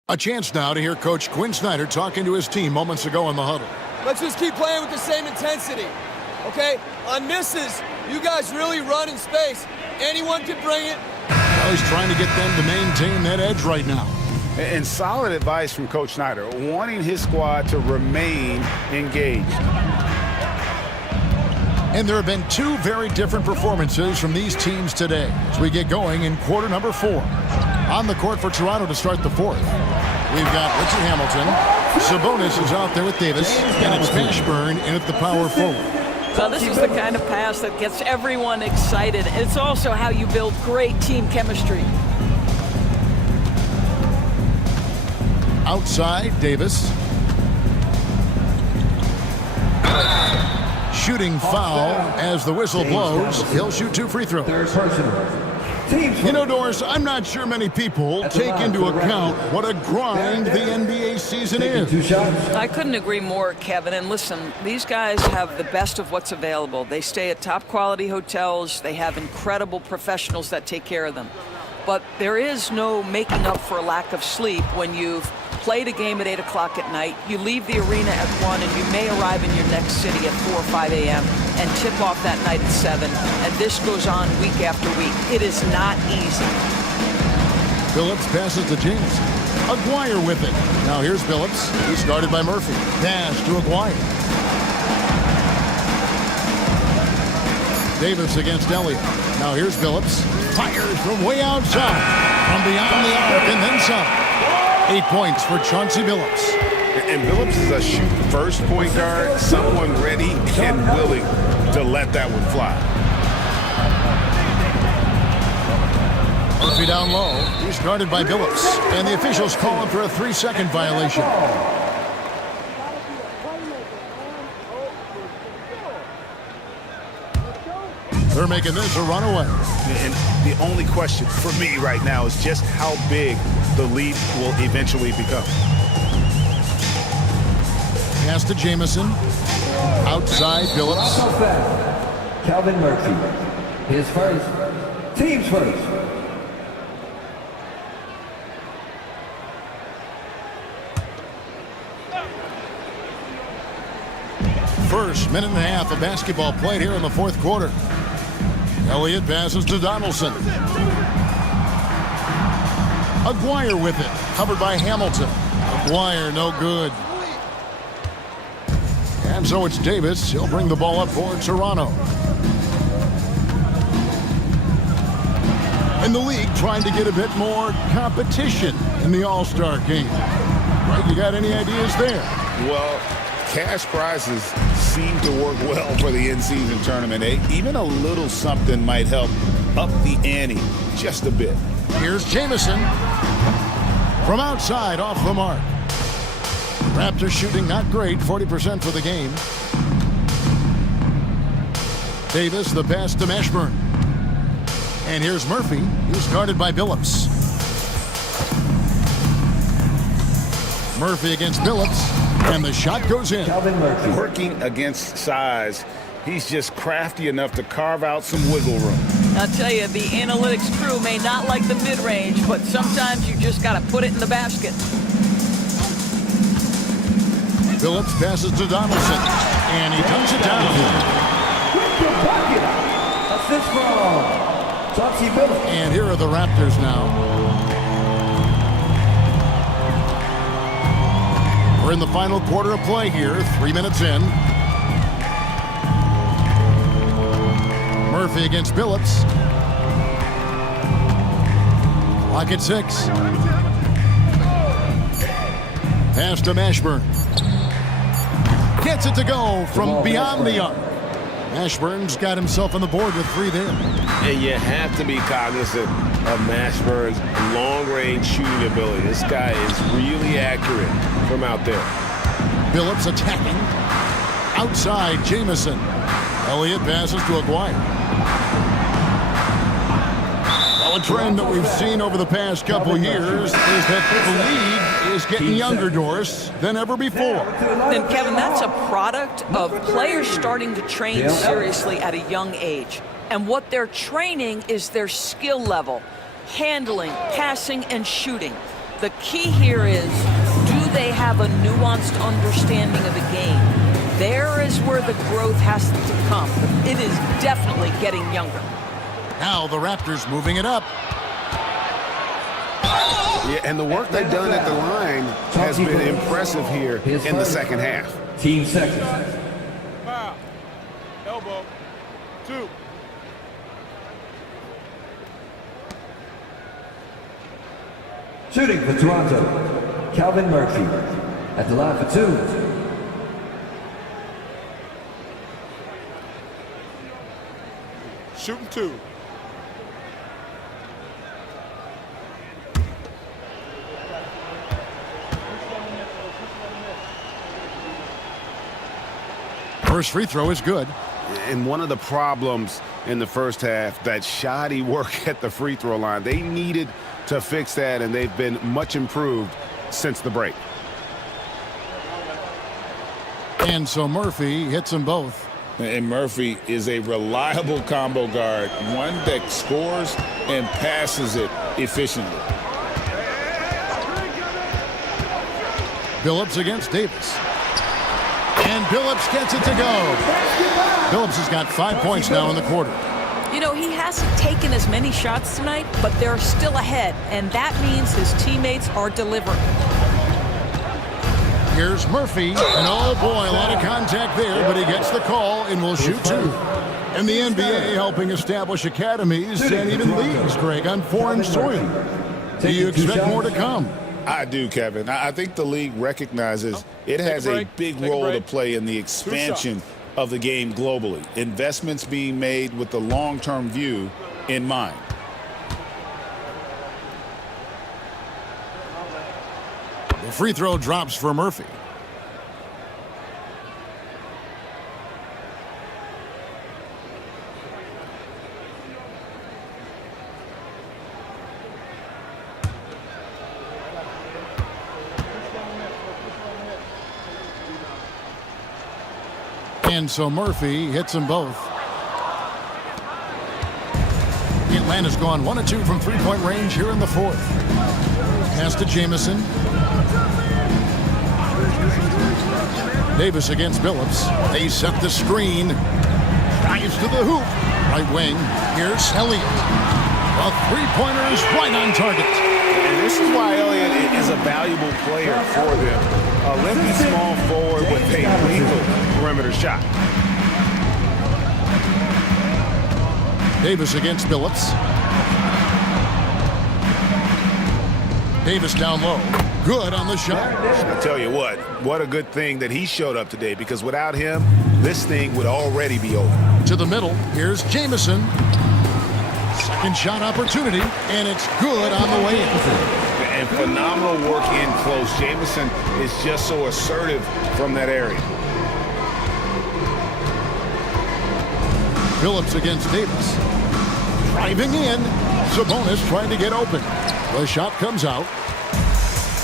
A chance now to hear Coach Quinn Snyder talking to his team moments ago in the huddle. Let's just keep playing with the same intensity, okay? On misses, you guys really run in space. Anyone can bring it. Well, he's trying to get them to maintain that edge right now. And solid advice from Coach Snyder, wanting his squad to remain engaged. And there have been two very different performances from these teams today as we get going in quarter number 4. On the court for Toronto to start the fourth, we've got Richard Hamilton. Sabonis is out there with Davis, and it's Mashburn in at the power forward. Well, this is the kind of pass that gets everyone excited. It's also how you build great team chemistry. Outside, Davis. Shooting foul as the whistle blows. He'll shoot 2 free throws. You know, Doris, I'm not sure many people take into account what a grind the NBA season is. I couldn't agree more, Kevin. And listen, these guys have the best of what's available. They stay at top quality hotels. They have incredible professionals that take care of them. But there is no making up for a lack of sleep when you've played a game at 8 o'clock at night, you leave the arena at 1, and you may arrive in your next city at 4 or 5 a.m. and tip off that night at 7. And this goes on week after week. It is not easy. Phillips passes to James. Aguirre with it. Now here's Phillips. He's guarded by Murphy. Pass to Aguirre. Davis against Elliott. Now here's Phillips. Fires from way outside. From beyond the arc and then some. 8 points for Chauncey Billups. And Billups is a shoot-first point guard, someone ready and willing to let that one fly. Murphy down low. He's guarded by Billups. And the officials call him for a 3-second violation. They're making this a runaway. And the only question for me right now is just how big the lead will eventually become. Pass to Jamison. Outside, Billups. Calvin Murphy. His first. Team's first. First minute and a half of basketball played here in the fourth quarter. Elliott passes to Donaldson. Aguirre with it. Covered by Hamilton. Aguirre no good. And so it's Davis. He'll bring the ball up for Toronto. And the league trying to get a bit more competition in the All-Star game. Right, you got any ideas there? Well, cash prizes seem to work well for the in-season tournament. Even a little something might help up the ante just a bit. Here's Jamison. From outside, off the mark. Raptors shooting not great, 40% for the game. Davis, the pass to Mashburn. And here's Murphy. He's guarded by Billups. Murphy against Billups. And the shot goes in. Working against size, he's just crafty enough to carve out some wiggle room. I'll tell you, the analytics crew may not like the mid-range, but sometimes you just got to put it in the basket. Billups passes to Donaldson, and he tucks it down. Assist from Chauncey Billups. And here are the Raptors now. We're in the final quarter of play here, 3 minutes in. Murphy against Billups. Clock at 6. Pass to Mashburn. Gets it to go from beyond the arc. Mashburn's got himself on the board with 3 there. And you have to be cognizant of Mashburn's long-range shooting ability. This guy is really accurate from out there. Billups attacking. Outside, Jamison. Elliott passes to Aguirre. Well, a trend that we've seen over the past couple years is that the league is getting younger, Doris, than ever before. And Kevin, that's a product of players starting to train seriously at a young age. And what they're training is their skill level, handling, passing, and shooting. The key here is, do they have a nuanced understanding of the game? There is where the growth has to come. It is definitely getting younger. Now the Raptors moving it up. Yeah, and the work they've done at the line has been impressive here in the second half. Team second. Foul. Elbow. 2. Shooting for Toronto, Calvin Murphy. At the line for 2. Shooting 2. First free throw is good. And one of the problems in the first half, that shoddy work at the free throw line. They needed to fix that, and they've been much improved since the break. And so Murphy hits them both. And Murphy is a reliable combo guard, one that scores and passes it efficiently. Billups against Davis. And Billups gets it to go. Billups has got 5 points now in the quarter. You know, he hasn't taken as many shots tonight, but they're still ahead, and that means his teammates are delivering. Here's Murphy, and oh boy, a lot of contact there, but he gets the call and will shoot 2. And the NBA helping establish academies and even leagues, Greg, on foreign soil. Do you expect more to come? I do, Kevin. I think the league recognizes it has a big role to play in the expansion of the game globally. Investments being made with the long-term view in mind. The free throw drops for Murphy. And so Murphy hits them both. Atlanta's gone 1 of 2 from three-point range here in the fourth. Pass to Jamison. Davis against Billups. They set the screen. Drives to the hoop. Right wing. Here's Elliott. A three-pointer is right on target. And this is why Elliott is a valuable player for them. A lengthy small forward with a lethal perimeter shot. Davis against Billups. Davis down low. Good on the shot. I tell you what a good thing that he showed up today, because without him, this thing would already be over. To the middle. Here's Jamison. Second shot opportunity, and it's good on the way in. And phenomenal work in close. Jamison is just so assertive from that area. Billups against Davis. Driving in. Sabonis trying to get open. The shot comes out.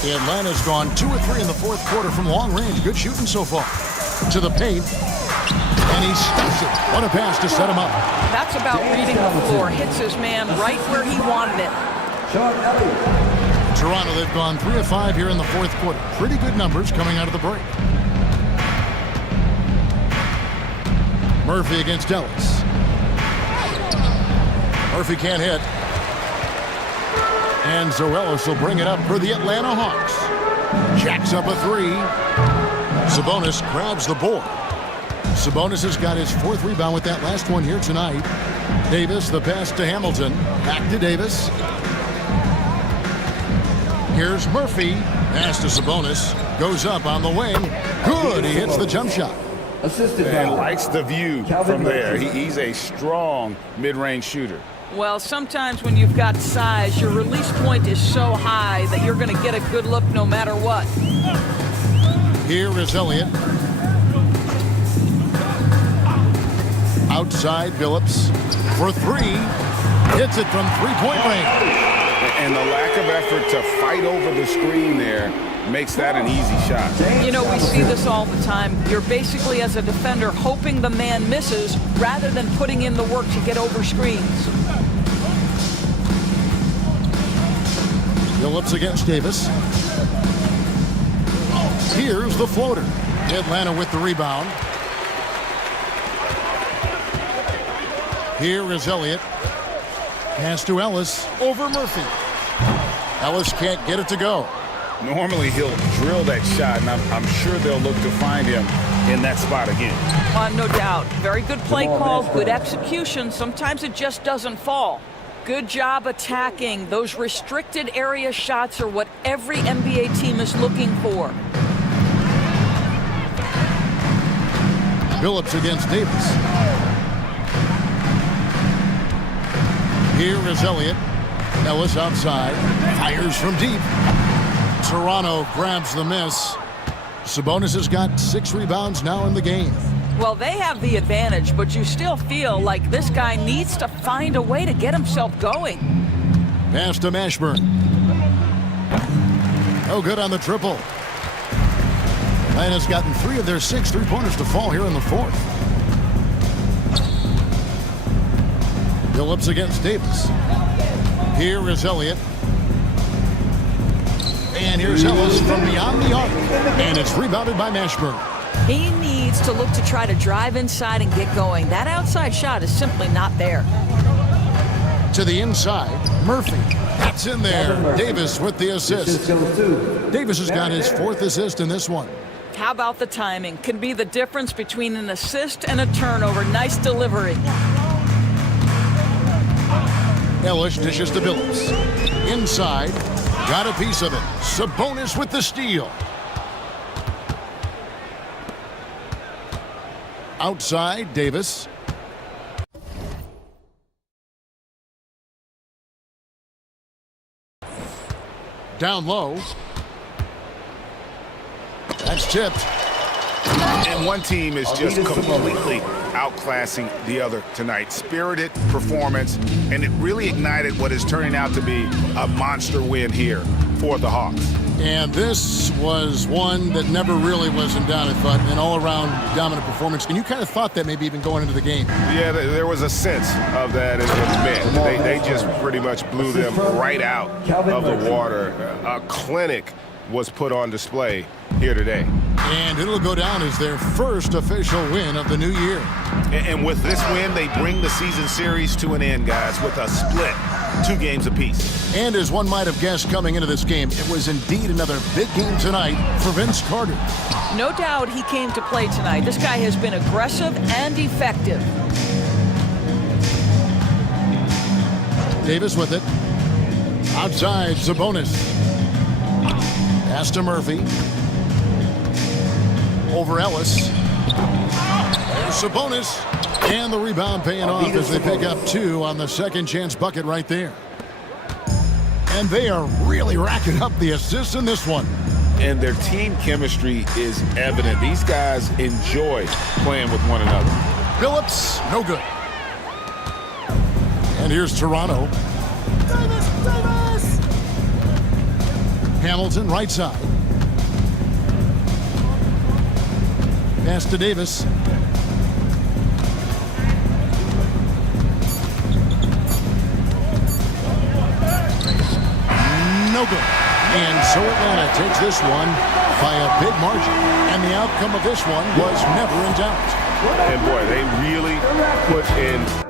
Atlanta's gone 2 of 3 in the fourth quarter from long range. Good shooting so far. To the paint. And he stuffs it. What a pass to set him up. That's about reading the floor. Hits his man right where he wanted it. Toronto, they've gone 3 of 5 here in the fourth quarter. Pretty good numbers coming out of the break. Murphy against Ellis. Murphy can't hit. And Zoelis will bring it up for the Atlanta Hawks. Jacks up a 3. Sabonis grabs the board. Sabonis has got his 4th rebound with that last one here tonight. Davis, the pass to Hamilton. Back to Davis. Here's Murphy. Pass to Sabonis. Goes up on the wing. Good. He hits the jump shot. And likes the view from there. He's a strong mid-range shooter. Well, sometimes when you've got size, your release point is so high that you're going to get a good look no matter what. Here is Elliott. Outside Billups for 3. Hits it from three-point range. And the lack of effort to fight over the screen there makes that an easy shot. You know, we see this all the time. You're basically, as a defender, hoping the man misses rather than putting in the work to get over screens. Phillips against Davis. Here's the floater. Atlanta with the rebound. Here is Elliott. Pass to Ellis over Murphy. Ellis can't get it to go. Normally he'll drill that shot, and I'm sure they'll look to find him in that spot again. No doubt. Very good play call, good execution. Sometimes it just doesn't fall. Good job attacking. Those restricted area shots are what every NBA team is looking for. Phillips against Davis. Here is Elliott. Ellis outside. Fires from deep. Toronto grabs the miss. Sabonis has got 6 rebounds now in the game. Well, they have the advantage, but you still feel like this guy needs to find a way to get himself going. Pass to Mashburn. No good on the triple. Atlanta's gotten 3 of their 6 3-pointers to fall here in the 4th. Phillips against Davis. Here is Elliott. And here's Ellis from beyond the arc. And it's rebounded by Mashburn. He needs to look to try to drive inside and get going. That outside shot is simply not there. To the inside, Murphy. That's in there. Davis with the assist. Davis has got his 4th assist in this one. How about the timing? Can be the difference between an assist and a turnover. Nice delivery. Ellis dishes to Phillips. Inside, got a piece of it. Sabonis with the steal. Outside, Davis. Down low. That's tipped. And one team is just completely outclassing the other tonight. Spirited performance, and it really ignited what is turning out to be a monster win here for the Hawks. And this was one that never really was in doubt, I thought, an all-around dominant performance. And you kind of thought that maybe even going into the game. Yeah, there was a sense of that in the men. They just pretty much blew them right out of the water. A clinic was put on display here today. And it'll go down as their first official win of the new year. And with this win, they bring the season series to an end, guys, with a split, 2 games apiece. And as one might have guessed coming into this game, it was indeed another big game tonight for Vince Carter. No doubt he came to play tonight. This guy has been aggressive and effective. Davis with it. Outside, Sabonis. Pass to Murphy. Over Ellis. There's Sabonis. And the rebound paying off as they pick up 2 on the second chance bucket right there. And they are really racking up the assists in this one. And their team chemistry is evident. These guys enjoy playing with one another. Phillips, no good. And here's Toronto. Davis! Hamilton, right side. Pass to Davis. No good. And so Atlanta takes this one by a big margin. And the outcome of this one was never in doubt. And boy, they really put in